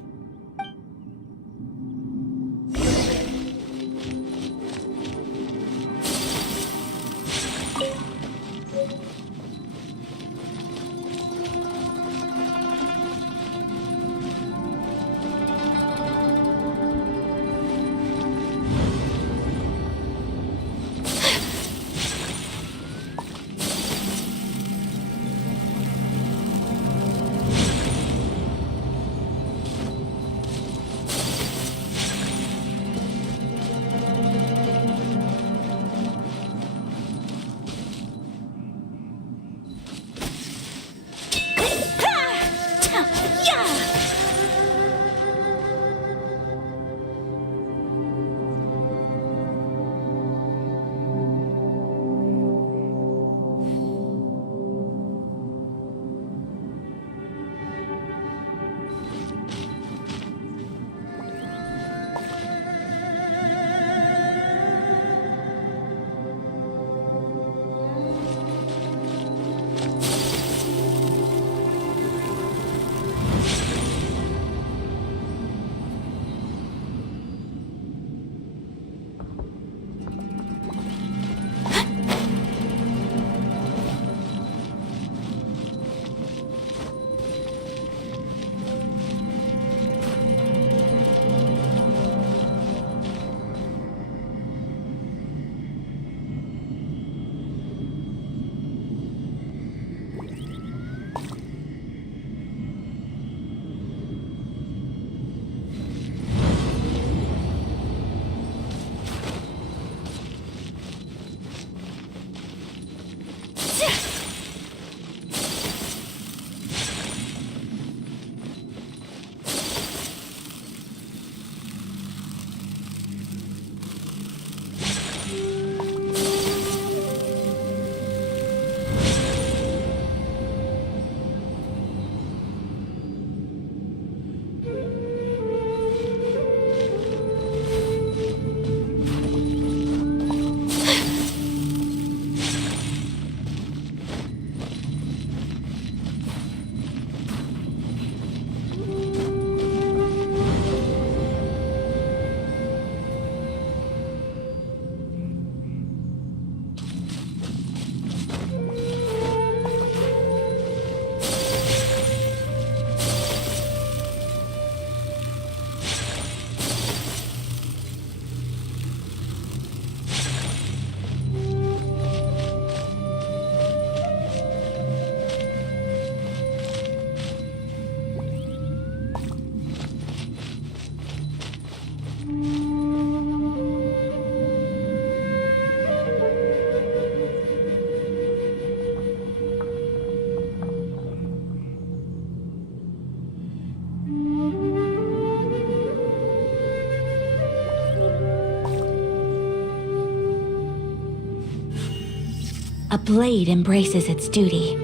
A blade embraces its duty,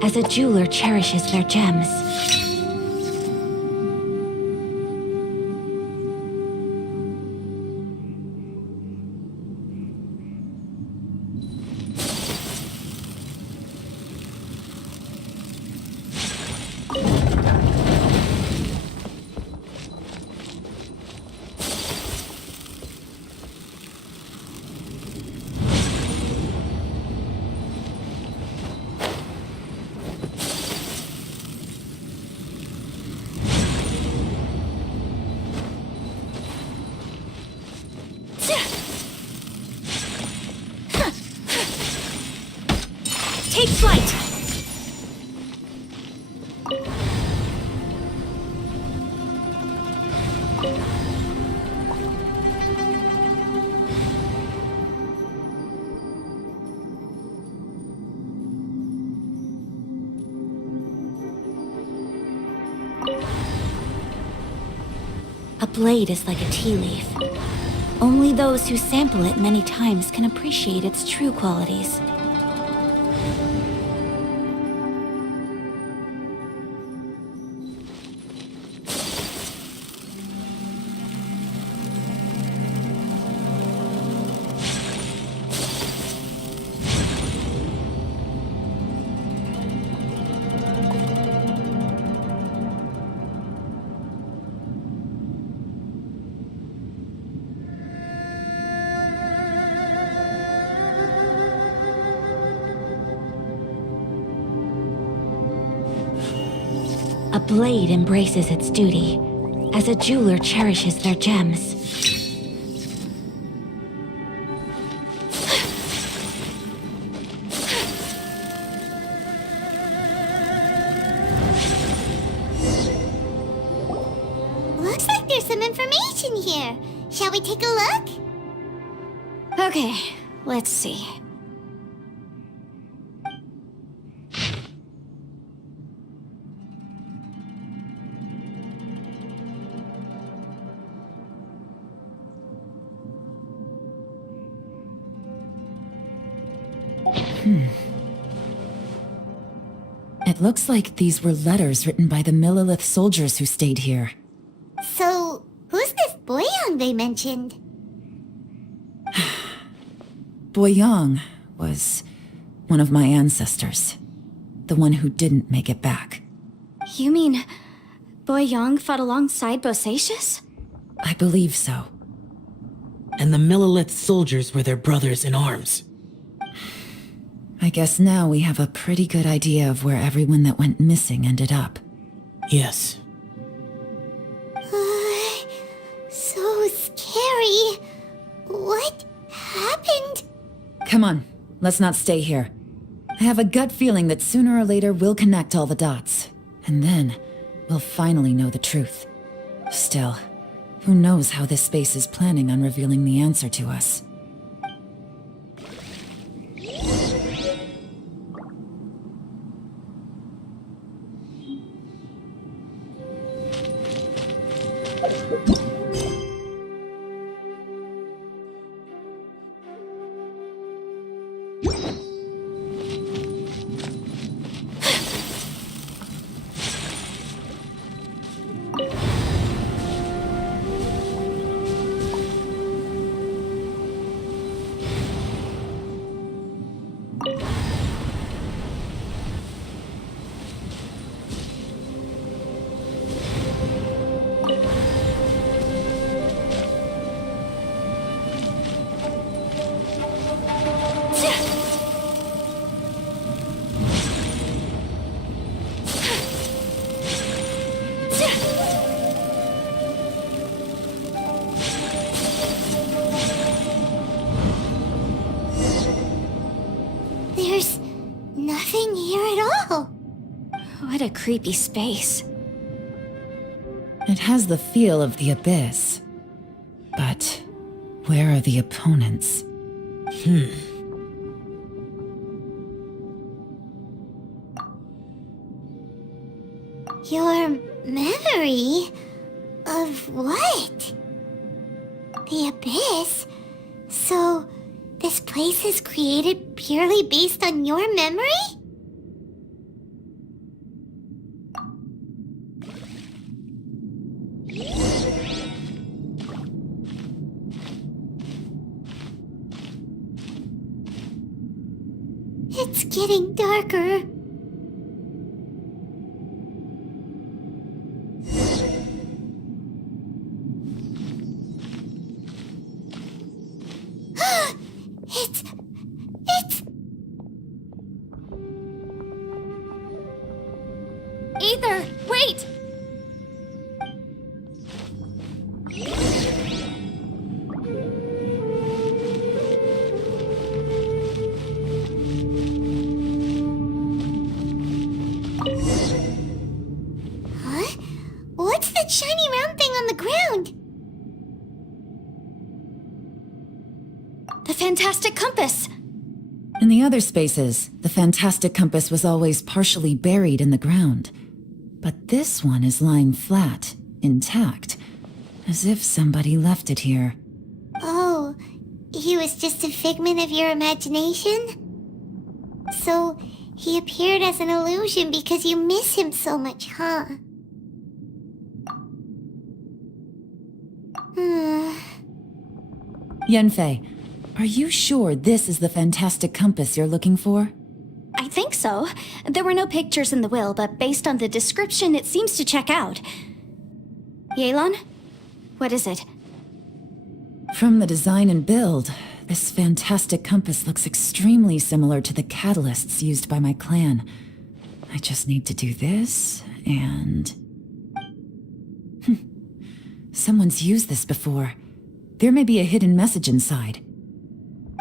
as a jeweler cherishes their gems. Take flight! A blade is like a tea leaf. Only those who sample it many times can appreciate its true qualities. A blade embraces its duty, as a jeweler cherishes their gems. Looks like there's some information here. Shall we take a look? Okay, let's see. It looks like these were letters written by the Millilith soldiers who stayed here. So, who's this Boyang they mentioned? Boyang was one of my ancestors. The one who didn't make it back. You mean Boyang fought alongside Bosacius? I believe so. And the Millilith soldiers were their brothers in arms. I guess now we have a pretty good idea of where everyone that went missing ended up. Yes. So scary. What happened? Come on, let's not stay here. I have a gut feeling that sooner or later we'll connect all the dots. And then, we'll finally know the truth. Still, who knows how this space is planning on revealing the answer to us. There's nothing here at all. What a creepy space. It has the feel of the Abyss. But where are the opponents? Your memory of what? The Abyss? So, This place is created purely based on your memory? It's getting darker. It's... Ether, wait! Huh? What's that shiny round thing on the ground? The fantastic compass! In the other spaces, the fantastic compass was always partially buried in the ground. But this one is lying flat, intact, as if somebody left it here. Oh, he was just a figment of your imagination? So, he appeared as an illusion because you miss him so much, huh? Yanfei, are you sure this is the fantastic compass you're looking for? I think so. There were no pictures in the will, but based on the description, it seems to check out. Yelan? What is it? From the design and build, this fantastic compass looks extremely similar to the catalysts used by my clan. I just need to do this, and... Someone's used this before. There may be a hidden message inside.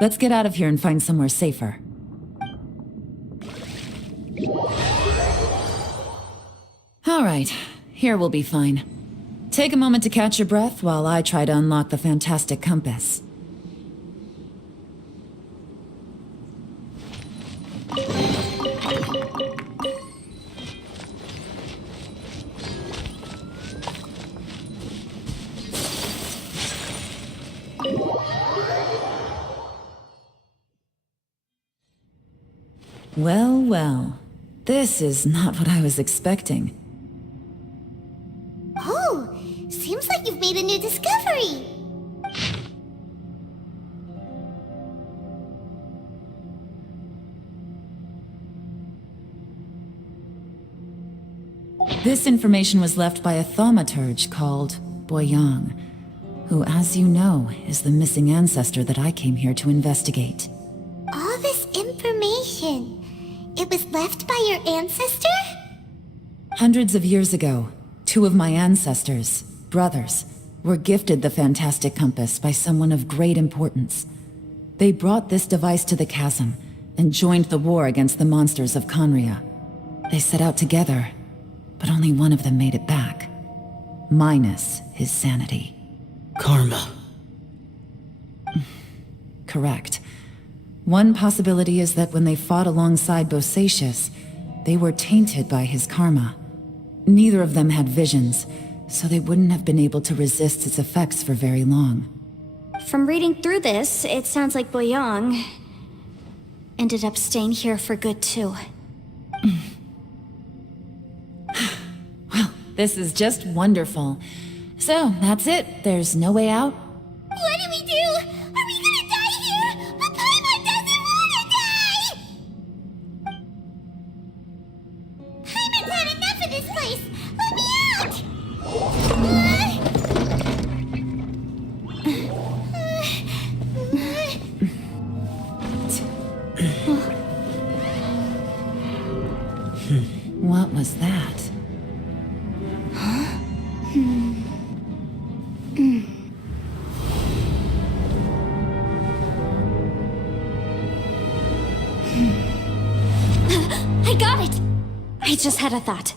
Let's get out of here and find somewhere safer. All right, here we'll be fine. Take a moment to catch your breath while I try to unlock the fantastic compass. Well, well. This is not what I was expecting. Oh, seems like you've made a new discovery. This information was left by a thaumaturge called Boyang, who, as you know, is the missing ancestor that I came here to investigate. All this information, it was left by your ancestor? Hundreds of years ago, two of my ancestors, brothers, were gifted the fantastic compass by someone of great importance. They brought this device to the chasm and joined the war against the monsters of Conria. They set out together, but only one of them made it back, minus his sanity. Karma. Correct. One possibility is that when they fought alongside Bosacius, they were tainted by his karma. Neither of them had visions, so they wouldn't have been able to resist its effects for very long. From reading through this, it sounds like Boyang ended up staying here for good too. Well, this is just wonderful. So, that's it. There's no way out? What do we do? Are we gonna die here? But Paimon doesn't wanna die! Paimon's had enough of this place! Let me out! What was that? I got it! I just had a thought.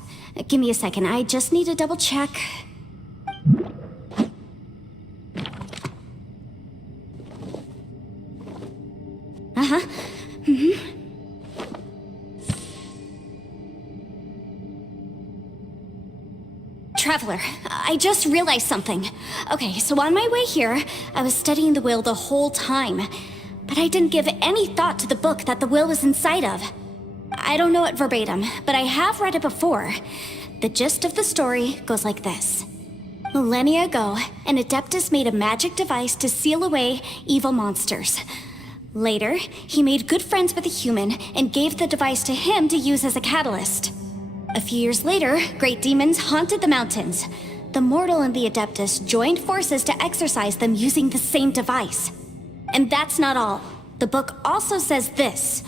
Give me a second, I just need to double check. Uh-huh. Traveler, I just realized something. Okay, so on my way here, I was studying the will the whole time. but I didn't give any thought to the book that the will was inside of. I don't know it verbatim, but I have read it before. The gist of the story goes like this. Millennia ago, an Adeptus made a magic device to seal away evil monsters. Later, he made good friends with a human and gave the device to him to use as a catalyst. A few years later, great demons haunted the mountains. The mortal and the Adeptus joined forces to exorcise them using the same device. And that's not all. The book also says this.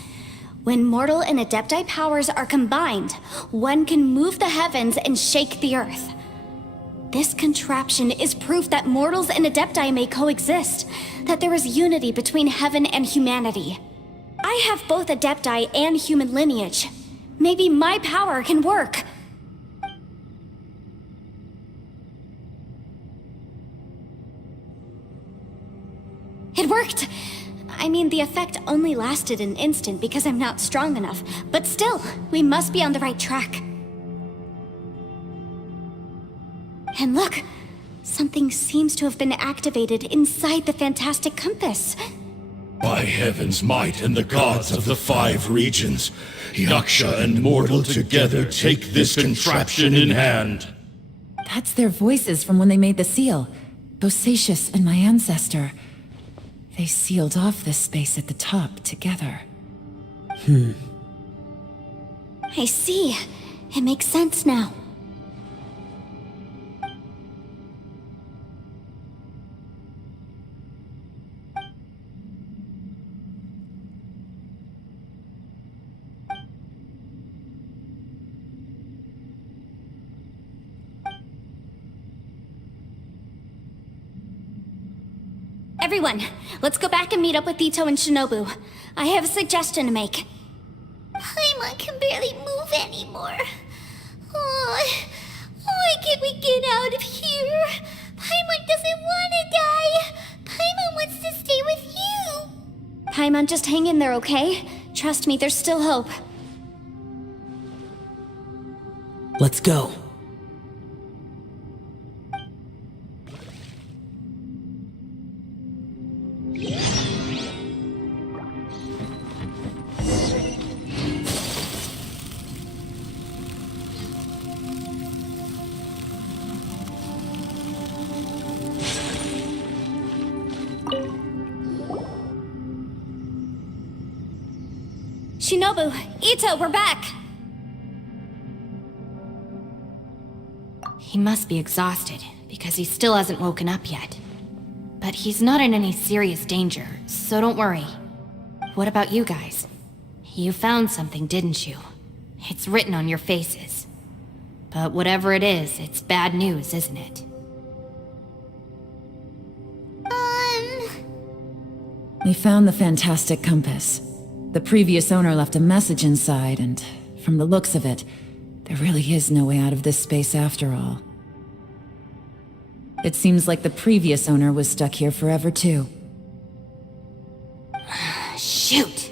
When mortal and Adepti powers are combined, one can move the heavens and shake the earth. This contraption is proof that mortals and Adepti may coexist, that there is unity between heaven and humanity. I have both Adepti and human lineage. Maybe my power can work. It worked! I mean, the effect only lasted an instant because I'm not strong enough, but still, we must be on the right track. And look, something seems to have been activated inside the fantastic compass. By heaven's might and the gods of the 5 regions, Yaksha and mortal together take this contraption in hand. That's their voices from when they made the seal. Bosacius and my ancestor. They sealed off this space at the top together. I see. It makes sense now. Everyone, let's go back and meet up with Ito and Shinobu. I have a suggestion to make. Paimon can barely move anymore. Oh, why can't we get out of here? Paimon doesn't want to die. Paimon wants to stay with you. Paimon, just hang in there, okay? Trust me, there's still hope. Let's go. Shinobu, Ito, we're back! He must be exhausted, because he still hasn't woken up yet. But he's not in any serious danger, so don't worry. What about you guys? You found something, didn't you? It's written on your faces. But whatever it is, it's bad news, isn't it? We found the fantastic compass. The previous owner left a message inside, and from the looks of it, there really is no way out of this space after all. It seems like the previous owner was stuck here forever too. Shoot!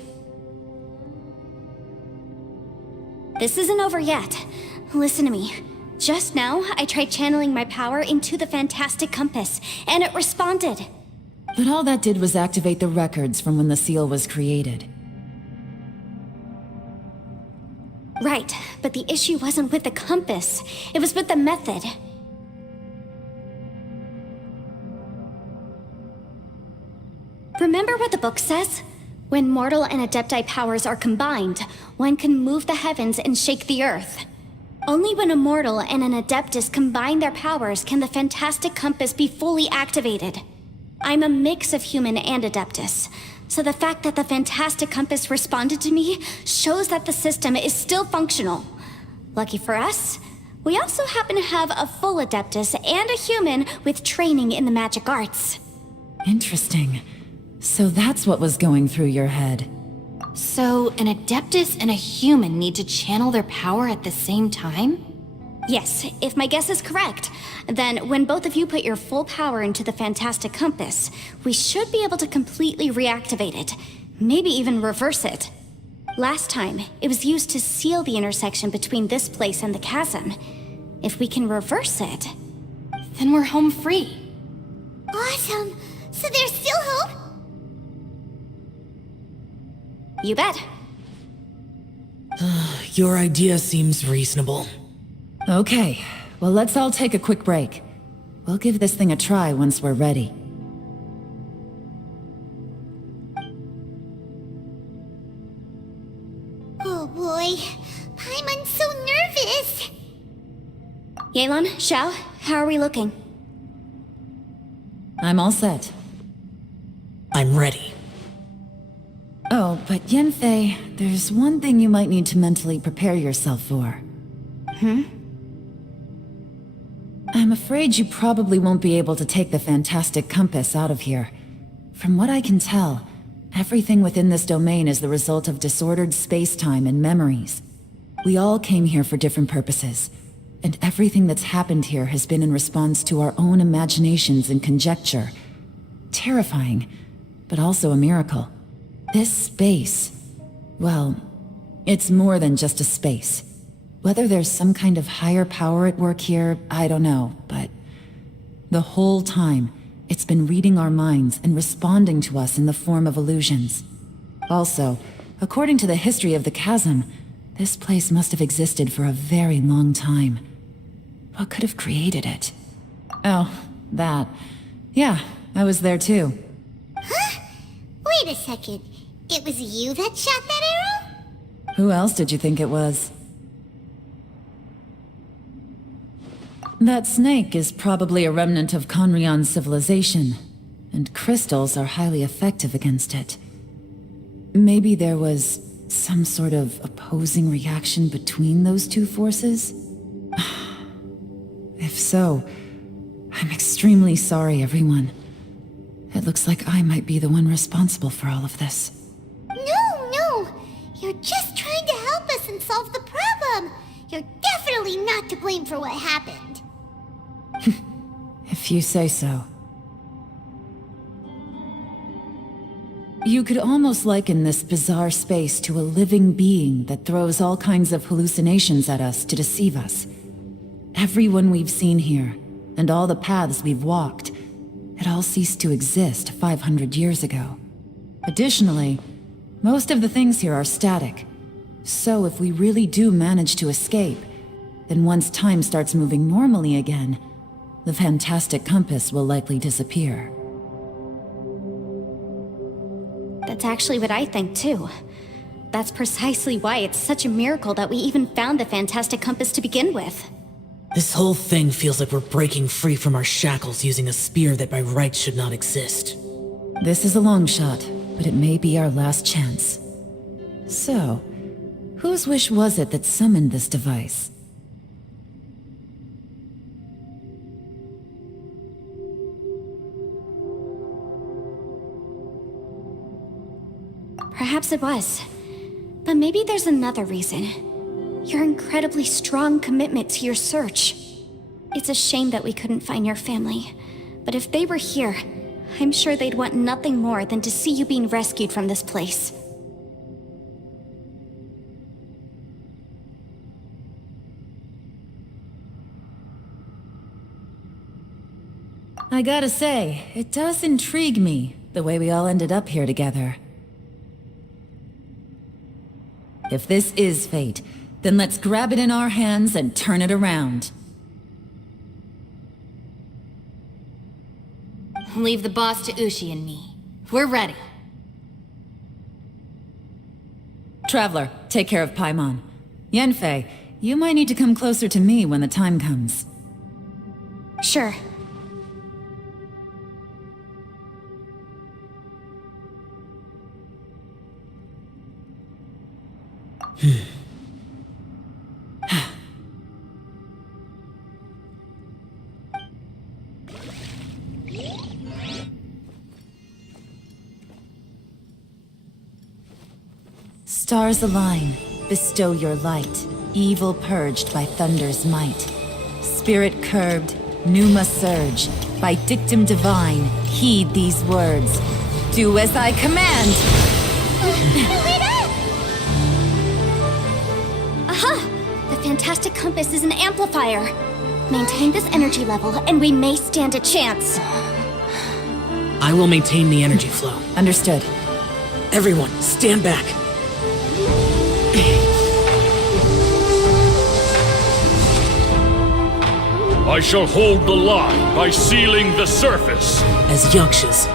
This isn't over yet. Listen to me. Just now, I tried channeling my power into the fantastic compass, and it responded. But all that did was activate the records from when the seal was created. Right, but the issue wasn't with the compass. It was with the method. Remember what the book says? When mortal and Adepti powers are combined, one can move the heavens and shake the earth. Only when a mortal and an Adeptus combine their powers can the fantastic compass be fully activated. I'm a mix of human and Adeptus, so the fact that the fantastic compass responded to me shows that the system is still functional. Lucky for us, we also happen to have a full Adeptus and a human with training in the magic arts. Interesting. So that's what was going through your head. So, an Adeptus and a human need to channel their power at the same time? Yes, if my guess is correct, then when both of you put your full power into the fantastic compass, we should be able to completely reactivate it, maybe even reverse it. Last time, it was used to seal the intersection between this place and the chasm. If we can reverse it, then we're home free. Awesome! So there's still hope? You bet. Your idea seems reasonable. Okay, well, let's all take a quick break. We'll give this thing a try once we're ready. Oh boy, Paimon's so nervous. Yelan, Xiao, how are we looking? I'm all set. I'm ready. Oh, but Yanfei, there's one thing you might need to mentally prepare yourself for. I'm afraid you probably won't be able to take the fantastic compass out of here. From what I can tell, everything within this domain is the result of disordered space-time and memories. We all came here for different purposes, and everything that's happened here has been in response to our own imaginations and conjecture. Terrifying, but also a miracle. This space, well, it's more than just a space. Whether there's some kind of higher power at work here, I don't know, but the whole time, it's been reading our minds and responding to us in the form of illusions. Also, according to the history of the chasm, this place must have existed for a very long time. What could have created it? Oh, that. Yeah, I was there too. Huh? Wait a second. It was you that shot that arrow? Who else did you think it was? That snake is probably a remnant of Conrion's civilization, and crystals are highly effective against it. Maybe there was some sort of opposing reaction between those two forces? If so, I'm extremely sorry, everyone. It looks like I might be the one responsible for all of this. No. You're just trying to help us and solve the problem. You're definitely not to blame for what happened. If you say so. You could almost liken this bizarre space to a living being that throws all kinds of hallucinations at us to deceive us. Everyone we've seen here, and all the paths we've walked, it all ceased to exist 500 years ago. Additionally, most of the things here are static. So if we really do manage to escape, then once time starts moving normally again, the fantastic compass will likely disappear. That's actually what I think too. That's precisely why it's such a miracle that we even found the fantastic compass to begin with. This whole thing feels like we're breaking free from our shackles using a spear that by rights should not exist. This is a long shot, but it may be our last chance. So, whose wish was it that summoned this device? Perhaps it was. But maybe there's another reason. Your incredibly strong commitment to your search. It's a shame that we couldn't find your family. But if they were here, I'm sure they'd want nothing more than to see you being rescued from this place. I gotta say, it does intrigue me, the way we all ended up here together. If this is fate, then let's grab it in our hands and turn it around. Leave the boss to Ushi and me. We're ready. Traveler, take care of Paimon. Yanfei, you might need to come closer to me when the time comes. Sure. Stars align, bestow your light, evil purged by thunder's might. Spirit curbed, pneuma surge, by dictum divine, heed these words. Do as I command! Aha! The fantastic compass is an amplifier. Maintain this energy level, and we may stand a chance. I will maintain the energy flow. Understood. Everyone, stand back. I shall hold the line by sealing the surface. As Yakshas,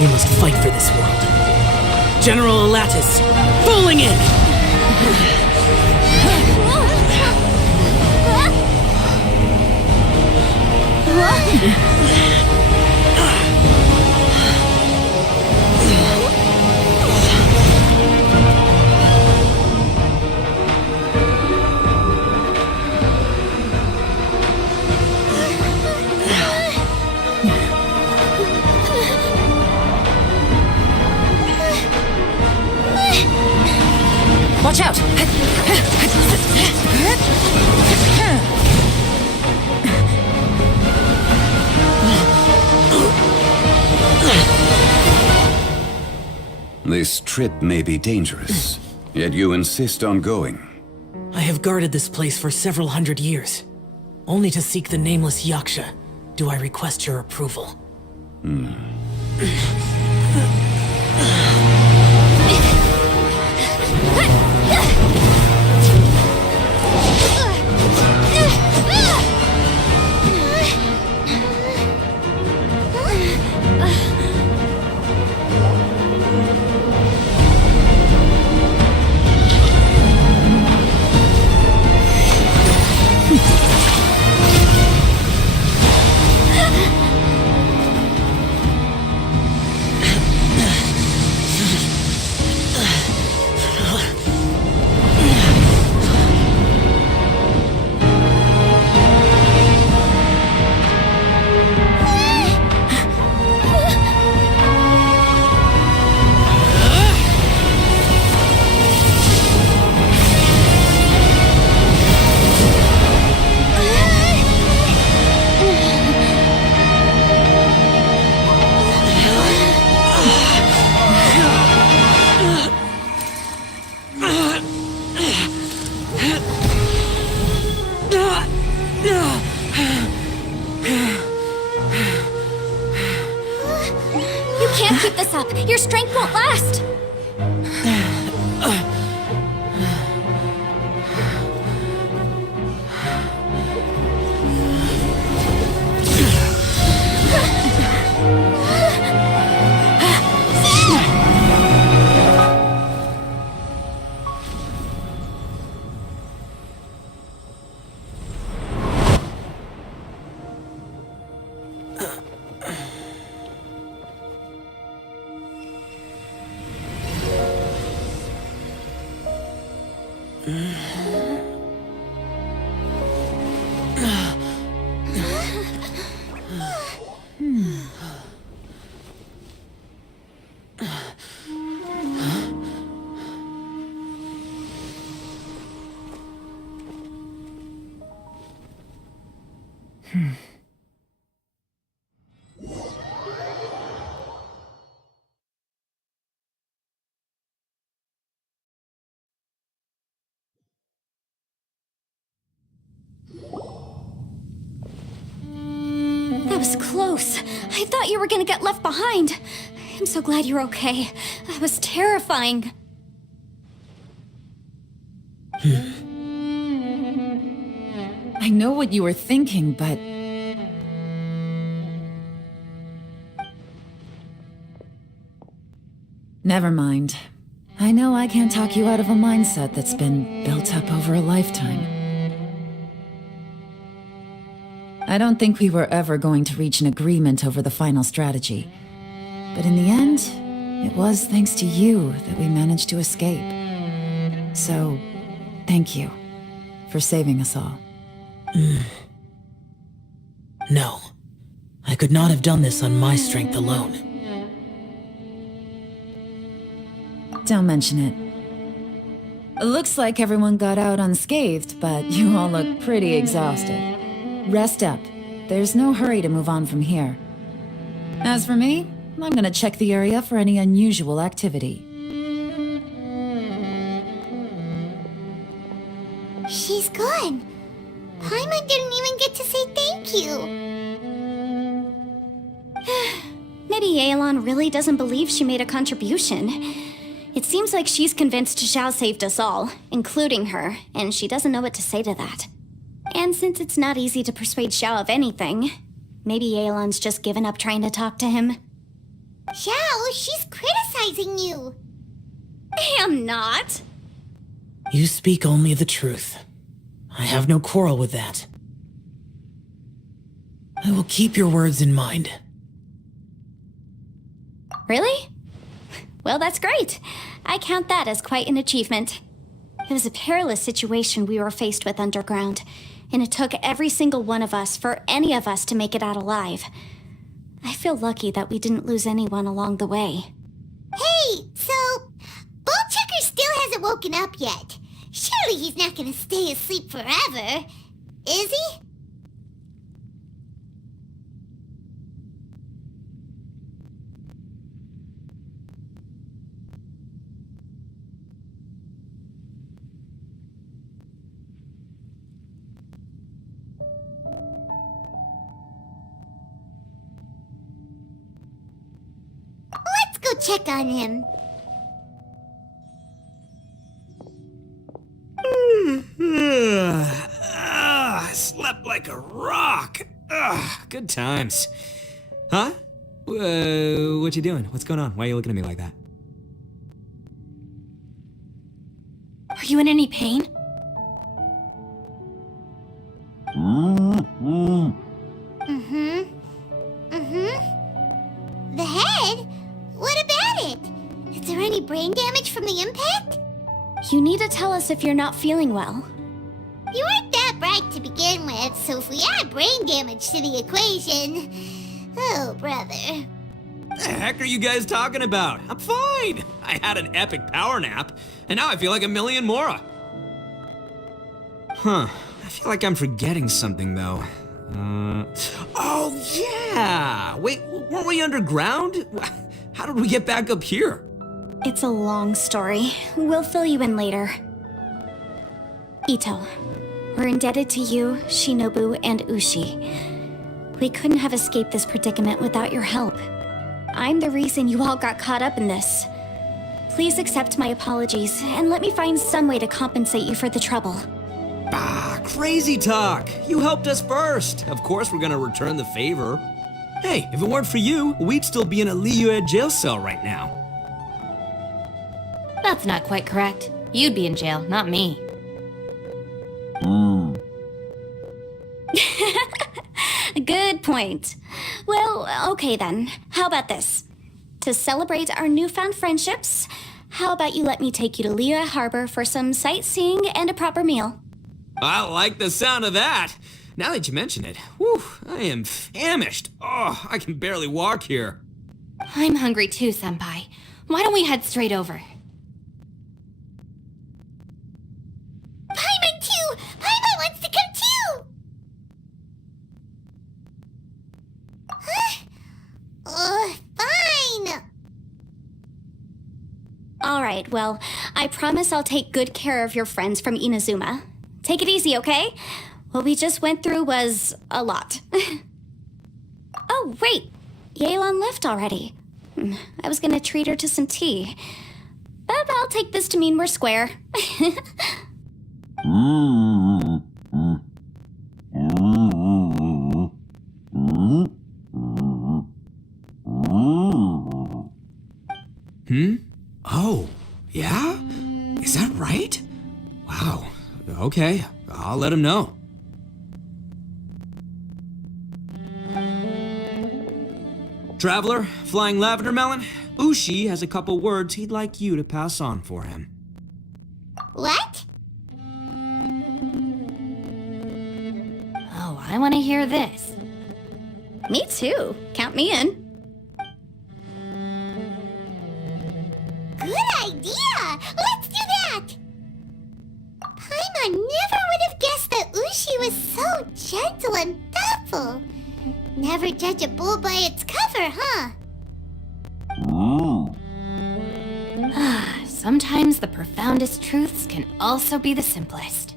we must fight for this world. General Alatus, falling in! Watch out! This trip may be dangerous, yet you insist on going. I have guarded this place for several hundred years. Only to seek the nameless Yaksha do I request your approval. Can't keep this up. Your strength won't last. That was close. I thought you were gonna get left behind. I'm so glad you're okay. That was terrifying. I know what you were thinking, but... Never mind. I know I can't talk you out of a mindset that's been built up over a lifetime. I don't think we were ever going to reach an agreement over the final strategy. But in the end, it was thanks to you that we managed to escape. So, thank you for saving us all. No. I could not have done this on my strength alone. Don't mention it. It looks like everyone got out unscathed, but you all look pretty exhausted. Rest up. There's no hurry to move on from here. As for me, I'm gonna check the area for any unusual activity. She's gone. Paimon didn't even get to say thank you. Maybe Aelon really doesn't believe she made a contribution. It seems like she's convinced Xiao saved us all, including her, and she doesn't know what to say to that. And since it's not easy to persuade Xiao of anything, maybe Yelan's just given up trying to talk to him. Xiao, she's criticizing you. I am not. You speak only the truth. I have no quarrel with that. I will keep your words in mind. Really? Well, that's great. I count that as quite an achievement. It was a perilous situation we were faced with underground, and it took every single one of us for any of us to make it out alive. I feel lucky that we didn't lose anyone along the way. Hey, so Bullchucker still hasn't woken up yet. Surely he's not gonna stay asleep forever, is he? Let's go check on him. I slept like a rock. Good times. Huh? What you doing? What's going on? Why are you looking at me like that? Are you in any pain? The head? What about it? Is there any brain damage from the impact? You need to tell us if you're not feeling well. You weren't that bright to begin with, so if we add brain damage to the equation... Oh, brother. The heck are you guys talking about? I'm fine. I had an epic power nap, and now I feel like a million more. Huh. I feel like I'm forgetting something, though. Oh, yeah! Wait, weren't we underground? How did we get back up here? It's a long story. We'll fill you in later. Ito, we're indebted to you, Shinobu, and Ushi. We couldn't have escaped this predicament without your help. I'm the reason you all got caught up in this. Please accept my apologies, and let me find some way to compensate you for the trouble. Crazy talk! You helped us first! Of course we're gonna return the favor. Hey, if it weren't for you, we'd still be in a Liyue jail cell right now. That's not quite correct. You'd be in jail, not me. Good point. Well, okay then. How about this? To celebrate our newfound friendships, how about you let me take you to Liyue Harbor for some sightseeing and a proper meal? I like the sound of that! Now that you mention it, whew, I am famished. Oh, I can barely walk here. I'm hungry too, Senpai. Why don't we head straight over? Paimon too! Paimon wants to come too! Fine! Alright, well, I promise I'll take good care of your friends from Inazuma. Take it easy, okay? What we just went through was a lot. Oh, wait! Yelan left already. I was gonna treat her to some tea. But I'll take this to mean we're square. Oh, yeah? Is that right? Wow. Okay, I'll let him know. Traveler, Flying Lavender Melon, Ushi has a couple words he'd like you to pass on for him. What? Oh, I want to hear this. Me too. Count me in. Good idea! Let's do that! Paimon never would have guessed that Ushi was so gentle and thoughtful. Never judge a bull by its cover, huh? Sometimes the profoundest truths can also be the simplest.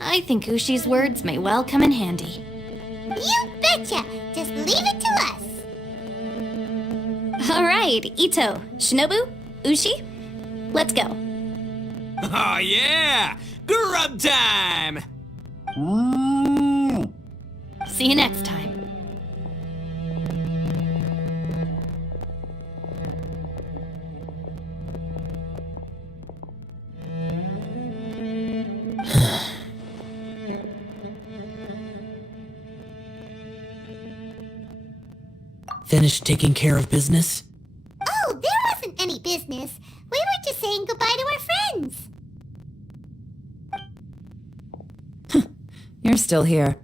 I think Ushi's words may well come in handy. You betcha! Just leave it to us! Alright, Ito, Shinobu, Ushi. Let's go. Oh yeah! Grub time! See you next time. Finished taking care of business? Oh, there wasn't any business. We were just saying goodbye to our friends. You're still here.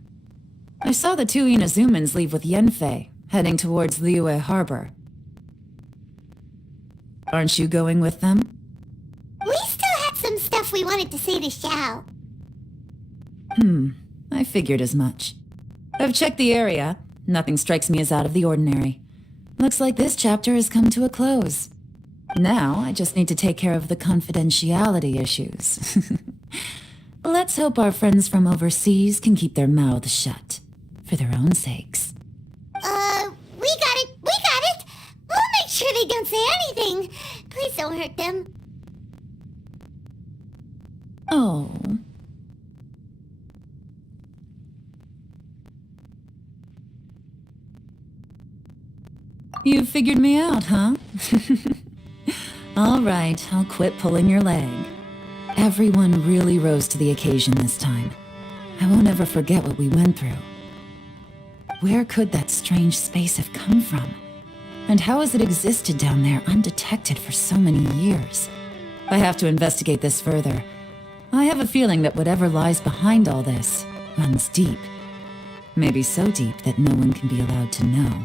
I saw the two Inazumans leave with Yenfei, heading towards Liyue Harbor. Aren't you going with them? We still had some stuff we wanted to say to Xiao. I figured as much. I've checked the area. Nothing strikes me as out of the ordinary. Looks like this chapter has come to a close. Now, I just need to take care of the confidentiality issues. Let's hope our friends from overseas can keep their mouths shut. For their own sakes. We got it! We got it! We'll make sure they don't say anything. Please don't hurt them. Oh. You figured me out, huh? All right, I'll quit pulling your leg. Everyone really rose to the occasion this time. I won't ever forget what we went through. Where could that strange space have come from? And how has it existed down there undetected for so many years? I have to investigate this further. I have a feeling that whatever lies behind all this runs deep. Maybe so deep that no one can be allowed to know.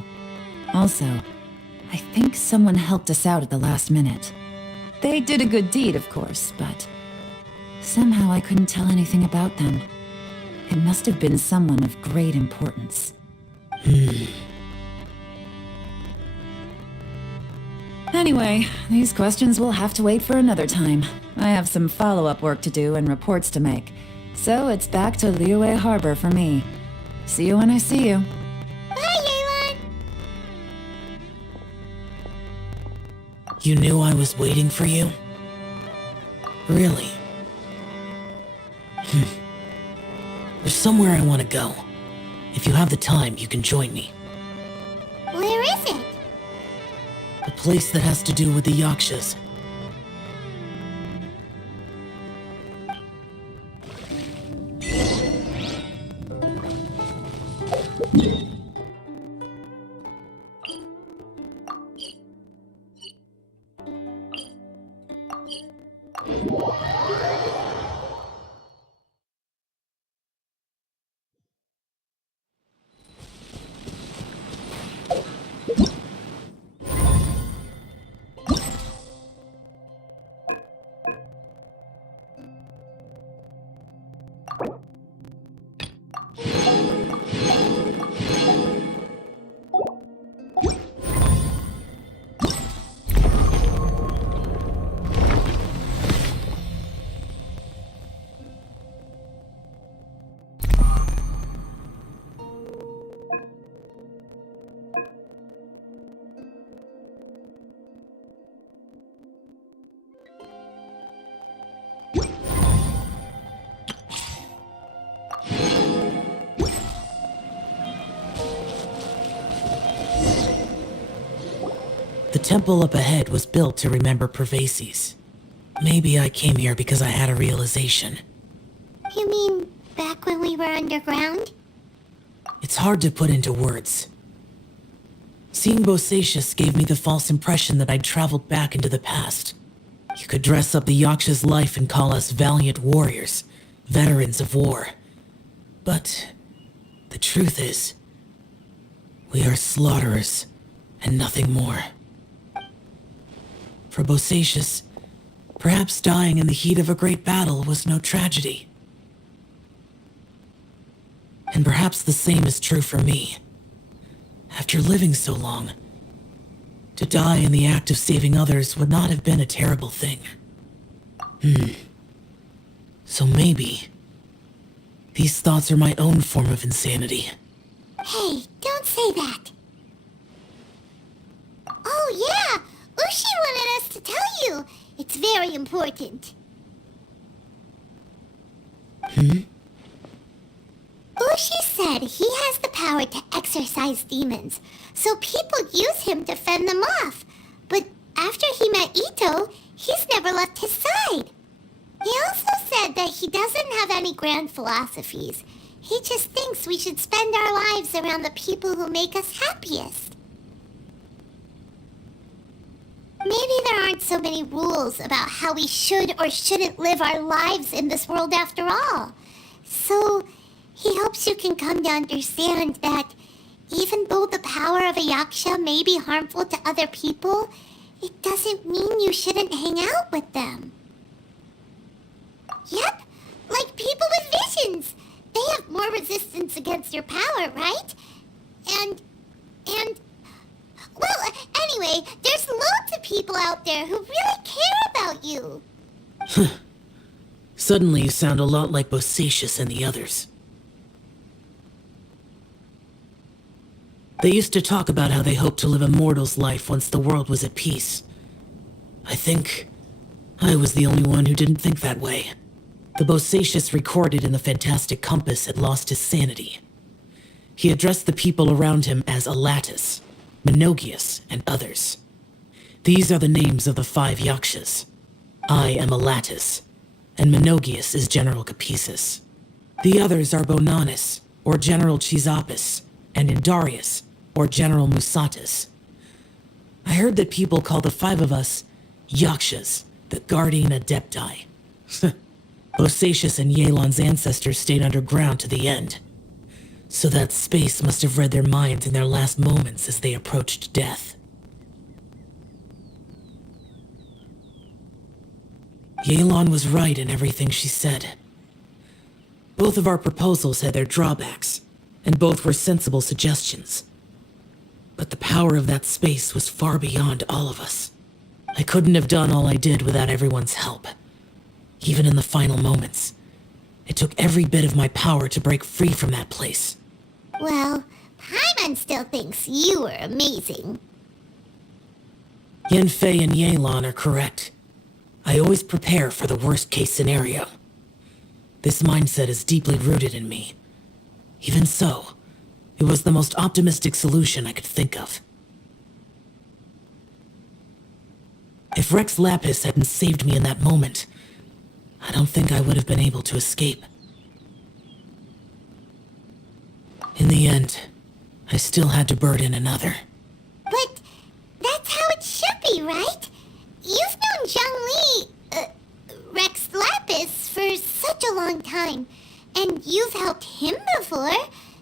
Also, I think someone helped us out at the last minute. They did a good deed, of course, but somehow I couldn't tell anything about them. It must have been someone of great importance. Anyway, these questions will have to wait for another time. I have some follow-up work to do and reports to make. So it's back to Liyue Harbor for me. See you when I see you. Bye, Yelan! You knew I was waiting for you? Really? There's somewhere I want to go. If you have the time, you can join me. Where is it? A place that has to do with the Yakshas. The temple up ahead was built to remember Pervases. Maybe I came here because I had a realization. You mean back when we were underground? It's hard to put into words. Seeing Bosacius gave me the false impression that I'd traveled back into the past. You could dress up the Yaksha's life and call us valiant warriors, veterans of war. But the truth is, we are slaughterers and nothing more. For Bosacius, perhaps dying in the heat of a great battle was no tragedy. And perhaps the same is true for me. After living so long, to die in the act of saving others would not have been a terrible thing. So maybe these thoughts are my own form of insanity. Hey, don't say that. Oh yeah, Ushi wanted us to tell you. It's It's very important. Ushi said he has the power to exorcise demons, so people use him to fend them off. But after he met Ito, he's never left his side. He also said that he doesn't have any grand philosophies. He just thinks we should spend our lives around the people who make us happiest. Maybe there aren't so many rules about how we should or shouldn't live our lives in this world after all. So, he hopes you can come to understand that even though the power of a yaksha may be harmful to other people, it doesn't mean you shouldn't hang out with them. Yep, like people with visions. They have more resistance against your power, right? And... Well, anyway, there's loads of people out there who really care about you. Suddenly you sound a lot like Bosacius and the others. They used to talk about how they hoped to live a mortal's life once the world was at peace. I think I was the only one who didn't think that way. The Bosacius recorded in the Fantastic Compass had lost his sanity. He addressed the people around him as Alatus, Menogius, and others. These are the names of the 5 yakshas. I am Alatus, and Menogius is General Capisis. The others are Bonanis, or General Chisapis, and Indarius, or General Musatus. I heard that people call the 5 of us yakshas, the Guardian Adepti. Bosacius and Yelan's ancestors stayed underground to the end. So that space must have read their minds in their last moments as they approached death. Yelan was right in everything she said. Both of our proposals had their drawbacks, and both were sensible suggestions. But the power of that space was far beyond all of us. I couldn't have done all I did without everyone's help. Even in the final moments, it took every bit of my power to break free from that place. Well, Paimon still thinks you were amazing. Yanfei and Yelan are correct. I always prepare for the worst-case scenario. This mindset is deeply rooted in me. Even so, it was the most optimistic solution I could think of. If Rex Lapis hadn't saved me in that moment, I don't think I would have been able to escape. In the end, I still had to burden another. But that's how it should be, right? You've known Zhang Li, Rex Lapis, for such a long time. And you've helped him before,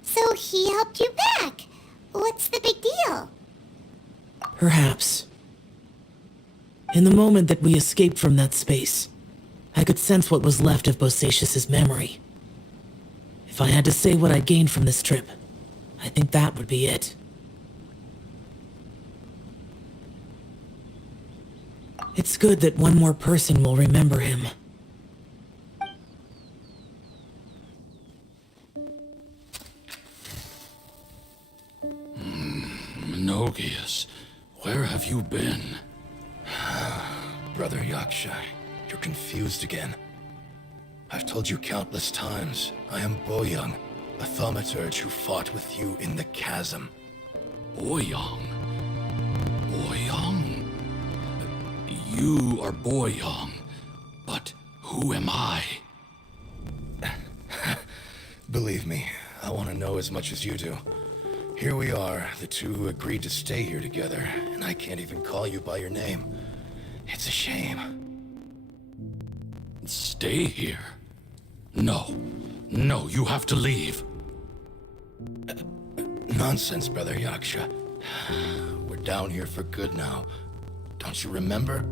so he helped you back. What's the big deal? Perhaps. In the moment that we escaped from that space, I could sense what was left of Bosacius's memory. If I had to say what I gained from this trip, I think that would be it. It's good that one more person will remember him. Menogius, where have you been? Brother Yaksha, you're confused again. I've told you countless times, I am Boyoung, a thaumaturge who fought with you in the chasm. Boyoung? Boyoung? You are Boyoung, but who am I? Believe me, I want to know as much as you do. Here we are, the two who agreed to stay here together, and I can't even call you by your name. It's a shame. Stay here? No. No, you have to leave. Nonsense, Brother Yaksha. We're down here for good now. Don't you remember?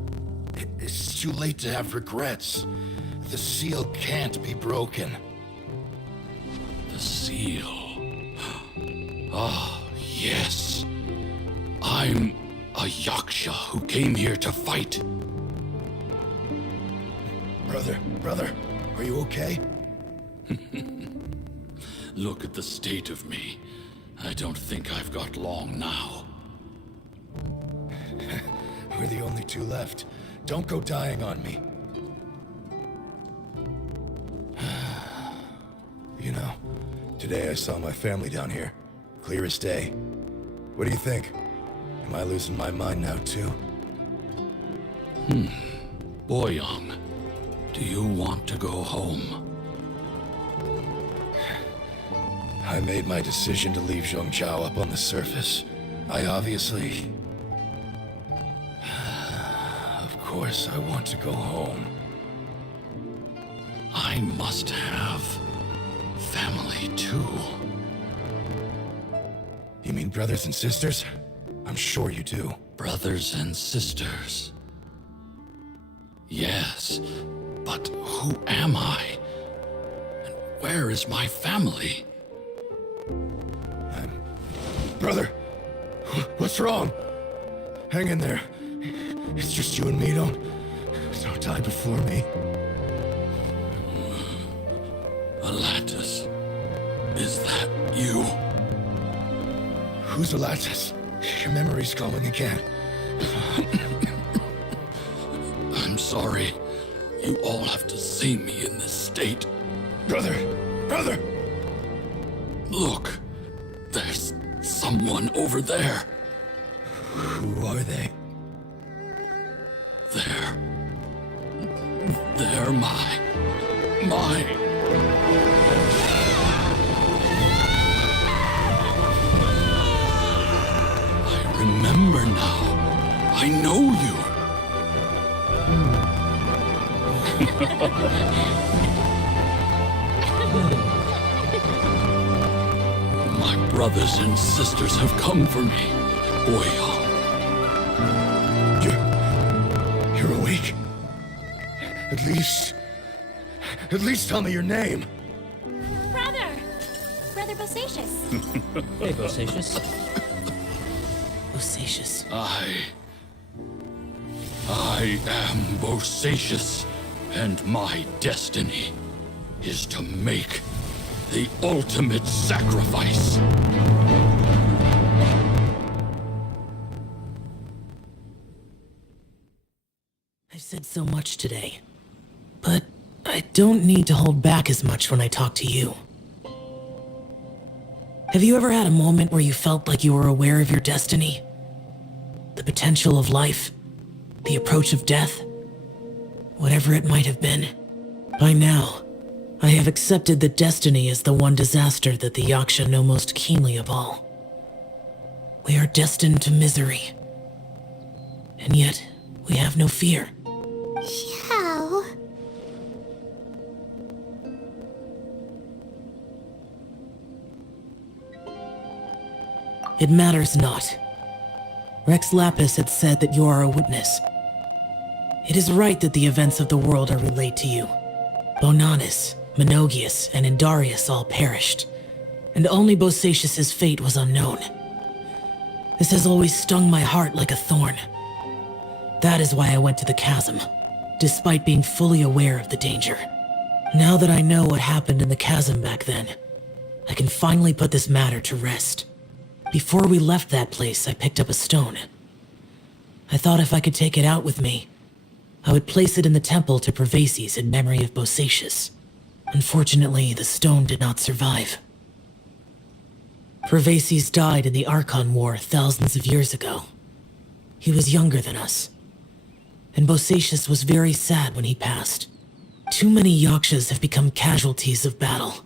It's too late to have regrets. The seal can't be broken. The seal. Ah, yes. I'm a Yaksha who came here to fight. Brother, are you okay? Look at the state of me. I don't think I've got long now. We're the only two left. Don't go dying on me. You know, today I saw my family down here. Clear as day. What do you think? Am I losing my mind now, too? Boyoung, do you want to go home? I made my decision to leave Zhongzhou up on the surface. I obviously... Of course I want to go home. I must have family too. You mean brothers and sisters? I'm sure you do. Brothers and sisters. Yes, but who am I? And where is my family? Brother, what's wrong? Hang in there. It's just you and me, don't die before me. Alatus, is that you? Who's Alatus? Your memory's going again. I'm sorry. You all have to see me in this state. Brother! Look, there's someone over there. Who are they? They're my... I remember now. I know you. My brothers and sisters have come for me, Boyoung. You're awake? At least tell me your name. Brother Bosacious. Hey, Bosacious. Bosacious. I am Bosacious, and my destiny is to make the ultimate sacrifice. I've said so much today, but I don't need to hold back as much when I talk to you. Have you ever had a moment where you felt like you were aware of your destiny? The potential of life? The approach of death? Whatever it might have been. By now, I have accepted that destiny is the one disaster that the Yaksha know most keenly of all. We are destined to misery. And yet, we have no fear. Xiao. It matters not. Rex Lapis had said that you are a witness. It is right that the events of the world are relayed to you. Bonanis, Menogius, and Indarius all perished, and only Bosacious' fate was unknown. This has always stung my heart like a thorn. That is why I went to the chasm, despite being fully aware of the danger. Now that I know what happened in the chasm back then, I can finally put this matter to rest. Before we left that place, I picked up a stone. I thought if I could take it out with me, I would place it in the temple to Pervases in memory of Bosacious. Unfortunately, the stone did not survive. Pervases died in the Archon War thousands of years ago. He was younger than us, and Bosacious was very sad when he passed. Too many Yakshas have become casualties of battle.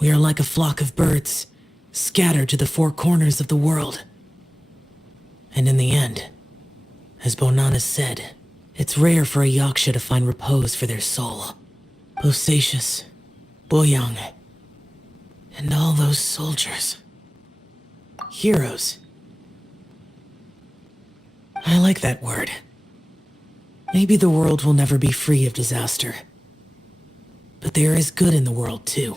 We are like a flock of birds, scattered to the four corners of the world. And in the end, as Bonanis said, it's rare for a Yaksha to find repose for their soul. Bosacious, Boyoung, and all those soldiers. Heroes. I like that word. Maybe the world will never be free of disaster. But there is good in the world, too.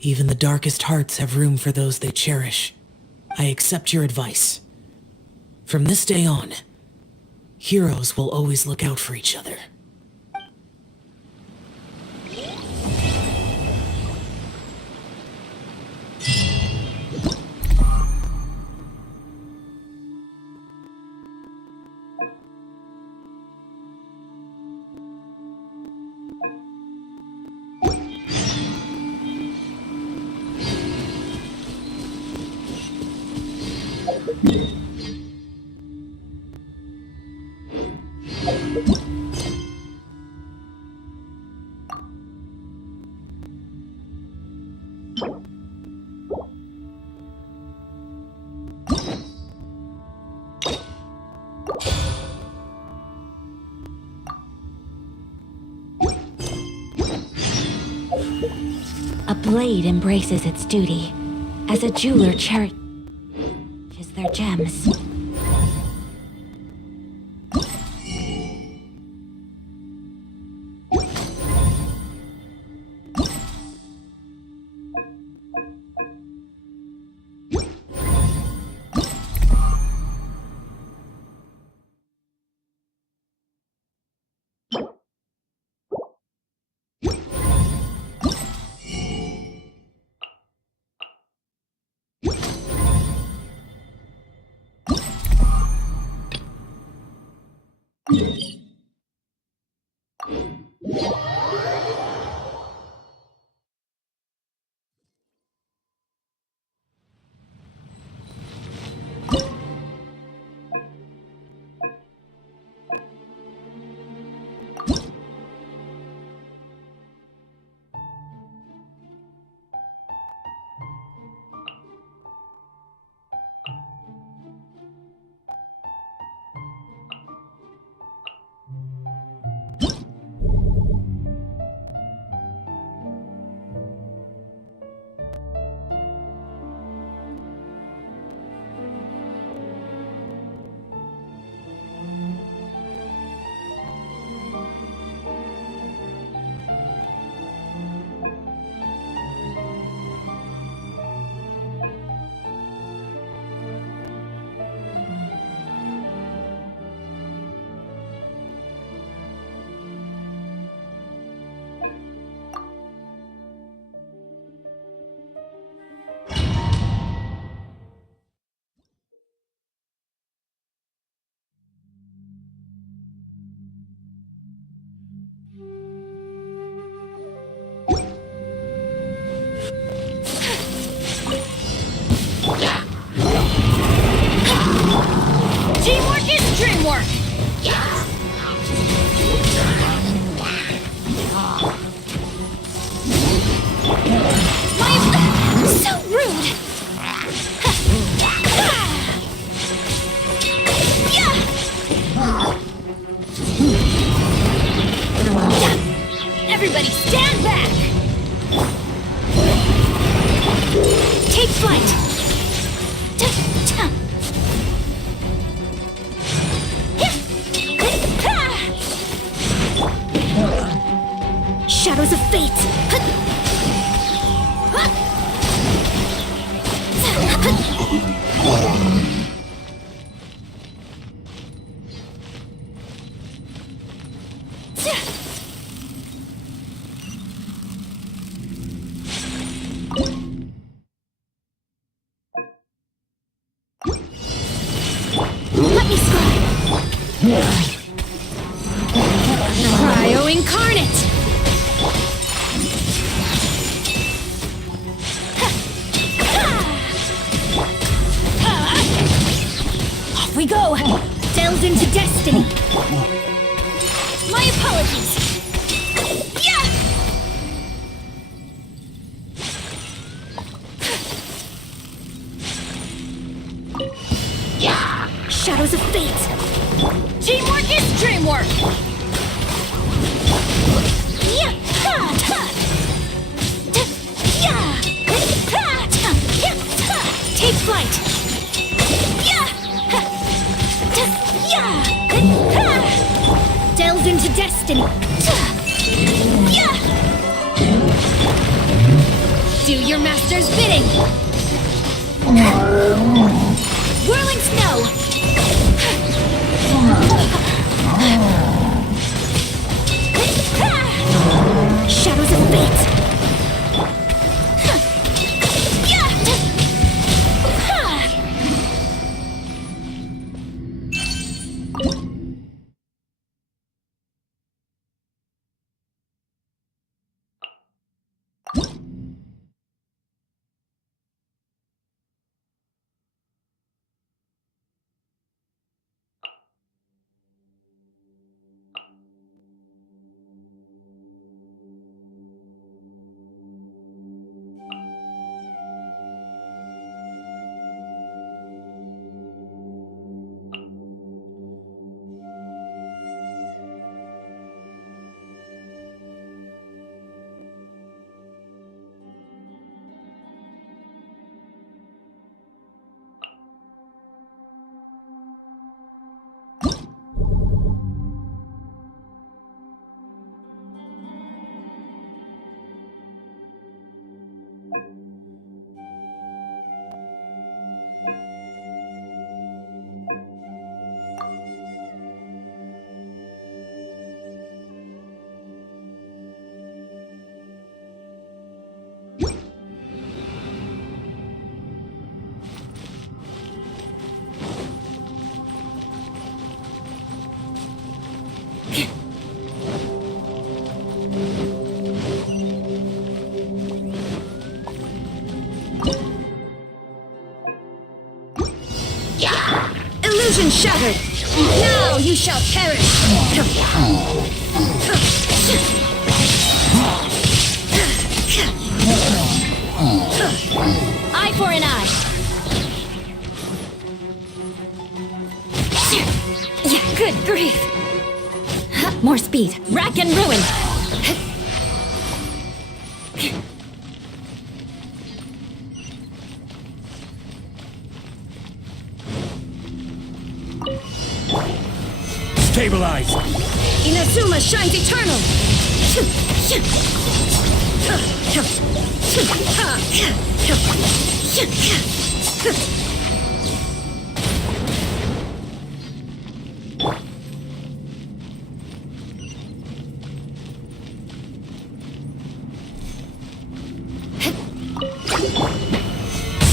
Even the darkest hearts have room for those they cherish. I accept your advice. From this day on, heroes will always look out for each other. A blade embraces its duty, as a jeweler cherishes their gems. Teamwork is dreamwork! So rude! Everybody stand back! Take flight! Shadows of fate! Let me scry! Cryo incarnate! Off we go! Delve into destiny! My apologies! Shadows of fate! Teamwork is dreamwork! Take flight! Delve into destiny! Do your master's bidding! Whirling snow! Shadows of fate! Illusion shattered! Now you shall perish! Eye for an eye! Good grief! More speed! Rack and ruin! Stabilize! Inazuma shines eternal!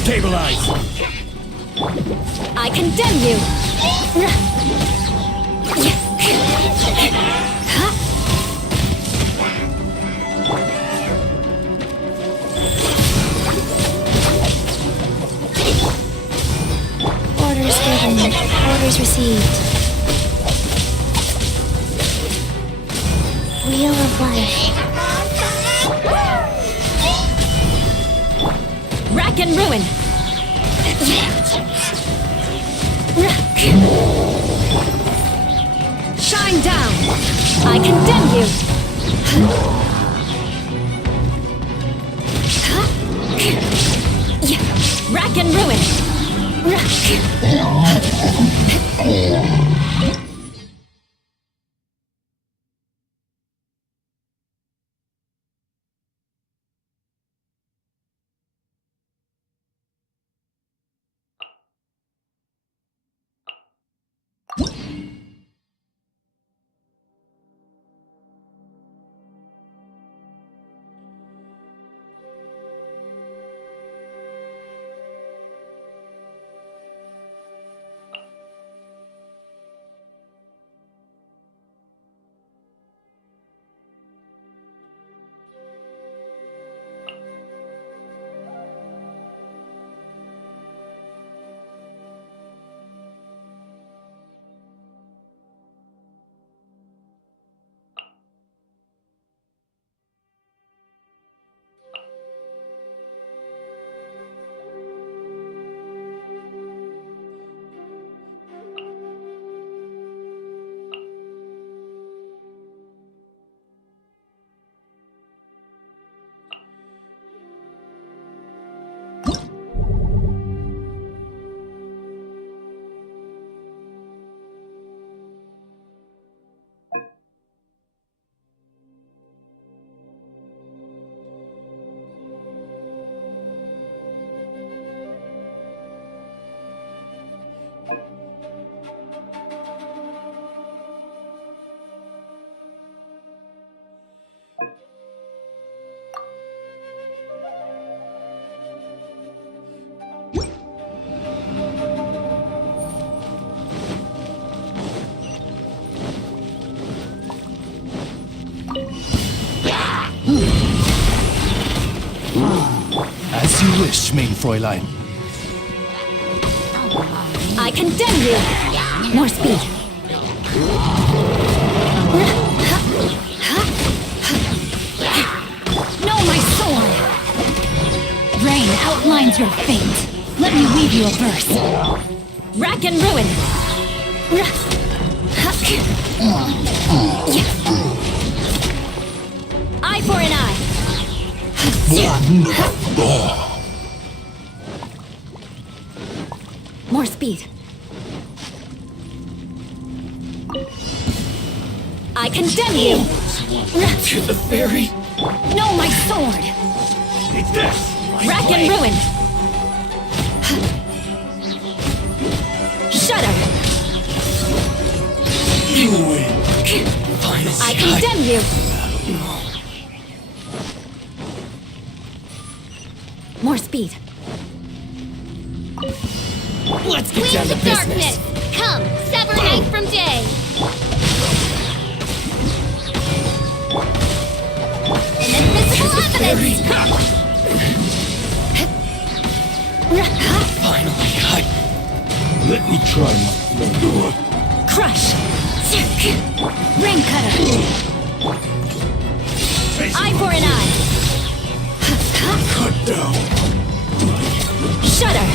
Stabilize! I condemn you! Orders given. Orders received. Wheel of life. Rack and ruin! Shine down! I condemn you! Rack and ruin! As you wish, mein Fräulein. I condemn you! More speed! No, my sword! Rain outlines your fate. Let me weave you a verse. Rack and ruin! Eye for an eye! More speed. I condemn you! To the ferry? No, my sword! It's this! Rack and ruin! Shudder! You win. Finally, I condemn you! More speed. Let's get down to business. Come, sever night from day. Inadmissible evidence. Finally, Let me try my... Crush! Rain cutter! Eye for an eye! Cut down! Shudder!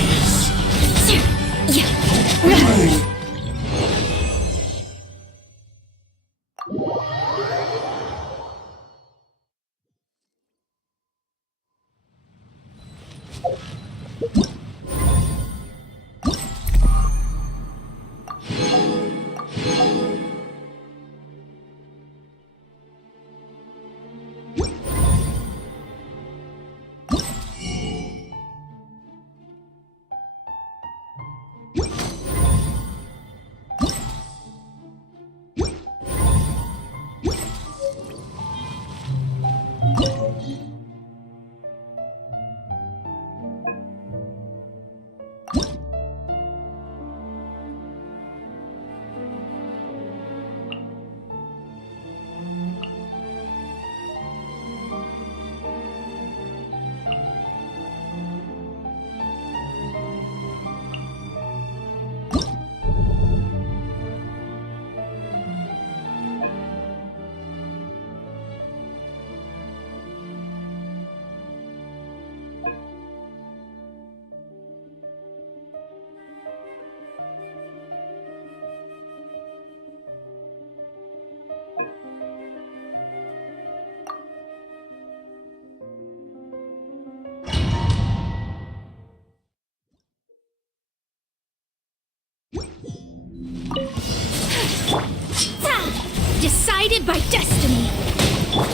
Decided by destiny.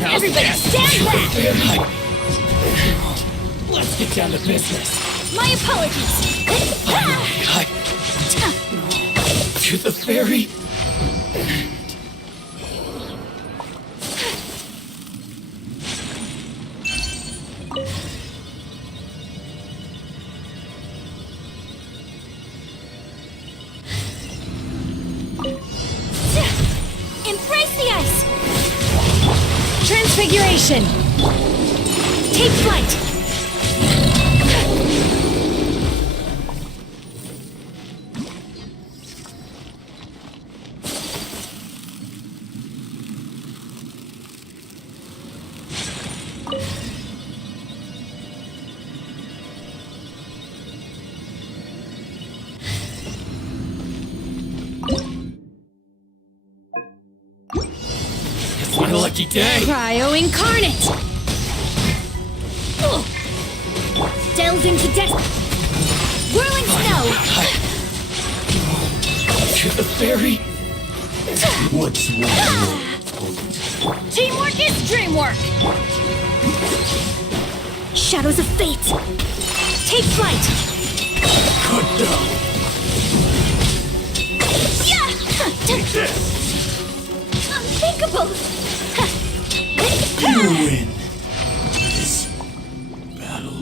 Everybody stand back! Let's get down to business. My apologies. To the ferry. Embrace the ice! Transfiguration! Take flight! What a lucky day! Cryo incarnate! Delve into death! Whirling snow! To the ferry. What's wrong? Teamwork is dreamwork! Shadows of fate! Take flight! Cut down! Take this! Unthinkable! You win this battle.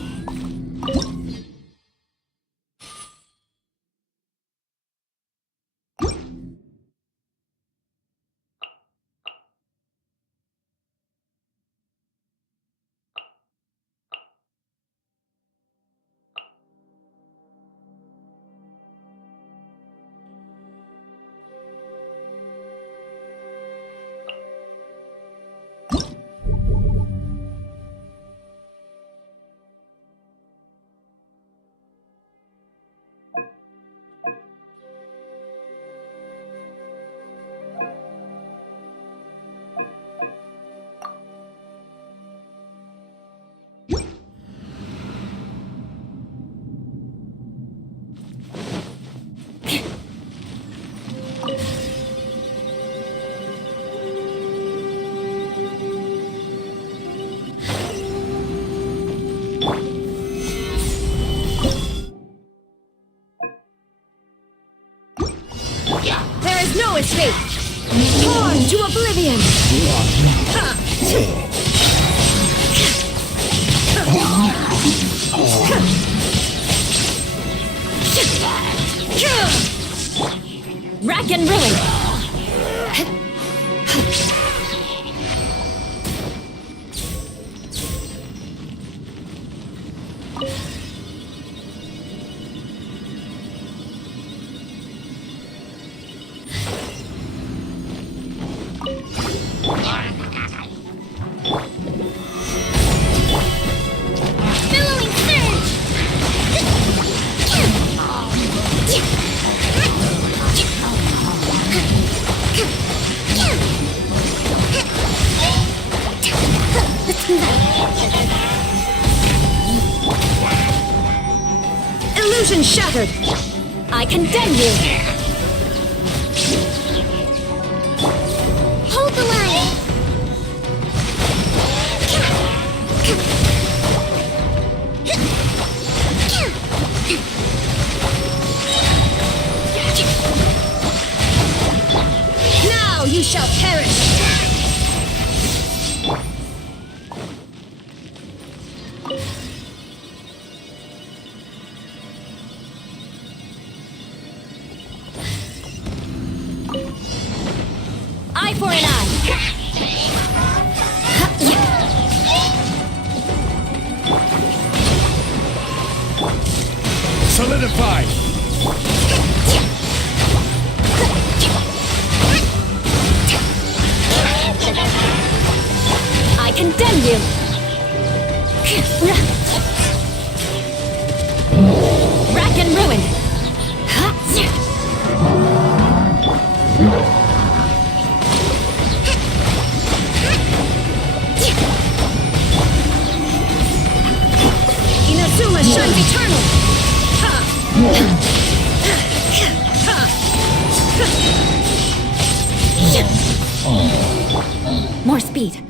There is no escape! Torn to oblivion! Rack and ruin! shattered! I condemn you! Hold the line! Now you shall perish! Eye for an eye. Solidified! I condemn you! Rack and ruin! Inazuma shines eternal! More speed.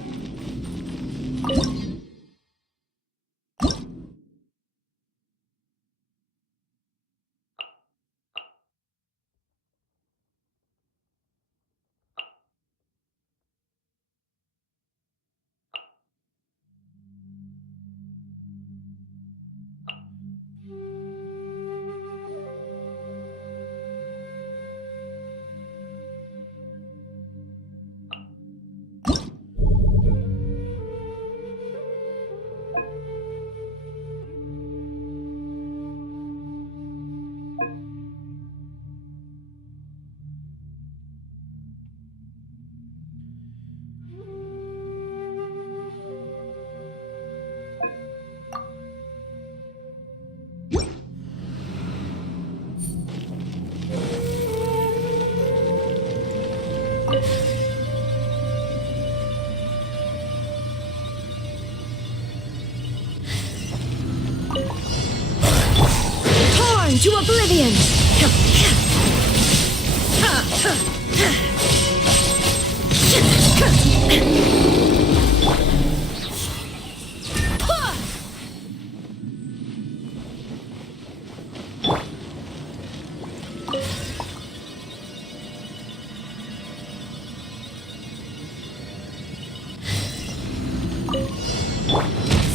Torn to oblivion!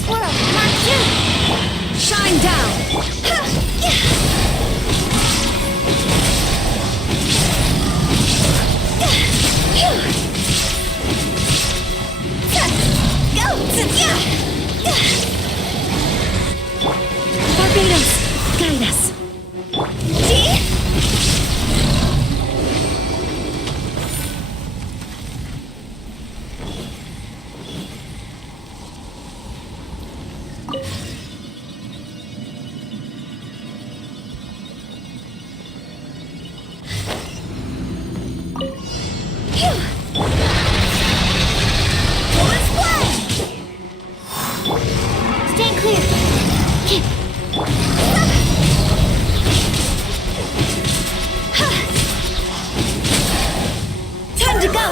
Swirl, Mark 2! Shine down! Barbados, guide us. Stand clear! Time to go!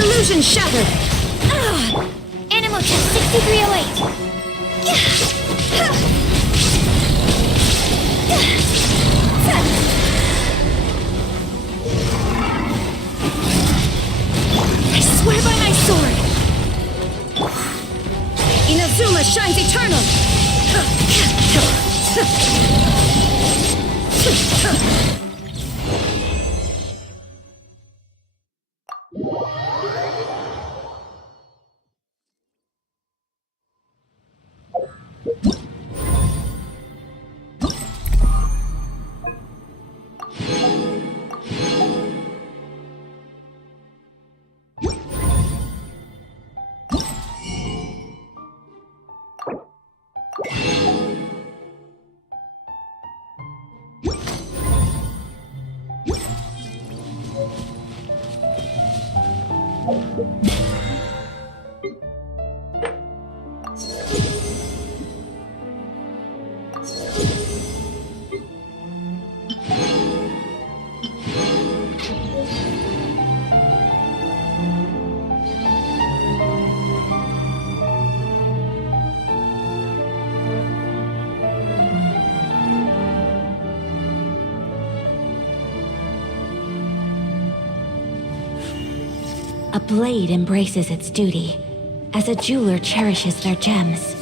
Illusion shattered! Animal check 6308! I swear by my sword! Inazuma shines eternal! A blade embraces its duty, as a jeweler cherishes their gems.